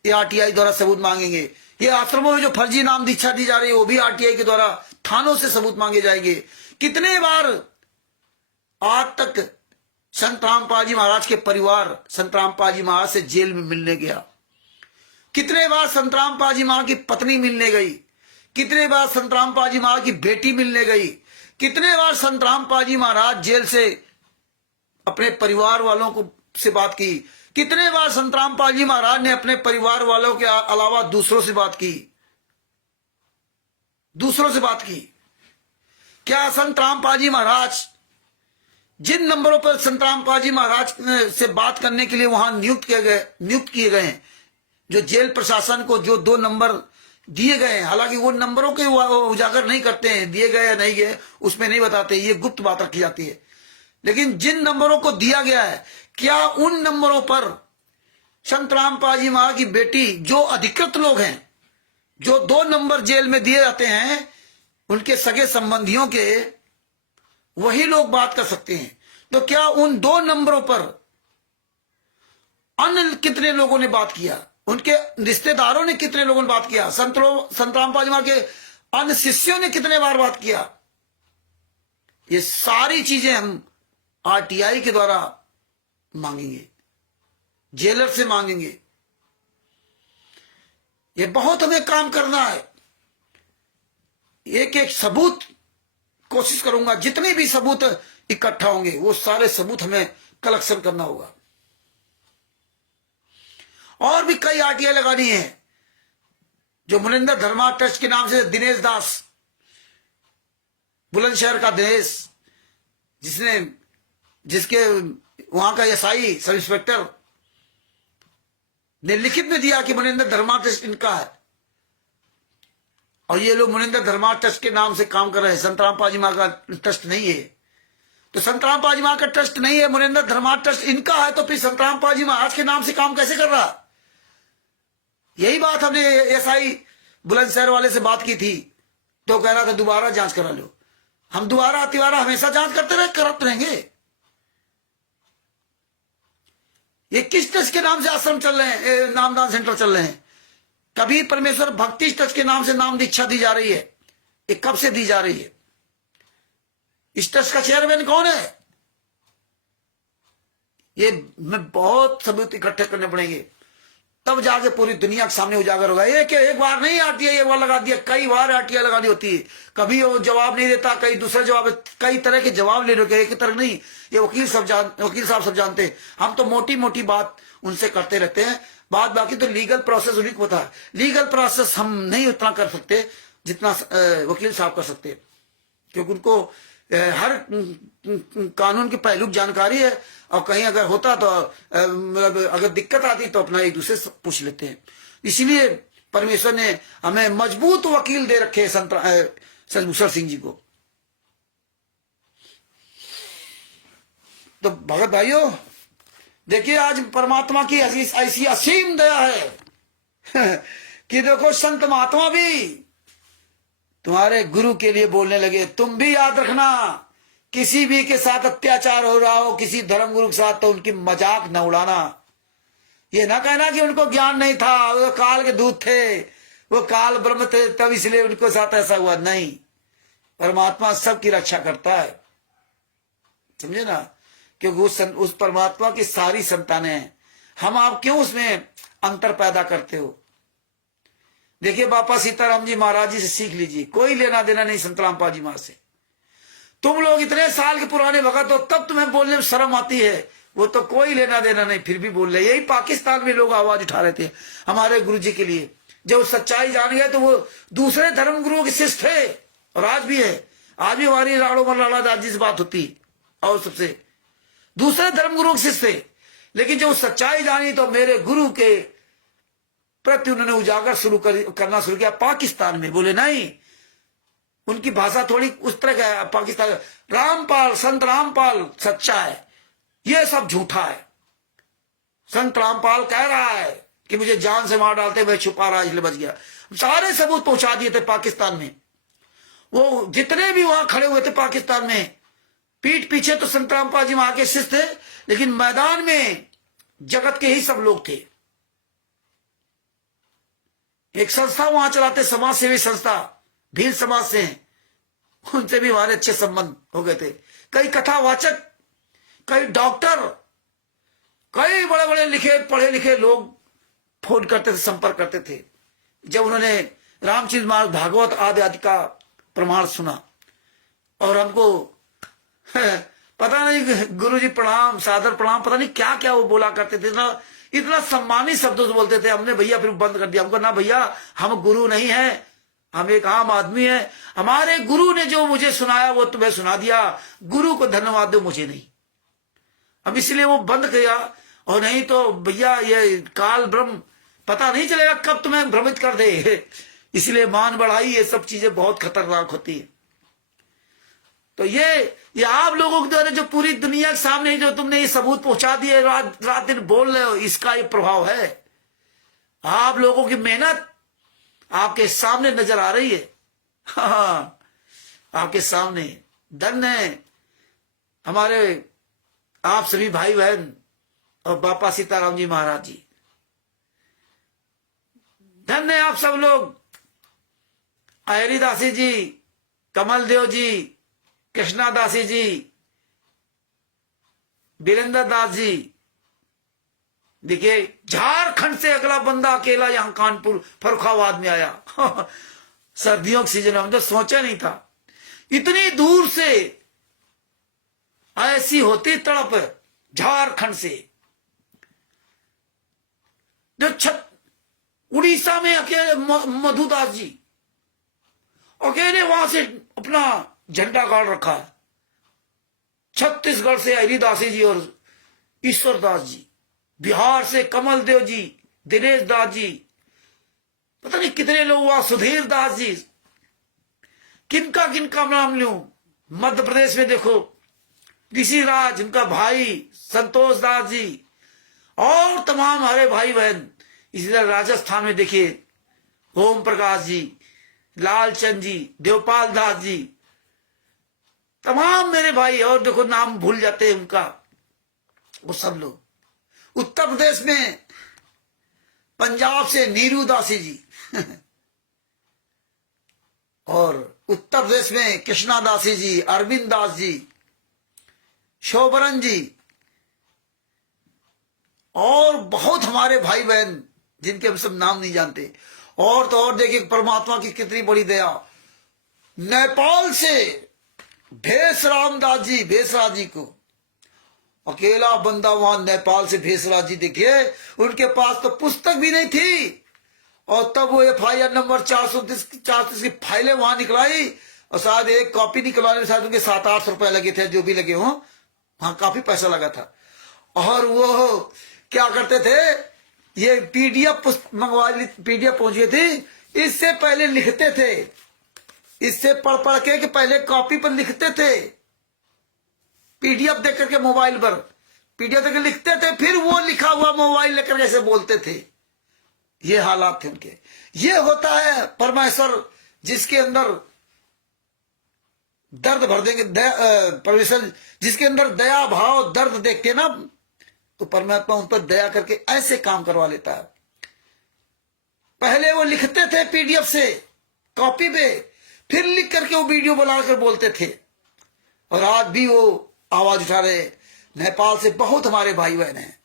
ये आरटीआई द्वारा सबूत मांगेंगे। ये आश्रमों में जो फर्जी नाम दीक्षा दी जा रही है, वो भी आरटीआई के द्वारा थानों से सबूत मांगे जाएंगे। कितने बार आज तक संत रामपाल जी महाराज के परिवार संत रामपाल जी महाराज से जेल में मिलने गया, कितने बार संत रामपाल जी महाराज की पत्नी मिलने गई, कितने बार संत रामपाल जी महाराज की बेटी मिलने गई, कितने बार संत रामपाल जी महाराज जेल से अपने परिवार वालों को से बात की, कितने बार संत रामपाल जी महाराज ने अपने परिवार वालों के अलावा दूसरों से बात की, दूसरों से बात की। क्या संत रामपाल जी महाराज जिन नंबरों पर संत रामपाल जी महाराज से बात करने के लिए वहां नियुक्त किए गए हैं, जो जेल प्रशासन को जो 2 नंबर दिए गए हैं, हालांकि वो नंबरों के उजागर नहीं करते हैं, दिए गए या नहीं गए उसमें नहीं बताते, ये गुप्त बात रखी जाती है। लेकिन जिन नंबरों को दिया गया है, क्या उन नंबरों पर संत रामपाल जी महाराज की बेटी, जो अधिकृत लोग हैं, जो 2 नंबर जेल में दिए जाते हैं, उनके सगे संबंधियों के, वही लोग बात कर सकते हैं। तो क्या उन 2 नंबरों पर अन्य कितने लोगों ने बात किया, उनके रिश्तेदारों ने कितने लोगों ने बात किया, संत रामपाल जी महाराज के अन्य शिष्यों ने कितने बार बात किया? ये सारी चीजें हम आरटीआई के द्वारा मांगेंगे, जेलर से मांगेंगे। ये बहुत हमें काम करना है। एक एक सबूत कोशिश करूंगा, जितने भी सबूत इकट्ठा होंगे वो सारे सबूत हमें कलेक्शन करना होगा। और भी कई आरटीआई लगानी है। जो मुनिंदर धर्मा ट्रस्ट के नाम से दिनेश दास, बुलंदशहर का दिनेश, जिसके वहां का एसआई सब इंस्पेक्टर ने लिखित में दिया कि मुनिंदर धर्मा ट्रस्ट इनका है, और ये लोग मुनिंदर धर्मा ट्रस्ट के नाम से काम कर रहे हैं। संत रामपाल जी महाराज का ट्रस्ट नहीं है, तो संत रामपाल जी महाराज का ट्रस्ट नहीं है, मुनिंदर धर्मा ट्रस्ट इनका है, तो फिर संत रामपाल जी महाराज के नाम से काम कैसे कर रहा? यही बात हमने एसआई बुलंदशहर वाले से बात की थी, तो कह रहा था दोबारा जांच करा लो। हम दोबारा तिवारा हमेशा जांच करते रहेंगे। ये किस ट्रस्ट के नाम से आश्रम चल रहे हैं, नामदान सेंटर चल रहे हैं? कबीर परमेश्वर भक्ति ट्रस्ट के नाम से नाम दीक्षा दी जा रही है। ये कब से दी जा रही है? इस ट्रस्ट का चेयरमैन कौन है? ये में बहुत सबूत इकट्ठे करने पड़ेंगे, तब जाके पूरी दुनिया के सामने उजागर होगा। एक बार नहीं आरटीआई एक बार लगा दिया, कई बार आरटीआई लगानी होती है। कभी वो जवाब नहीं देता, कई दूसरे जवाब, कई तरह के जवाब ले रहे, एक तरह नहीं। ये वकील साहब सब जानते हैं। हम तो मोटी मोटी बात उनसे करते रहते हैं, बात बाकी तो लीगल प्रोसेस उन्हीं को पता है। लीगल प्रोसेस हम नहीं उतना कर सकते जितना वकील साहब कर सकते, क्योंकि उनको हर कानून के पहलू की जानकारी है। और कहीं अगर होता तो अगर दिक्कत आती तो अपना एक दूसरे से पूछ लेते हैं। इसीलिए परमेश्वर ने हमें मजबूत वकील दे रखे संत मूसर सिंह जी को। तो भगत भाइयों देखिए, आज परमात्मा की ऐसी असीम दया है कि देखो संत महात्मा भी तुम्हारे गुरु के लिए बोलने लगे। तुम भी याद रखना, किसी भी के साथ अत्याचार हो रहा हो, किसी धर्म गुरु के साथ, तो उनकी मजाक न उड़ाना। ये ना कहना कि उनको ज्ञान नहीं था, वो काल के दूत थे, वो काल ब्रह्म थे, तब इसलिए उनके साथ ऐसा हुआ। नहीं, परमात्मा सबकी रक्षा करता है, समझे ना? क्योंकि उस परमात्मा की सारी संतानें हैं। हम आप क्यों उसमें अंतर पैदा करते हो? देखिए, बापा सीताराम जी महाराज जी से सीख लीजिए, कोई लेना देना नहीं संत रामपाल जी महाराज से। तुम लोग इतने साल के पुराने भगत हो, तब तुम्हें बोलने में शर्म आती है, वो तो कोई लेना देना नहीं, फिर भी बोल रहे। यही पाकिस्तान में लोग आवाज उठा रहे थे हमारे गुरु जी के लिए। जब सच्चाई जान गए तो वो दूसरे धर्म गुरुओं के शिष्य थे, और आज भी है। आज भी हमारी राड़ो मर लाला दास जी से बात होती, और सबसे दूसरे धर्म गुरुओं के शिष्य थे। लेकिन जब सच्चाई जानी तो मेरे गुरु के प्रति उन्होंने उजागर करना शुरू किया पाकिस्तान में। बोले नहीं, उनकी भाषा थोड़ी उस तरह का है पाकिस्तान। रामपाल, संत रामपाल सच्चा है, ये सब झूठा है। संत रामपाल कह रहा है कि मुझे जान से मार डालते, मैं छुपा रहा इसलिए बच गया। सारे सबूत पहुंचा दिए थे पाकिस्तान में। वो जितने भी वहां खड़े हुए थे पाकिस्तान में, पीठ पीछे तो संत रामपाल जी वहां के शिष्य थे, लेकिन मैदान में जगत के ही सब लोग थे। एक संस्था वहां चलाते, समाज सेवी संस्था, भील समाज से हैं, उनसे भी हमारे अच्छे संबंध हो गए थे। कई कथावाचक, कई डॉक्टर, कई बड़े बड़े लिखे पढ़े लिखे लोग फोन करते थे, संपर्क करते थे। जब उन्होंने रामचरित मानस भागवत आदि का प्रमाण सुना, और हमको पता नहीं, गुरु जी प्रणाम, सादर प्रणाम, पता नहीं क्या क्या वो बोला करते थे ना, इतना सम्मानित शब्दों से बोलते थे। हमने भैया फिर बंद कर दिया। हमको ना भैया, हम गुरु नहीं है, हम एक आम आदमी है। हमारे गुरु ने जो मुझे सुनाया वो तुम्हें सुना दिया, गुरु को धन्यवाद दो, मुझे नहीं। अब इसलिए वो बंद किया। और नहीं तो भैया ये काल ब्रह्म पता नहीं चलेगा कब तुम्हें भ्रमित कर दे। इसलिए मान बढ़ाई, ये सब चीजें बहुत खतरनाक होती है। तो ये आप लोगों के द्वारा जो पूरी दुनिया के सामने जो तुमने ये सबूत पहुंचा दिए, रात दिन बोल रहे हो, इसका ये प्रभाव है। आप लोगों की मेहनत आपके सामने नजर आ रही है। हाँ, आपके सामने। धन्य है हमारे आप सभी भाई बहन और बापा सीताराम जी महाराज जी। धन्य है आप सब लोग, अहरी दासी जी, कमल देव जी, कृष्णा दासी जी, वीरेंद्र दास जी। देखिए, झारखंड से अगला बंदा अकेला यहां कानपुर फर्रुखाबाद में आया। सर्दियों के सीजन में हम तो सोचा नहीं था इतनी दूर से ऐसी होती तड़प। झारखंड से जो उड़ीसा में अकेले मधुदास जी अकेले वहां से अपना झंडा गाड़ रखा है। छत्तीसगढ़ से हरिदासी जी और ईश्वर दास जी, बिहार से कमल देव जी, दिनेश दास जी, पता नहीं कितने लोग हुआ, सुधीर दास जी, किनका किनका नाम लूं। मध्य प्रदेश में देखो ऋषि राज, उनका भाई संतोष दास जी, और तमाम हमारे भाई बहन। इसी तरह राजस्थान में देखिए ओम प्रकाश जी, लालचंद जी, देवपाल दास जी, तमाम मेरे भाई। और देखो नाम भूल जाते हैं उनका, वो सब लोग। उत्तर प्रदेश में पंजाब से नीरू दासी जी और उत्तर प्रदेश में कृष्णा दासी जी, अरविंद दास जी, शोभरन जी और बहुत हमारे भाई बहन जिनके हम सब नाम नहीं जानते। और तो और देखिए परमात्मा की कितनी बड़ी दया, नेपाल से भेषराम दास जी, भेषराज जी को, अकेला बंदा वहां नेपाल से भेषराज जी, देखिए उनके पास तो पुस्तक भी नहीं थी और तब वो FIR नंबर 430 की फाइलें वहां निकलाई और शायद एक कॉपी निकलवाने में शायद उनके 7-8 रुपए लगे थे, जो भी लगे हों, वहां काफी पैसा लगा था। और वो क्या करते थे, ये PDF मंगवा ली, PDF पहुंच गई थी, इससे पहले लिखते थे, इससे पढ़ के पहले कॉपी पर लिखते थे, PDF देख करके मोबाइल पर PDF देख लिखते थे, फिर वो लिखा हुआ मोबाइल लेकर कैसे बोलते थे। ये हालात थे उनके। ये होता है परमेश्वर जिसके अंदर दर्द भर देंगे, परमेश्वर जिसके अंदर दया भाव दर्द देखते ना, तो परमात्मा उन पर दया करके ऐसे काम करवा लेता है। पहले वो लिखते थे PDF से कॉपी पे, फिर लिख करके वो वीडियो बनाकर बोलते थे। और आज भी वो आवाज उठा रहे। नेपाल से बहुत हमारे भाई बहन हैं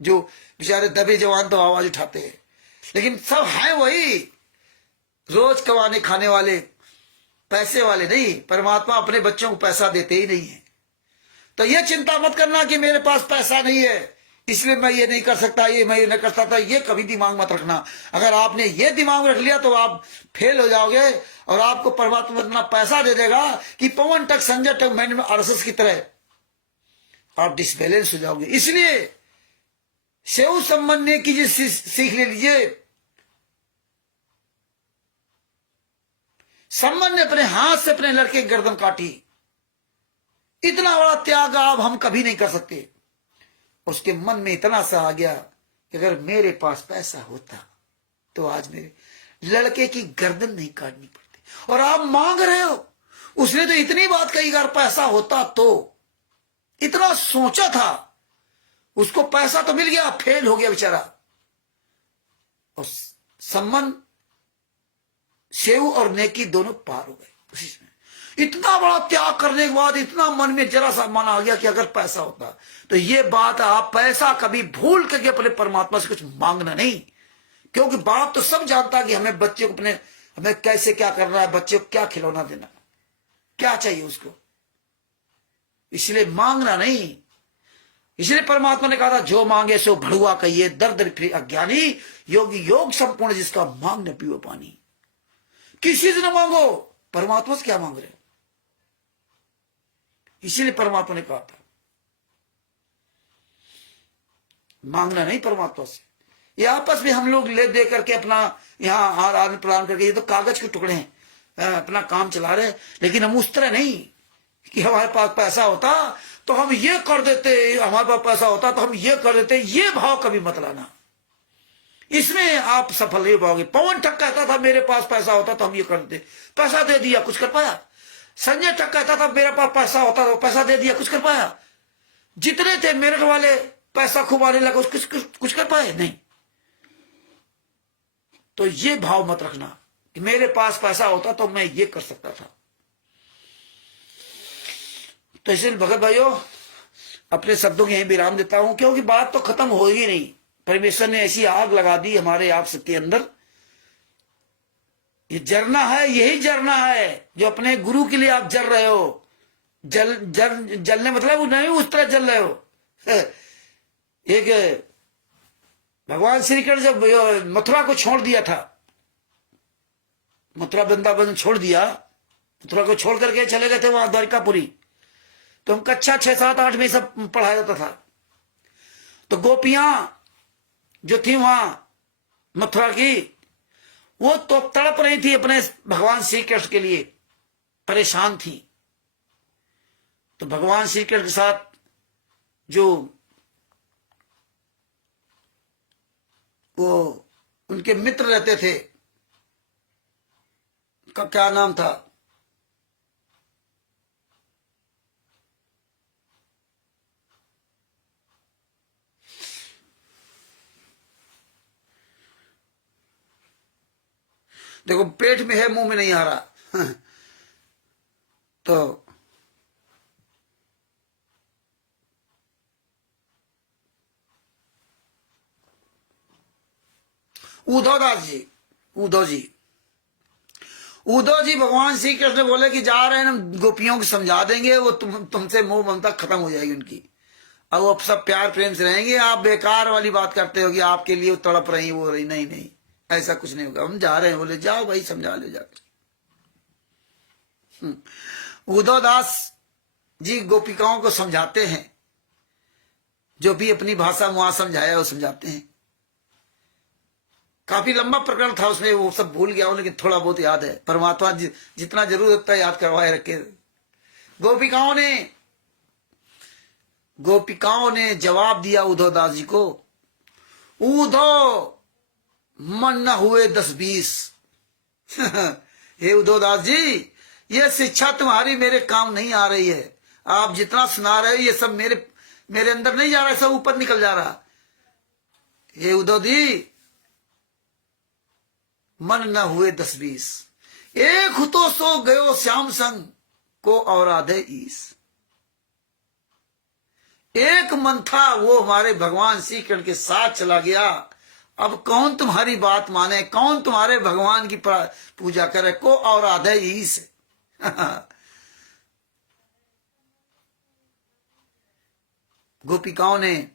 जो बेचारे दबे जवान तो आवाज उठाते हैं, लेकिन सब हैं वही रोज कमाने खाने वाले, पैसे वाले नहीं। परमात्मा अपने बच्चों को पैसा देते ही नहीं है। तो ये चिंता मत करना कि मेरे पास पैसा नहीं है इसलिए मैं ये नहीं कर सकता, ये मैं ये नहीं कर सकता, ये कभी दिमाग मत रखना। अगर आपने ये दिमाग में रख लिया तो आप फेल हो जाओगे और आपको परमात्मा इतना पैसा दे देगा कि पवन तक, संजय तक, मैंने में RSS की तरह आप डिसबैलेंस हो जाओगे। इसलिए सेव संबंध की सीख ले लीजिए। संबंध ने अपने हाथ से अपने लड़के की गर्दन काटी। इतना बड़ा त्याग आप हम कभी नहीं कर सकते। उसके मन में इतना सा आ गया कि अगर मेरे पास पैसा होता तो आज मेरे लड़के की गर्दन नहीं काटनी पड़ती। और आप मांग रहे हो, उसने तो इतनी बात कही, अगर पैसा होता तो, इतना सोचा था, उसको पैसा तो मिल गया, फेल हो गया बेचारा। और संबंध सेव और नेकी दोनों पार हो गए उसी में। इतना बड़ा त्याग करने के बाद इतना मन में जरा सा मन आ गया कि अगर पैसा होता तो ये बात, आप पैसा कभी भूल करके अपने परमात्मा से कुछ मांगना नहीं। क्योंकि बाप तो सब जानता कि हमें बच्चे को अपने, हमें कैसे क्या करना है, बच्चे को क्या खिलौना देना, क्या चाहिए उसको, इसलिए मांगना नहीं। इसलिए परमात्मा ने कहा था जो मांगे सो भड़ुआ कहिए, दर दर फिर अज्ञानी, योगी योग संपूर्ण जिसका मांग न पियो पानी। किसी से न मांगो, परमात्मा से क्या मांग रहे हो। इसीलिए परमात्मा ने कहा था मांगना नहीं परमात्मा से। ये आपस में हम लोग ले दे करके अपना यहाँ आदान प्रदान करके, ये तो कागज के टुकड़े हैं, अपना काम चला रहे। लेकिन हम उस तरह नहीं कि हमारे पास पैसा होता तो हम ये कर देते, हमारे पास पैसा होता तो हम ये कर देते, ये भाव कभी मत लाना। इसमें आप सफल नहीं पाओगे। पवन ठग कहता था मेरे पास पैसा होता तो हम ये कर देते, पैसा दे दिया, कुछ कर पाया। संजय ठग कहता था मेरे पास पैसा होता तो पैसा दे दिया, कुछ कर पाया। जितने थे मेरठ वाले पैसा खूब आने लगा, कुछ कर पाए नहीं। तो ये भाव मत रखना कि मेरे पास पैसा होता तो मैं ये कर सकता था। तो इसलिए भगत भाइयों, अपने शब्दों को यहीं विराम देता हूं, क्योंकि बात तो खत्म होगी नहीं। परमेश्वर ने ऐसी आग लगा दी हमारे आप सबके अंदर। ये जरना है, यही जरना है जो अपने गुरु के लिए आप जल रहे हो। जलने मतलब नहीं उस तरह जल रहे हो। एक भगवान श्री कृष्ण जब मथुरा को छोड़ दिया था, मथुरा वृंदावन छोड़ दिया, मथुरा को छोड़ करके चले गए थे वहां द्वारिकापुरी। तो हम कक्षा 6, 7, 8 में सब पढ़ाया जाता था। तो गोपियां जो थी वहां मथुरा की, वो तो तड़प रही थी अपने भगवान श्री कृष्ण के लिए, परेशान थी। तो भगवान श्री कृष्ण के साथ जो वो उनके मित्र रहते थे, का क्या नाम था, देखो पेट में है, मुंह में नहीं आ रहा। तो उद्धव जी भगवान श्री कृष्ण बोले कि जा रहे हैं, हम गोपियों को समझा देंगे, वो तुमसे मोह ममता खत्म हो जाएगी उनकी, अब वो सब प्यार प्रेम से रहेंगे। आप बेकार वाली बात करते हो कि आपके लिए वो तड़प रही, वो रही, नहीं नहीं, ऐसा कुछ नहीं होगा। हम जा रहे हैं, बोले जाओ भाई, समझा लो जाकर। उद्धव दास जी गोपिकाओं को समझाते हैं, जो भी अपनी भाषा में वहां समझाया वो समझाते हैं। काफी लंबा प्रकरण था, उसमें वो सब भूल गया हूं, लेकिन थोड़ा बहुत याद है। परमात्मा जितना जरूर होता है याद करवाए रखे। गोपिकाओं ने जवाब दिया उद्धव दास जी को, उद्धव मन न हुए 10-20। हे उद्धव दास जी, ये शिक्षा तुम्हारी मेरे काम नहीं आ रही है। आप जितना सुना रहे हो ये सब मेरे अंदर नहीं जा रहा है, सब ऊपर निकल जा रहा। हे उद्धव जी, मन न हुए 10-20, एक तो सो गयो श्याम संग को और आधे ईस। एक मन था, वो हमारे भगवान श्री कृष्ण के साथ चला गया। अब कौन तुम्हारी बात माने, कौन तुम्हारे भगवान की पूजा करे, को और आधे ईस। गोपिकाओं ने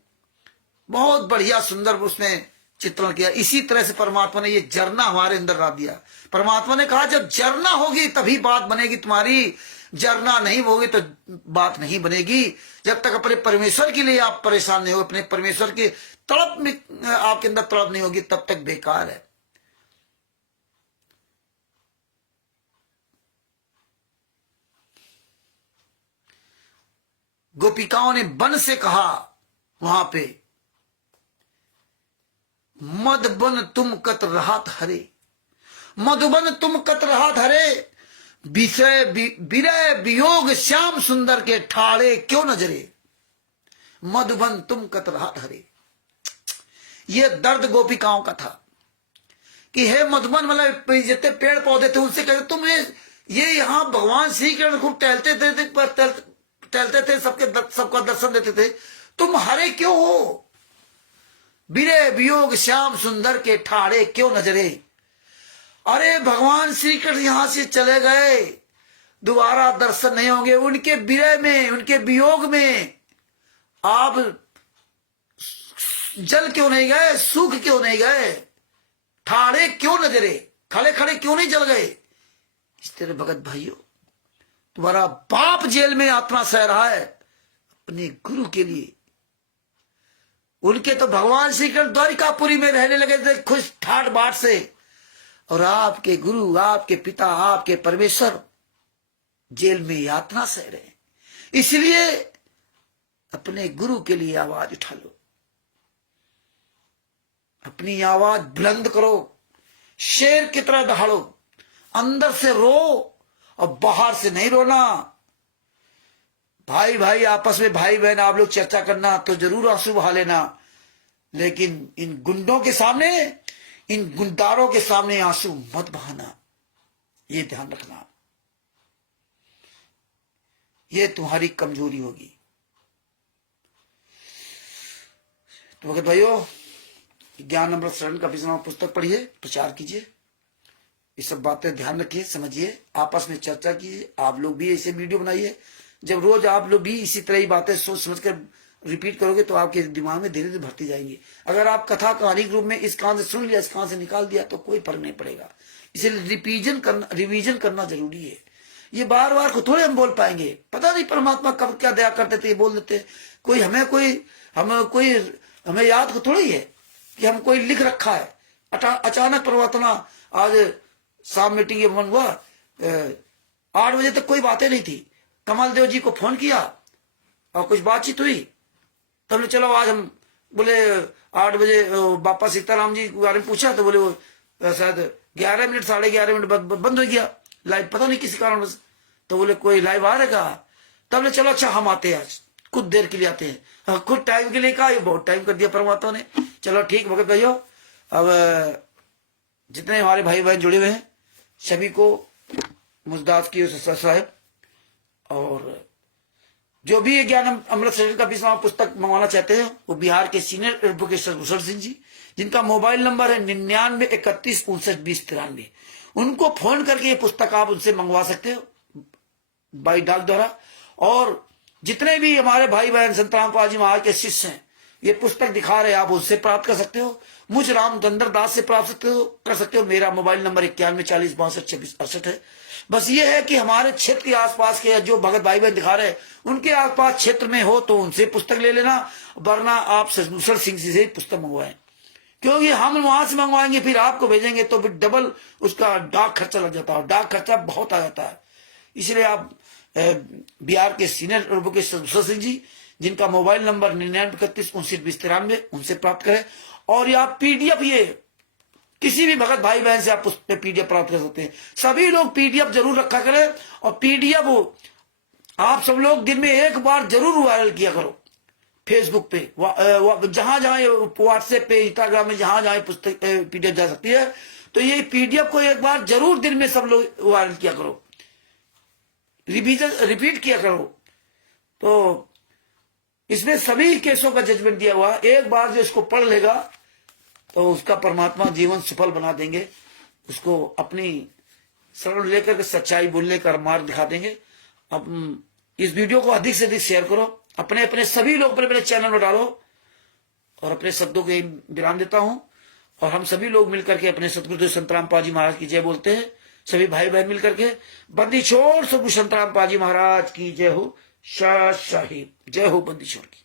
बहुत बढ़िया सुंदर उसमें चित्रण किया। इसी तरह से परमात्मा ने ये झरना हमारे अंदर ला दिया। परमात्मा ने कहा जब झरना होगी तभी बात बनेगी तुम्हारी, झरना नहीं होगी तो बात नहीं बनेगी। जब तक अपने परमेश्वर के लिए आप परेशान नहीं हो, अपने परमेश्वर की तड़प में आपके अंदर तड़प नहीं होगी, तब तक बेकार है। गोपिकाओं ने बन से कहा वहां पे, मधुबन तुम कत रहात हरे, मधुबन तुम कत रहात हरे, विषय विरय वियोग श्याम सुंदर के ठाड़े क्यों नजरे। मधुबन तुम कत रहात हरे, ये दर्द गोपिकाओं का था कि हे मधुबन, मतलब जितने पेड़ पौधे थे उनसे कहते तुम ये यहाँ भगवान श्री कृष्ण खूब टहलते थे, सबका दर्शन देते थे, तुम हरे क्यों हो। विरय वियोग श्याम सुंदर के ठाड़े क्यों नजरे। अरे भगवान श्री कृष्ण यहां से चले गए, दोबारा दर्शन नहीं होंगे। उनके विरय में, उनके वियोग में आप जल क्यों नहीं गए, सूख क्यों नहीं गए, ठाड़े क्यों नजरे, खड़े खड़े क्यों नहीं जल गए। इस तरह भगत भाइयों, तुम्हारा बाप जेल में यातना सह रहा है अपने गुरु के लिए। उनके तो भगवान श्री कृष्ण द्वारिकापुरी में रहने लगे थे खुश ठाट बाट से, और आपके गुरु, आपके पिता, आपके परमेश्वर जेल में यातना सह रहे। इसलिए अपने गुरु के लिए आवाज उठा लो, अपनी आवाज बुलंद करो, शेर की तरह दहाड़ो, अंदर से रो और बाहर से नहीं रोना। भाई भाई आपस में, भाई बहन आप लोग चर्चा करना तो जरूर आंसू बहा लेना, लेकिन इन गुंडों के सामने, इन गुंडारों के सामने आंसू मत बहाना, ये ध्यान रखना, ये तुम्हारी कमजोरी होगी। तो भगत भाइयों, ज्ञान अमृत शरण का विजन पुस्तक पढ़िए, प्रचार कीजिए, ये सब बातें ध्यान रखिए, समझिए, आपस में चर्चा कीजिए। आप लोग भी ऐसे वीडियो बनाइए, जब रोज आप लोग भी इसी तरह ही बातें सोच समझ कर रिपीट करोगे तो आपके दिमाग में धीरे धीरे भरती जाएंगी। अगर आप कथा कहानी के रूप में इस कान से सुन लिया, इस कान से निकाल दिया तो कोई फर्क नहीं पड़ेगा। इसलिए रिवीजन करना जरूरी है। ये बार बार को थोड़े हम बोल पाएंगे, पता नहीं परमात्मा कब क्या दया करते थे, बोल देते। कोई हमें याद को थोड़ी है कि हम कोई लिख रखा है। अचानक परमात्मा आज शाम मीटिंग ये मन हुआ, 8 बजे तक कोई बातें नहीं थी, कमल देव जी को फोन किया और कुछ बातचीत हुई, तब बोले चलो आज हम, बोले 8 बजे बापा सीताराम जी के बारे में पूछा तो बोले वो शायद 11 मिनट 11:30 बंद हो गया लाइव, पता नहीं किसी कारण से। तो बोले कोई लाइव आ रहेगा, तब बोले चलो अच्छा हम आते हैं, आज कुछ देर के लिए आते हैं। कुछ टाइम के लिए कहा, ये बहुत टाइम कर दिया परमात्मा ने। चलो ठीक भगत भाइयों, अब जितने हमारे भाई बहन जुड़े हुए हैं सभी को मुजदास की साहब, और जो भी ये ज्ञान अमृत शरीर का 20वां पुस्तक मंगवाना चाहते हैं वो बिहार के सीनियर एडवोकेट सदभूषण सिंह जी, जिनका मोबाइल नंबर है 9931592093। उनको फोन करके ये पुस्तक आप उनसे मंगवा सकते हो बाई डाक द्वारा। और जितने भी हमारे भाई बहन संत रामपाल जी महाराज के शिष्य हैं ये पुस्तक दिखा रहे, आप उससे प्राप्त कर सकते हो। मुझ रामचंद्र दास से प्राप्त कर सकते हो। मेरा मोबाइल नंबर 9140622668 है। बस ये है कि हमारे क्षेत्र के आसपास के जो भगत भाई बहन दिखा रहे हैं उनके आसपास क्षेत्र में हो तो उनसे पुस्तक ले लेना, वरना आप सदभूषण सिंह जी से पुस्तक मंगवाएं, क्योंकि हम वहां से मंगवाएंगे फिर आपको भेजेंगे तो फिर डबल उसका डाक खर्चा लग जाता है, डाक खर्चा बहुत आ जाता है। इसलिए आप बिहार के सीनियर एडवोकेट सदभूषण सिंह जी, जिनका मोबाइल नंबर 9931592093, उनसे प्राप्त करें। और या पीडीएफ, ये किसी भी भगत भाई बहन से आप उस पे पीडीएफ प्राप्त कर सकते हैं। सभी लोग पीडीएफ जरूर रखा करें, और पीडीएफ आप सब लोग दिन में एक बार जरूर वायरल किया करो फेसबुक पे, जहां जहां व्हाट्सएप पे, इंस्टाग्राम में, जहां जहां पुस्तक पीडीएफ जा सकती है, तो ये पीडीएफ को एक बार जरूर दिन में सब लोग वायरल किया करो, रिपीट किया करो। तो इसमें सभी केसों का जजमेंट दिया हुआ, एक बार जो इसको पढ़ लेगा तो उसका परमात्मा जीवन सफल बना देंगे, उसको अपनी शरण लेकर के सच्चाई बोलने का मार्ग दिखा देंगे। अब इस वीडियो को अधिक से अधिक शेयर करो, अपने अपने सभी लोग अपने अपने चैनल में डालो, और अपने शब्दों के विराम देता हूं। और हम सभी लोग मिलकर के अपने सतगुरुदेव संत रामपाल जी महाराज की जय बोलते हैं, सभी भाई बहन मिलकर के। बंदी छोड़ सतगुरु संत रामपाल जी महाराज की जय हो। शाह साहिब, जय हो बंदी छोड़ की।